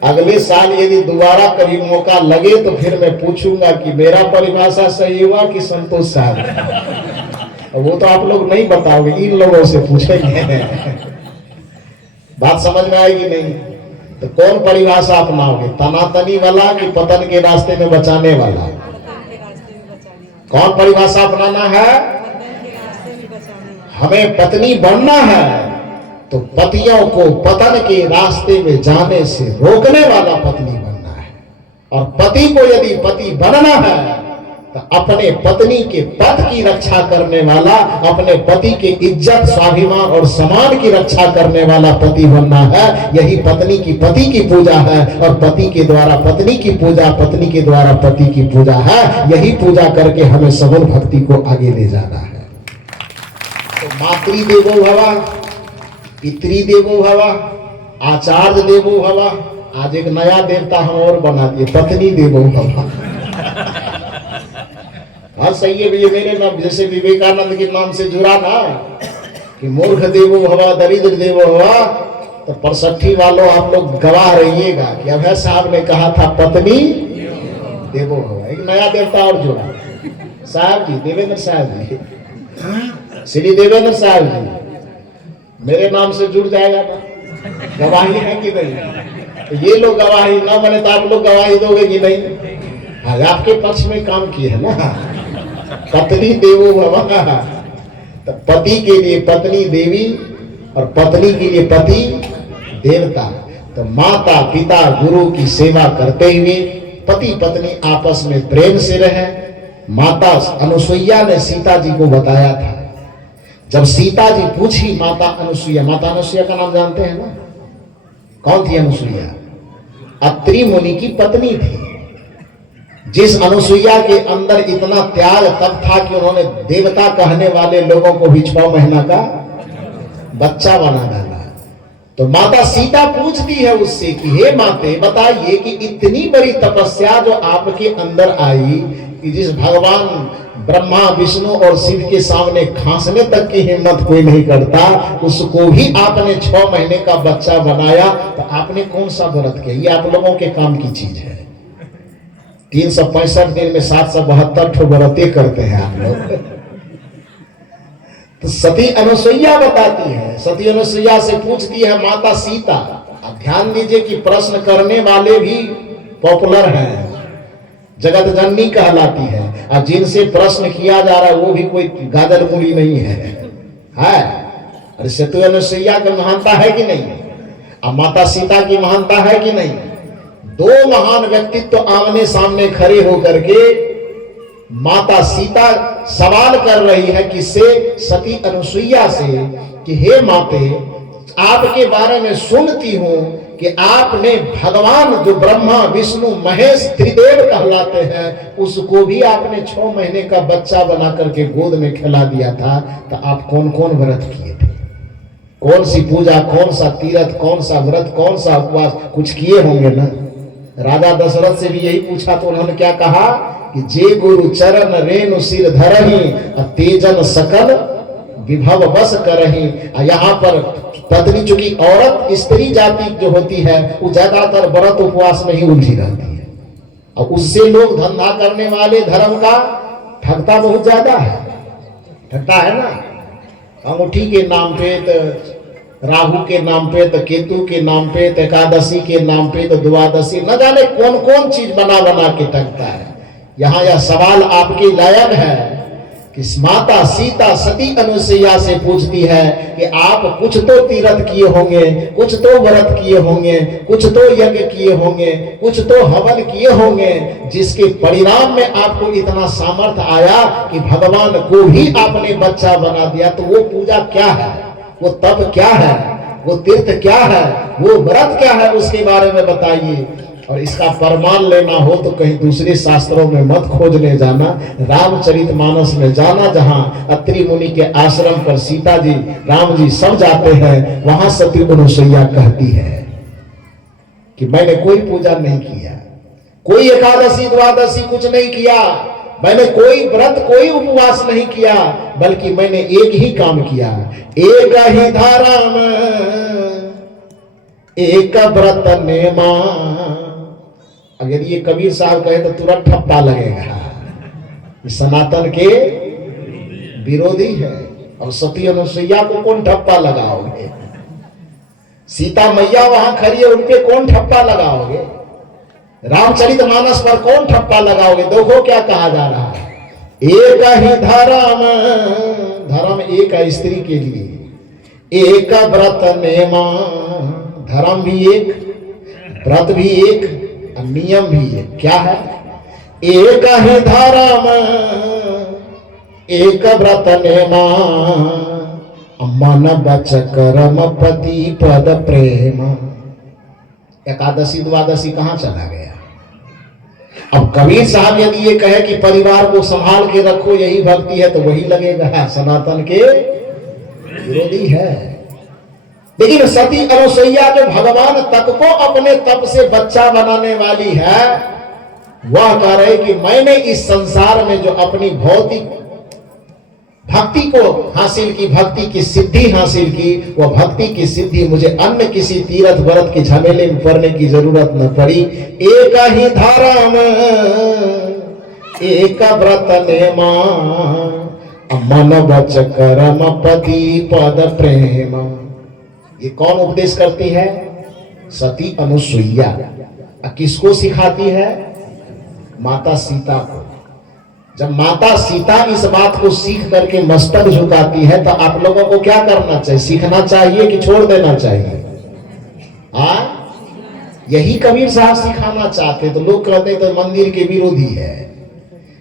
अगले साल यदि दोबारा कभी मौका लगे तो फिर मैं पूछूंगा कि मेरा परिभाषा सही हुआ कि संतोष साहब। वो तो आप लोग नहीं बताओगे, इन लोगों से पूछेंगे। बात समझ में आएगी नहीं? तो कौन परिभाषा अपनाओगे, तनातनी वाला कि पतन के रास्ते में बचाने वाला? कौन परिभाषा अपनाना है? हमें पत्नी बनना है तो पतियों को पतन के रास्ते में जाने से रोकने वाला पत्नी बनना है। और पति को यदि पति बनना है तो अपने पत्नी के पद की रक्षा करने वाला, अपने पति के इज्जत, स्वाभिमान और सम्मान की रक्षा करने वाला पति बनना है। यही पत्नी की पति की पूजा है, और पति के द्वारा पत्नी की पूजा, पत्नी के द्वारा पति की पूजा है। यही पूजा करके हमें सगुण भक्ति को आगे ले जाना है। तो मातृ देवो भव, पितृ देवो भव, आचार्य देवो भव। आज एक नया देवता हम और बना दिए, पत्नी देवो भव। हाँ सही है भैया, मेरे नाम जैसे विवेकानंद के नाम से जुड़ा ना कि मूर्ख देवो भव, दरिद्र देवो भव। तो 65 वालों आप लोग गवाह रहिएगा कि अभय साहब ने कहा था पत्नी देवो भव। एक नया देवता और जुड़ा, साहब जी, देवेंद्र साहब जी, श्री देवेंद्र साहब जी मेरे नाम से जुड़ जाएगा ना, गवाही है कि नहीं? तो ये लोग गवाही ना बने तो आप लोग गवाही दोगे कि नहीं? आज आपके पक्ष में काम किए है ना। पत्नी देवो भव, तो पति के लिए पत्नी देवी और पत्नी के लिए पति देवता। तो माता पिता गुरु की सेवा करते हुए पति पत्नी आपस में प्रेम से रहे। माता अनुसुईया ने सीता जी को बताया था। जब सीता जी पूछी माता अनुसुईया का नाम जानते हैं ना? कौन थी अनुसुईया? अत्रि मुनि की पत्नी थी। जिस अनुसुईया के अंदर इतना त्याग तब था कि उन्होंने देवता कहने वाले लोगों को भी 6 महीना का बच्चा बना डाला। तो माता सीता पूछती है उससे कि हे माते, बताइए कि इतनी बड़ी तपस्या जो आपके अंदर आई कि जिस भगवान ब्रह्मा विष्णु और शिव के सामने खांसने तक की हिम्मत कोई नहीं करता, उसको भी आपने 6 महीने का बच्चा बनाया, तो आपने कौन सा व्रत किया? ये आप लोगों के काम की चीज है। 365 दिन में 772 ठो व्रते करते हैं आप लोग। तो सती अनुसुईया बताती है, सती अनुसुईया से पूछती है माता सीता। अब ध्यान दीजिए कि प्रश्न करने वाले भी पॉपुलर हैं, जगत जननी कहलाती है, और जिनसे प्रश्न किया जा रहा है वो भी कोई गाजर मूली नहीं है। अरे सती अनुसुईया की महानता है कि नहीं? अब माता सीता की महानता है कि नहीं? 2 महान व्यक्तित्व आमने सामने खड़े होकर के माता सीता सवाल कर रही है किससे? सती अनुसुईया से कि हे माते, आपके बारे में सुनती हूं कि आपने भगवान जो ब्रह्मा विष्णु महेश त्रिदेव कहलाते हैं, उसको भी आपने 6 महीने का बच्चा बना करके गोद में खिला दिया था। तो आप कौन कौन व्रत किए थे? कौन सी पूजा, कौन सा तीर्थ, कौन सा व्रत, कौन सा उपवास? कुछ किए होंगे ना? राजा दशरथ से भी यही पूछा तो उन्होंने क्या कहा कि जे गुरु चरण रेणु सिर धरही, तेजन सकल विभव बस करही। यहाँ पर पत्नी, चूंकि औरत स्त्री जाति जो होती है वो ज्यादातर व्रत उपवास में ही उलझी रहती है, और उससे लोग धंधा करने वाले धर्म का ठगता बहुत ज्यादा है। ठगता है ना, अंगूठी के नाम पे, तो राहु के नाम पे, तो केतु के नाम पे, तो एकादशी के नाम पे, तो द्वादशी, न जाने कौन कौन चीज बना बना के ठगता है। यहाँ यह सवाल आपके लायक है कि माता सीता सती अनुसुईया से पूछती है कि आप कुछ तो तीर्थ किए होंगे, कुछ तो व्रत किए होंगे, कुछ तो यज्ञ किए होंगे, कुछ तो हवन किए होंगे, जिसके परिणाम में आपको इतना सामर्थ्य आया कि भगवान को भी आपने बच्चा बना दिया। तो वो पूजा क्या है, वो तप क्या है, वो तीर्थ क्या है, वो व्रत क्या है, उसके बारे में बताइए। और इसका प्रमाण लेना हो तो कहीं दूसरे शास्त्रों में मत खोजने जाना, रामचरितमानस में जाना, जहां अत्रि मुनि के आश्रम पर सीता जी राम जी सब जाते हैं। वहां सती अनुसुईया कहती है कि मैंने कोई पूजा नहीं किया, कोई एकादशी द्वादशी कुछ नहीं किया, मैंने कोई व्रत कोई उपवास नहीं किया, बल्कि मैंने एक ही काम किया, एक ही धारा में एक व्रत नेमा। अगर ये कबीर साहब कहे तो तुरंत ठप्पा लगेगा, सनातन के विरोधी है। और सती अनुसुईया को कौन ठप्पा लगाओगे? सीता मैया वहां खड़ी है, उनपे कौन ठप्पा लगाओगे? रामचरितमानस पर कौन ठप्पा लगाओगे? देखो क्या कहा जा रहा है, एक ही धर्म, धर्म एक है स्त्री के लिए, एक व्रत नेमा, धर्म भी एक, व्रत भी एक, नियम भी एक। क्या है? एक ही धर्म एक व्रत नेमा, मन बच कर्म पति पद प्रेम। एकादशी द्वादशी कहां चला गया? अब कबीर साहब यदि ये कहे कि परिवार को संभाल के रखो यही भक्ति है, तो वही लगेगा सनातन के विरोधी है। लेकिन सती अनुसुईया जो भगवान तक को अपने तप से बच्चा बनाने वाली है, वह कह रहे कि मैंने इस संसार में जो अपनी भौतिक भक्ति को हासिल की, भक्ति की सिद्धि हासिल की, वह भक्ति की सिद्धि मुझे अन्य किसी तीर्थ व्रत के झमेले में पड़ने की जरूरत न पड़ी। एक ही धारा में एक व्रत नेमा, मन बच कर्म पति पद प्रेम। ये कौन उपदेश करती है? सती अनुसुईया। किसको सिखाती है? माता सीता को। जब माता सीता इस बात को सीख करके मस्तक झुकाती है, तो आप लोगों को क्या करना चाहिए? सीखना चाहिए कि छोड़ देना चाहिए? यही कबीर साहब सिखाना चाहते, तो लोग कहते तो मंदिर के विरोधी है।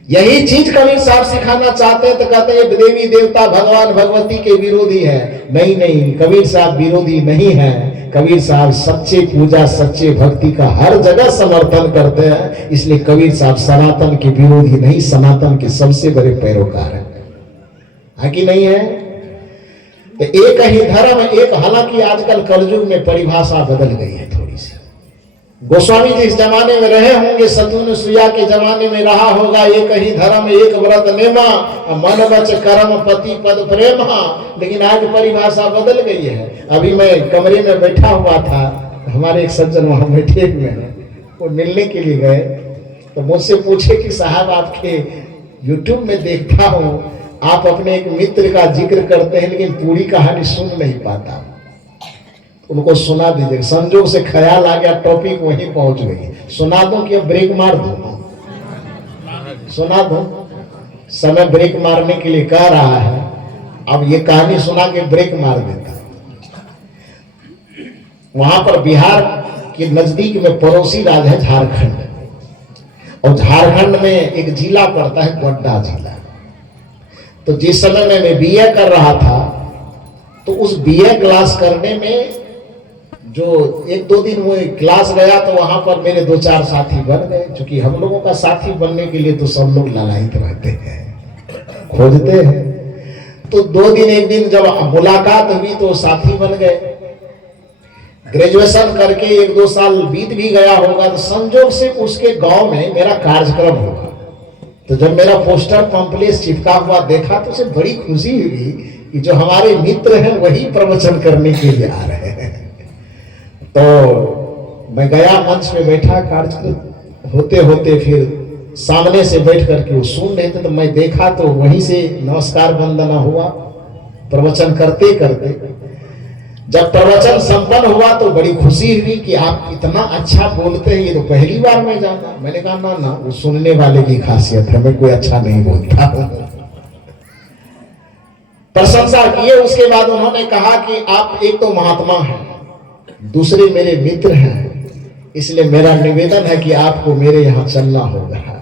यही चीज कबीर साहब सिखाना चाहते तो कहते हैं देवी देवता भगवान भगवती के विरोधी है। नहीं नहीं, कबीर साहब विरोधी नहीं है। कबीर साहब सच्चे पूजा सच्चे भक्ति का हर जगह समर्थन करते हैं। इसलिए कबीर साहब सनातन के विरोधी नहीं, सनातन के सबसे बड़े पैरोकार है कि नहीं है? तो एक ही धर्म एक, हालांकि आजकल कलयुग में परिभाषा बदल गई है थोड़ी सी। गोस्वामी जी इस जमाने में रहे होंगे, सतुन सुया के जमाने में रहा होगा एक ही धर्म एक व्रत नेमा, मन वच कर्म पति पद प्रेमा। लेकिन आज परिभाषा बदल गई है। अभी मैं कमरे में बैठा हुआ था, हमारे एक सज्जन वहां बैठे हुए हैं, वो मिलने के लिए गए तो मुझसे पूछे कि साहब आपके यूट्यूब में देखता हूँ आप अपने एक मित्र का जिक्र करते हैं लेकिन पूरी कहानी सुन नहीं पाता, उनको सुना दीजिए। संजोग से ख्याल आ गया, टॉपिक वहीं पहुंच गई। सुना दूं कि ब्रेक मार दूं? सुना दूं? समय ब्रेक मारने के लिए कह रहा है। अब ये कहानी सुना के ब्रेक मार देता। वहां पर बिहार के नजदीक में पड़ोसी राज्य है झारखंड, और झारखंड में एक जिला पड़ता है गोड्डा जिला। तो जिस समय में मैं बीए कर रहा था तो उस बीए क्लास करने में जो एक दो दिन वो क्लास गया तो वहां पर मेरे दो चार साथी बन गए। क्योंकि हम लोगों का साथी बनने के लिए तो सब लोग ललायित रहते हैं, खोजते हैं। तो दो दिन एक दिन जब मुलाकात हुई तो साथी बन गए। ग्रेजुएशन करके एक दो साल बीत भी गया होगा तो संजोग से उसके गांव में मेरा कार्यक्रम होगा। तो जब मेरा पोस्टर पंपलेट चिपका हुआ देखा तो उसे बड़ी खुशी हुई कि जो हमारे मित्र हैं वही प्रवचन करने के लिए आ रहे हैं। तो मैं गया, मंच पे बैठा, कार्यक्रम होते होते फिर सामने से बैठ करके वो सुन रहे थे। तो मैं देखा तो वहीं से नमस्कार वंदना हुआ प्रवचन करते करते। जब प्रवचन संपन्न हुआ तो बड़ी खुशी हुई कि आप इतना अच्छा बोलते हैं, ये तो पहली बार मैं जाना। मैंने कहा ना ना, वो सुनने वाले की खासियत है, मैं कोई अच्छा नहीं बोलता। प्रशंसा किए। उसके बाद उन्होंने कहा कि आप एक तो महात्मा हैं, दूसरे मेरे मित्र हैं, इसलिए मेरा निवेदन है कि आपको मेरे यहाँ चलना होगा।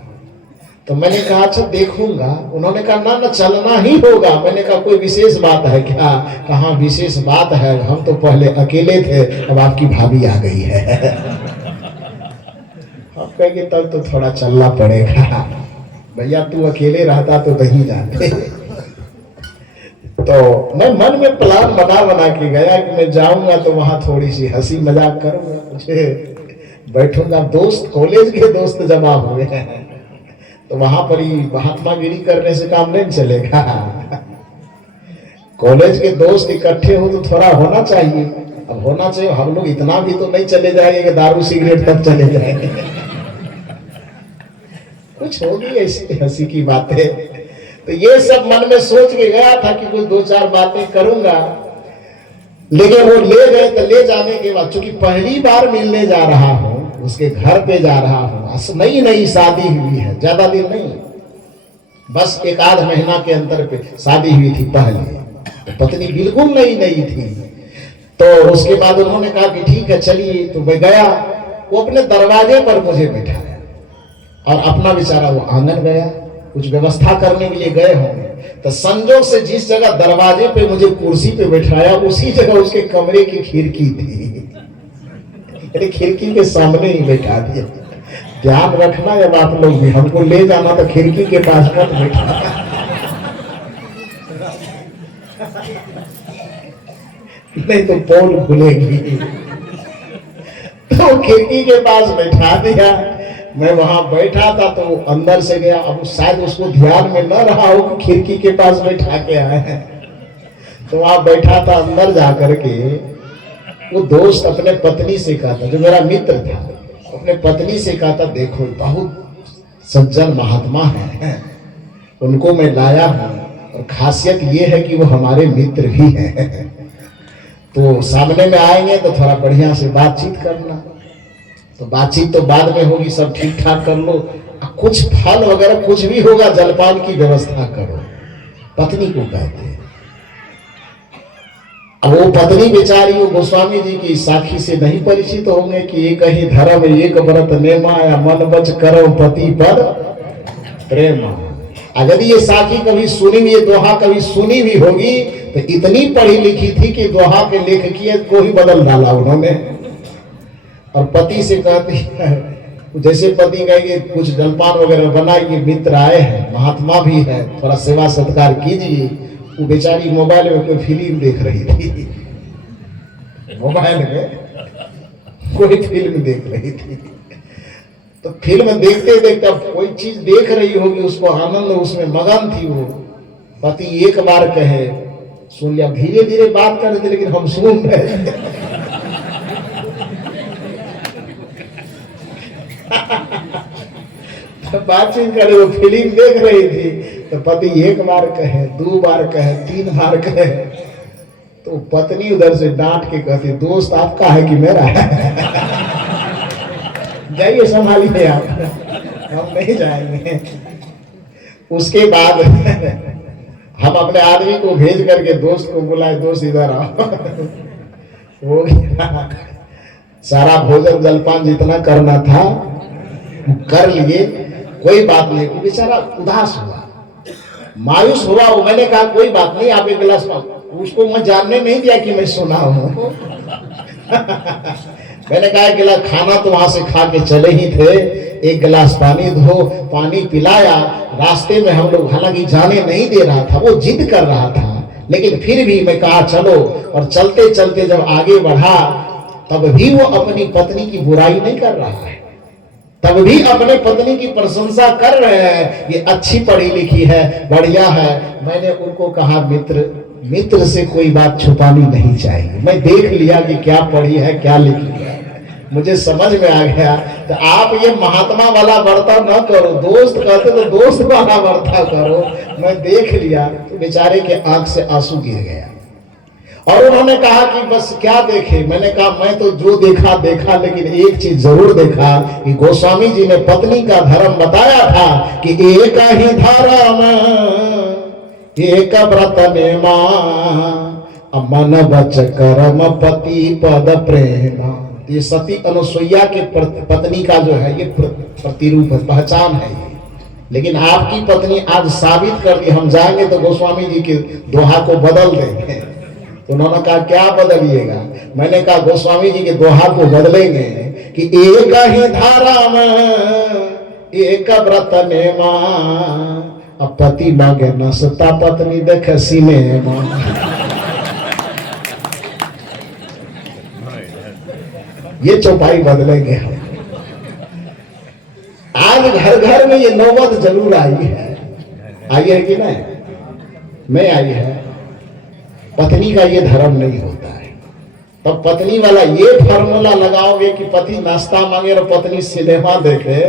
तो मैंने कहा अच्छा देखूंगा। उन्होंने कहा ना ना चलना ही होगा। मैंने कहा कोई विशेष बात है क्या? कहाँ विशेष बात है, हम तो पहले अकेले थे, अब आपकी भाभी आ गई है। आप कहेंगे तब तो थोड़ा चलना पड़ेगा। भैया तू अकेले रहता तो नहीं जाते। तो मैं मन में प्लान बना के गया कि मैं जाऊंगा तो वहां थोड़ी सी हंसी मजाक करूंगा, मुझे बैठूंगा। दोस्त, कॉलेज के दोस्त जमा हुए हैं तो वहां पर ही महात्मागिरी करने से काम नहीं चलेगा। कॉलेज के दोस्त इकट्ठे हो तो थोड़ा होना चाहिए। अब होना चाहिए, हम लोग इतना भी तो नहीं चले जाएंगे कि दारू सिगरेट तक चले जाएंगे। कुछ होगी ऐसी हंसी की बातें। तो ये सब मन में सोच के गया था कि कुछ दो चार बातें करूंगा। लेकिन वो ले गए तो ले जाने के बाद, चूंकि पहली बार मिलने जा रहा हूं, उसके घर पे जा रहा हूं, नई नई शादी हुई है, ज्यादा दिन नहीं, बस एक आध महीना के अंतर पे शादी हुई थी। पहले पत्नी बिल्कुल नई नई थी। तो उसके बाद उन्होंने कहा कि ठीक है चलिए। तो मैं गया, वो अपने दरवाजे पर मुझे बिठाया और अपना बेचारा वो आंगन गया, कुछ व्यवस्था करने के लिए गए होंगे। तो संजोग से जिस जगह दरवाजे पे मुझे कुर्सी पे बैठाया उसी जगह उसके कमरे की खिड़की थी। खिड़की के सामने ही बैठा दिया। ध्यान रखना जब आप लोग भी, हमको ले जाना तो खिड़की के पास मत बैठा। नहीं तो पोल खुलेगी। तो खिड़की के पास बैठा दिया। मैं वहां बैठा था तो अंदर से गया। अब शायद उसको ध्यान में न रहा हो कि खिड़की के पास बैठा के आए हैं। तो वहां बैठा था, अंदर जाकर के वो दोस्त अपने पत्नी से कहा था, जो मेरा मित्र था, अपने पत्नी से कहा था देखो बहुत सज्जन महात्मा है, उनको मैं लाया हूं और खासियत ये है कि वो हमारे मित्र भी हैं। तो सामने में आएंगे तो थोड़ा बढ़िया से बातचीत करना। तो बातचीत तो बाद में होगी, सब ठीक ठाक कर लो। कुछ फल वगैरह कुछ भी होगा, जलपान की व्यवस्था करो। पत्नी को कहते हैं। अब वो पत्नी बेचारी वो गोस्वामी जी की साखी से नहीं परिचित होंगे कि एक ही धर्म एक व्रत नेमा या मन बच करो पति पर प्रेम। अगर ये साखी कभी सुनी हुई, ये दोहा कभी सुनी भी होगी तो इतनी पढ़ी लिखी थी कि दोहा के लेखकियत को ही बदल डाला उन्होंने। और पति से कहती है, जैसे पति कहेंगे कुछ जलपान वगैरह बनाइए, मित्र आए हैं, महात्मा भी है, थोड़ा सेवा सत्कार कीजिए। वो बेचारी मोबाइल में कोई फिल्म देख रही थी, मोबाइल में कोई फिल्म देख रही थी। तो फिल्म देखते देखते अब कोई चीज देख रही होगी, उसको आनंद, उसमें मगन थी वो। पति एक बार कहे, सुन लिया, धीरे धीरे बात कर रहे थे लेकिन हम सुन रहे थे। तो बातचीत करे, वो फिल्म देख रही थी। तो पति एक बार कहे, दो बार कहे, तीन बार कहे, तो पत्नी उधर से डांट के कहती, दोस्त आपका है कि मेरा है? जाइए संभालिए आप, हम नहीं जाएंगे। उसके बाद हम अपने आदमी को भेज करके दोस्त को बुलाए, दोस्त इधर आओ। हो गया सारा भोजन जलपान जितना करना था कर लिए, कोई बात नहीं। वो बेचारा उदास हुआ, मायूस हुआ। वो मैंने कहा कोई बात नहीं, आप एक गिलास, उसको मैं जानने नहीं दिया कि मैं सुना हूं। मैंने कहा गिलास खाना तो वहां से खा के चले ही थे, एक गिलास पानी दो, पानी पिलाया। रास्ते में हम लोग, हालांकि जाने नहीं दे रहा था, वो जिद कर रहा था, लेकिन फिर भी मैं कहा चलो। और चलते चलते जब आगे बढ़ा, तब भी वो अपनी पत्नी की बुराई नहीं कर रहा है, तब भी अपने पत्नी की प्रशंसा कर रहे हैं, ये अच्छी पढ़ी लिखी है, बढ़िया है। मैंने उनको कहा मित्र से कोई बात छुपानी नहीं चाहिए। मैं देख लिया कि क्या पढ़ी है, क्या लिखी है, मुझे समझ में आ गया। तो आप ये महात्मा वाला बर्ताव न करो, दोस्त कहते तो दोस्त वाला बर्ताव करो। मैं देख लिया। तो बेचारे के आंख से आंसू गिर गया। और उन्होंने कहा कि बस क्या देखे? मैंने कहा मैं तो जो देखा देखा, लेकिन एक चीज जरूर देखा कि गोस्वामी जी ने पत्नी का धर्म बताया था कि एक ही धर्म एक व्रत नेमा, मन बच कर्म पति पद प्रेमा। ये सती अनुसुईया के पत्नी का जो है ये प्रतिरूप पहचान है ये। लेकिन आपकी पत्नी आज साबित कर दी। हम जाएंगे तो गोस्वामी जी के दोहा को बदल देंगे। उन्होंने कहा क्या बदलिएगा? मैंने कहा गोस्वामी जी के दोहा को बदलेंगे कि एक ही धारा में एक व्रत नेमा, अब पति मांगे नसता पत्नी देखे सिनेमा। ये चौपाई बदलेंगे हम। आज घर घर में ये नौबत जरूर आई है कि नहीं? नहीं आई है। पत्नी का ये धर्म नहीं होता है। तब पत्नी वाला ये फार्मूला लगाओगे कि पति नाश्ता मांगे और पत्नी सिनेमा देखे,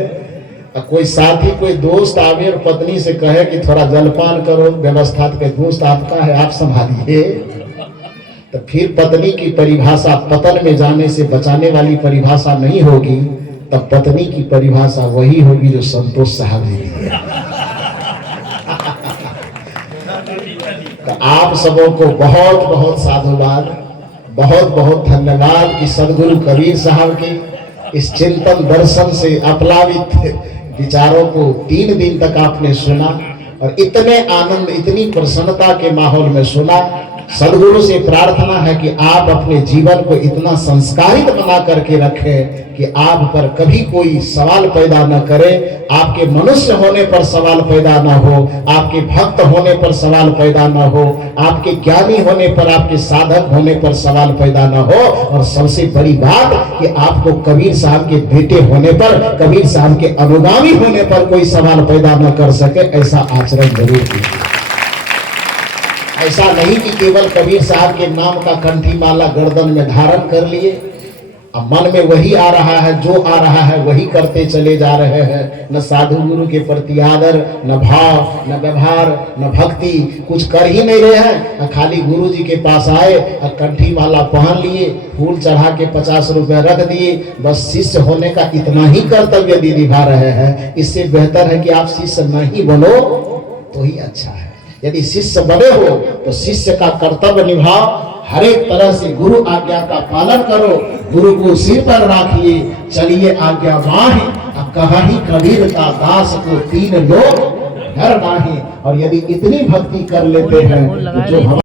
कोई साथी कोई दोस्त आवे और पत्नी से कहे कि थोड़ा जलपान करो, व्यवस्था के दोस्त आपका है, आप संभालिए, तो फिर पत्नी की परिभाषा पतन में जाने से बचाने वाली परिभाषा नहीं होगी। तब पत्नी की परिभाषा वही होगी जो संतोष साहब ने दी है। तो आप सबों को बहुत बहुत साधुवाद, बहुत बहुत धन्यवाद कि सदगुरु कबीर साहब की इस चिंतन दर्शन से अप्लावित विचारों को 3 दिन तक आपने सुना और इतने आनंद, इतनी प्रसन्नता के माहौल में सुना। सदगुरु से प्रार्थना है कि आप अपने जीवन को इतना संस्कारित बना करके रखें कि आप पर कभी कोई सवाल पैदा न करे, आपके मनुष्य होने पर सवाल पैदा न हो, आपके भक्त होने पर सवाल पैदा न हो, आपके ज्ञानी होने पर, आपके साधक होने पर सवाल पैदा न हो, और सबसे बड़ी बात कि आपको कबीर साहब के बेटे होने पर, कबीर साहब के अनुगामी होने पर कोई सवाल पैदा न कर सके, ऐसा आचरण जरूर कीजिए। ऐसा नहीं कि केवल कबीर साहब के नाम का कंठी माला गर्दन में धारण कर लिए, अब मन में वही आ रहा है, जो आ रहा है वही करते चले जा रहे हैं। न साधु गुरु के प्रति आदर, न भाव, न व्यवहार, न भक्ति, कुछ कर ही नहीं रहे हैं। खाली गुरु जी के पास आए और कंठी माला पहन लिए, फूल चढ़ा के 50 रुपए रख दिए, बस शिष्य होने का इतना ही कर्तव्य यदि निभा रहे हैं। इससे बेहतर है कि आप शिष्य नहीं बनो तो ही अच्छा है। यदि शिष्य बने हो तो शिष्य का कर्तव्य निभाओ, हर एक तरह से गुरु आज्ञा का पालन करो, गुरु को सिर पर राखिए, चलिए आज्ञा माही। अब कहा ही कबीर का दास को तीन लोग घर नाही। और यदि इतनी भक्ति कर लेते हैं तो जो